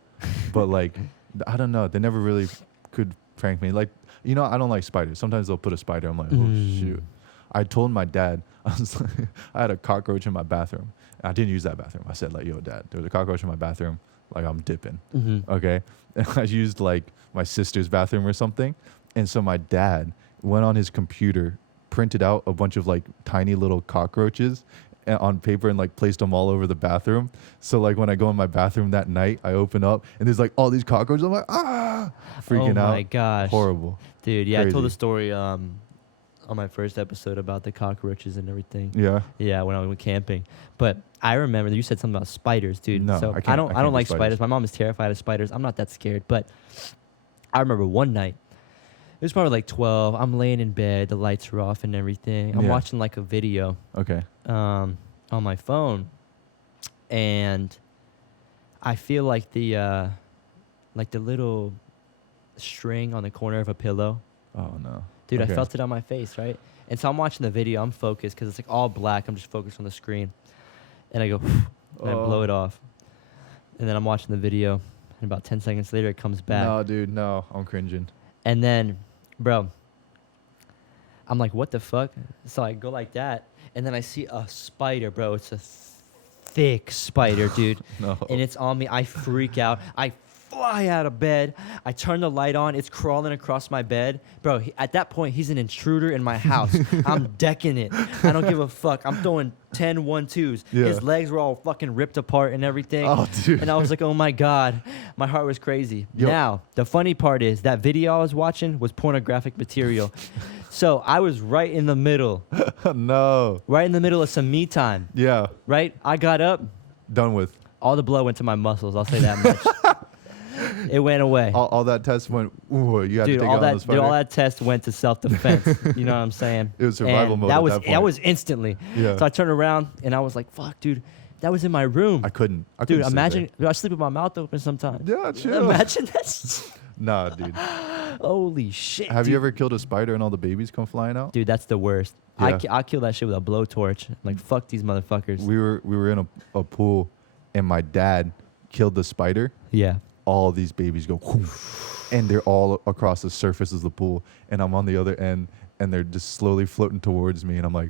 but like, I don't know. They never really could prank me. Like, I don't like spiders. Sometimes they'll put a spider. I'm like, oh shoot. I told my dad, I had a cockroach in my bathroom. I didn't use that bathroom. I said, like, yo, Dad, there was a cockroach in my bathroom. Like, I'm dipping. Mm-hmm. Okay. And I used like my sister's bathroom or something. And so my dad went on his computer, printed out a bunch of like tiny little cockroaches on paper and like placed them all over the bathroom. So like when I go in my bathroom that night, I open up and there's like all these cockroaches. I'm like, freaking out. Oh my gosh. Horrible. Dude, yeah, crazy. I told the story on my first episode about the cockroaches and everything. Yeah. Yeah, when I went camping. But I remember you said something about spiders, dude. No, so I don't like spiders. My mom is terrified of spiders. I'm not that scared, but I remember one night. It was probably like 12. I'm laying in bed, the lights are off and everything. I'm watching like a video. Okay. On my phone, and I feel like the little string on the corner of a pillow. Oh no. Dude, I felt it on my face, right? And so I'm watching the video. I'm focused because it's like all black. I'm just focused on the screen. And I go, and I blow it off. And then I'm watching the video. And about 10 seconds later, it comes back. No, dude, no. I'm cringing. And then, bro, I'm like, what the fuck? So I go like that, and then I see a spider, bro. It's a thick spider, dude. No. And it's on me. I freak out. I fly out of bed. I turn the light on. It's crawling across my bed. Bro, at that point, he's an intruder in my house. I'm decking it. I don't give a fuck. I'm throwing 10 1-2s. Yeah. His legs were all fucking ripped apart and everything. Oh, dude. And I was like, oh my God. My heart was crazy. Yo. Now, the funny part is that video I was watching was pornographic material. So I was right in the middle. No. Right in the middle of some me time. Yeah. Right? I got up. Done with. All the blood went to my muscles. I'll say that much. It went away. All that test went, ooh, you had to take all out that, the spider. all that test went to self-defense. You know what I'm saying? It was survival And mode That at was that point. that was instantly. Yeah. So I turned around and I was like, "Fuck, dude, that was in my room." I couldn't Dude, sleep imagine. I sleep with my mouth open sometimes. there. Yeah, chill. Imagine that. Nah, dude. Holy shit. Have dude. you ever killed a spider and all the babies come flying out? Dude, that's the worst. Yeah. I kill that shit with a blowtorch. Like, fuck these motherfuckers. We were in a pool, and my dad killed the spider. Yeah. All these babies go, whoo, and they're all across the surface of the pool, and I'm on the other end, and they're just slowly floating towards me, and I'm like,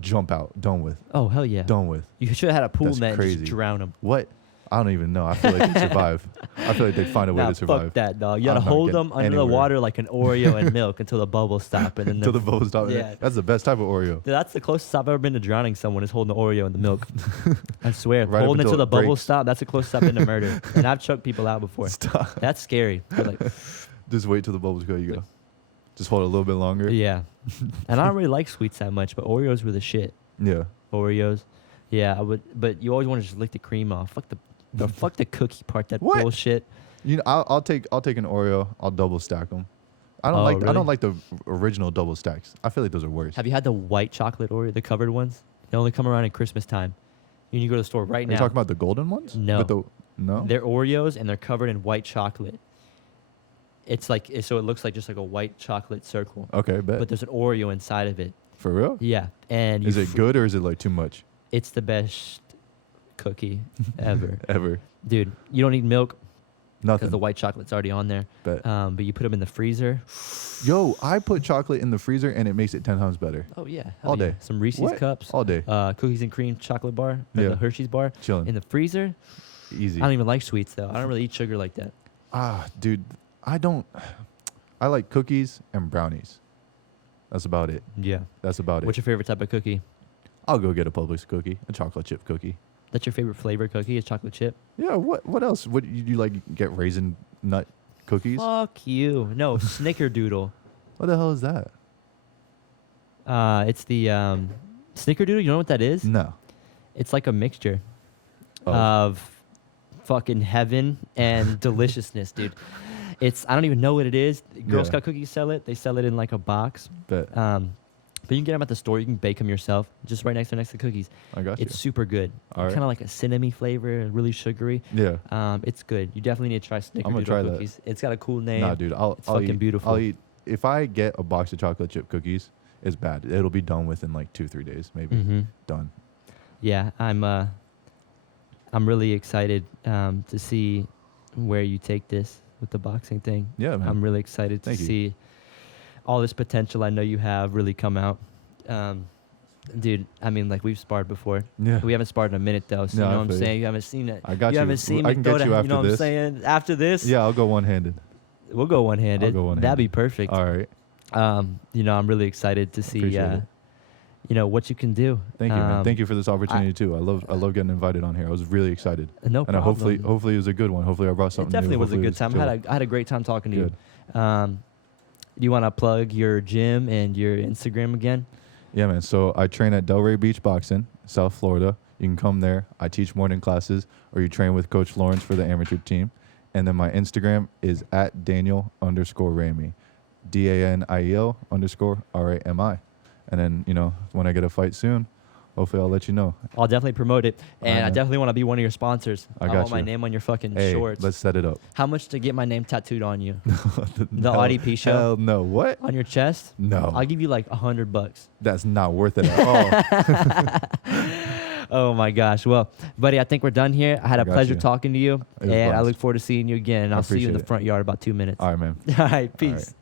jump out, done with, Oh, hell yeah. done with. You should have had a pool That's net and crazy. just drown them. What? I don't even know. I feel like they'd survive. I feel like they'd find a way Nah, to survive. fuck that, dog. You gotta I'm not hold getting them under the anywhere. water like an Oreo and milk until the bubbles stop. And then Until the bubbles stop. Yeah. That's the best type of Oreo. Dude, that's the closest I've ever been to drowning someone is holding the Oreo in the milk. I swear. Right up Holding it until till the it breaks. bubbles stop, that's the closest I've been to murder. And I've choked people out before. Stop. That's scary. But like, Just wait till the bubbles go. You go. Just hold it a little bit longer. yeah. And I don't really like sweets that much, but Oreos were the shit. Yeah. Oreos. Yeah, I would. But you always want to just lick the cream off. Fuck the cookie part. That What? bullshit. You know, I'll take an Oreo. I'll double stack them. I Oh, don't really? like the original double stacks. I feel like those are worse. Have you had the white chocolate Oreo, the covered ones? They only come around at Christmas time. You go to the store right Are now. you talking about the golden ones? No. No. They're Oreos and they're covered in white chocolate. It's like so it looks like just like a white chocolate circle, Okay, bet. but there's an Oreo inside of it. For real? Yeah, and Is it good or is it like too much? It's the best cookie ever, Ever? dude. You don't need milk Nothing. because the white chocolate's already on there. Bet. But you put them in the freezer. Yo, I put chocolate in the freezer and it makes it 10 times better. Oh yeah, All hell yeah. day. Some Reese's What? cups, All day. cookies and cream chocolate bar, Yeah. the Hershey's bar Chilling. in the freezer. Easy. I don't even like sweets though. I don't really eat sugar like that. Dude, I like cookies and brownies. That's about it. Yeah. That's about What's it. your favorite type of cookie? I'll go get a Publix cookie, a chocolate chip cookie. That's your favorite flavor cookie? Is chocolate chip? Yeah, what else? What you like get raisin nut cookies? Fuck you. No, Snickerdoodle. What the hell is that? It's the Snickerdoodle. You know what that is? No. It's like a mixture Oh. of fucking heaven and deliciousness, dude. I don't even know what it is. Girl Yeah. Scout cookies sell it. They sell it in like a box. Bet. But you can get them at the store. You can bake them yourself, just right next to the cookies. I got you. It's super good. All right. Kind of like a cinnamon flavor, really sugary. Yeah. It's good. You definitely need to try Snickerdoodle try that. cookies. It's got a cool name. Nah, dude. It's fucking beautiful. I'll eat. If I get a box of chocolate chip cookies, it's bad. It'll be done within like 2-3 days, maybe. Mm-hmm. Done. Yeah, I'm really excited to see where you take this with the boxing thing. Yeah, man. I'm really excited to Thank you. see all this potential I know you have really come out. Dude, I mean, like we've sparred before. Yeah. We haven't sparred in a minute though, so No, you I know what I'm feel you. saying? You haven't seen it. I got you. You haven't seen I me can go get to, you you after know what I'm this. saying? After this, Yeah, I'll go one-handed. we'll go one-handed. I'll go one-handed. That'd be perfect. All right. I'm really excited to see Appreciate it. what you can do. Thank you, man. Thank you for this opportunity too. I love getting invited on here. I was really excited. No And problem. hopefully it was a good one. Hopefully I brought something It definitely new. was a Hopefully good time. I had a great time talking to Good. you. Do you want to plug your gym and your Instagram again? Yeah, man. So I train at Delray Beach Boxing, South Florida. You can come there. I teach morning classes, or you train with Coach Lawrence for the amateur team. And then my Instagram is at Daniel_Ramey, DANIEL_RAMI. And then, when I get a fight soon, hopefully I'll let you know. I'll definitely promote it, and I man. definitely want to be one of your sponsors. I I got want my you. name on your fucking Hey, shorts. let's set it up. How much to get my name tattooed on you? The RDP show? Hell no. What? On your chest? No. I'll give you like $100. That's not worth it at all. Oh my gosh. Well, buddy, I think we're done here. I had a got pleasure you. talking to you, It was and I blessed. look forward to seeing you again. And I I'll see you in the appreciate it. front yard in about 2 minutes. All right, man. All right, peace. All right.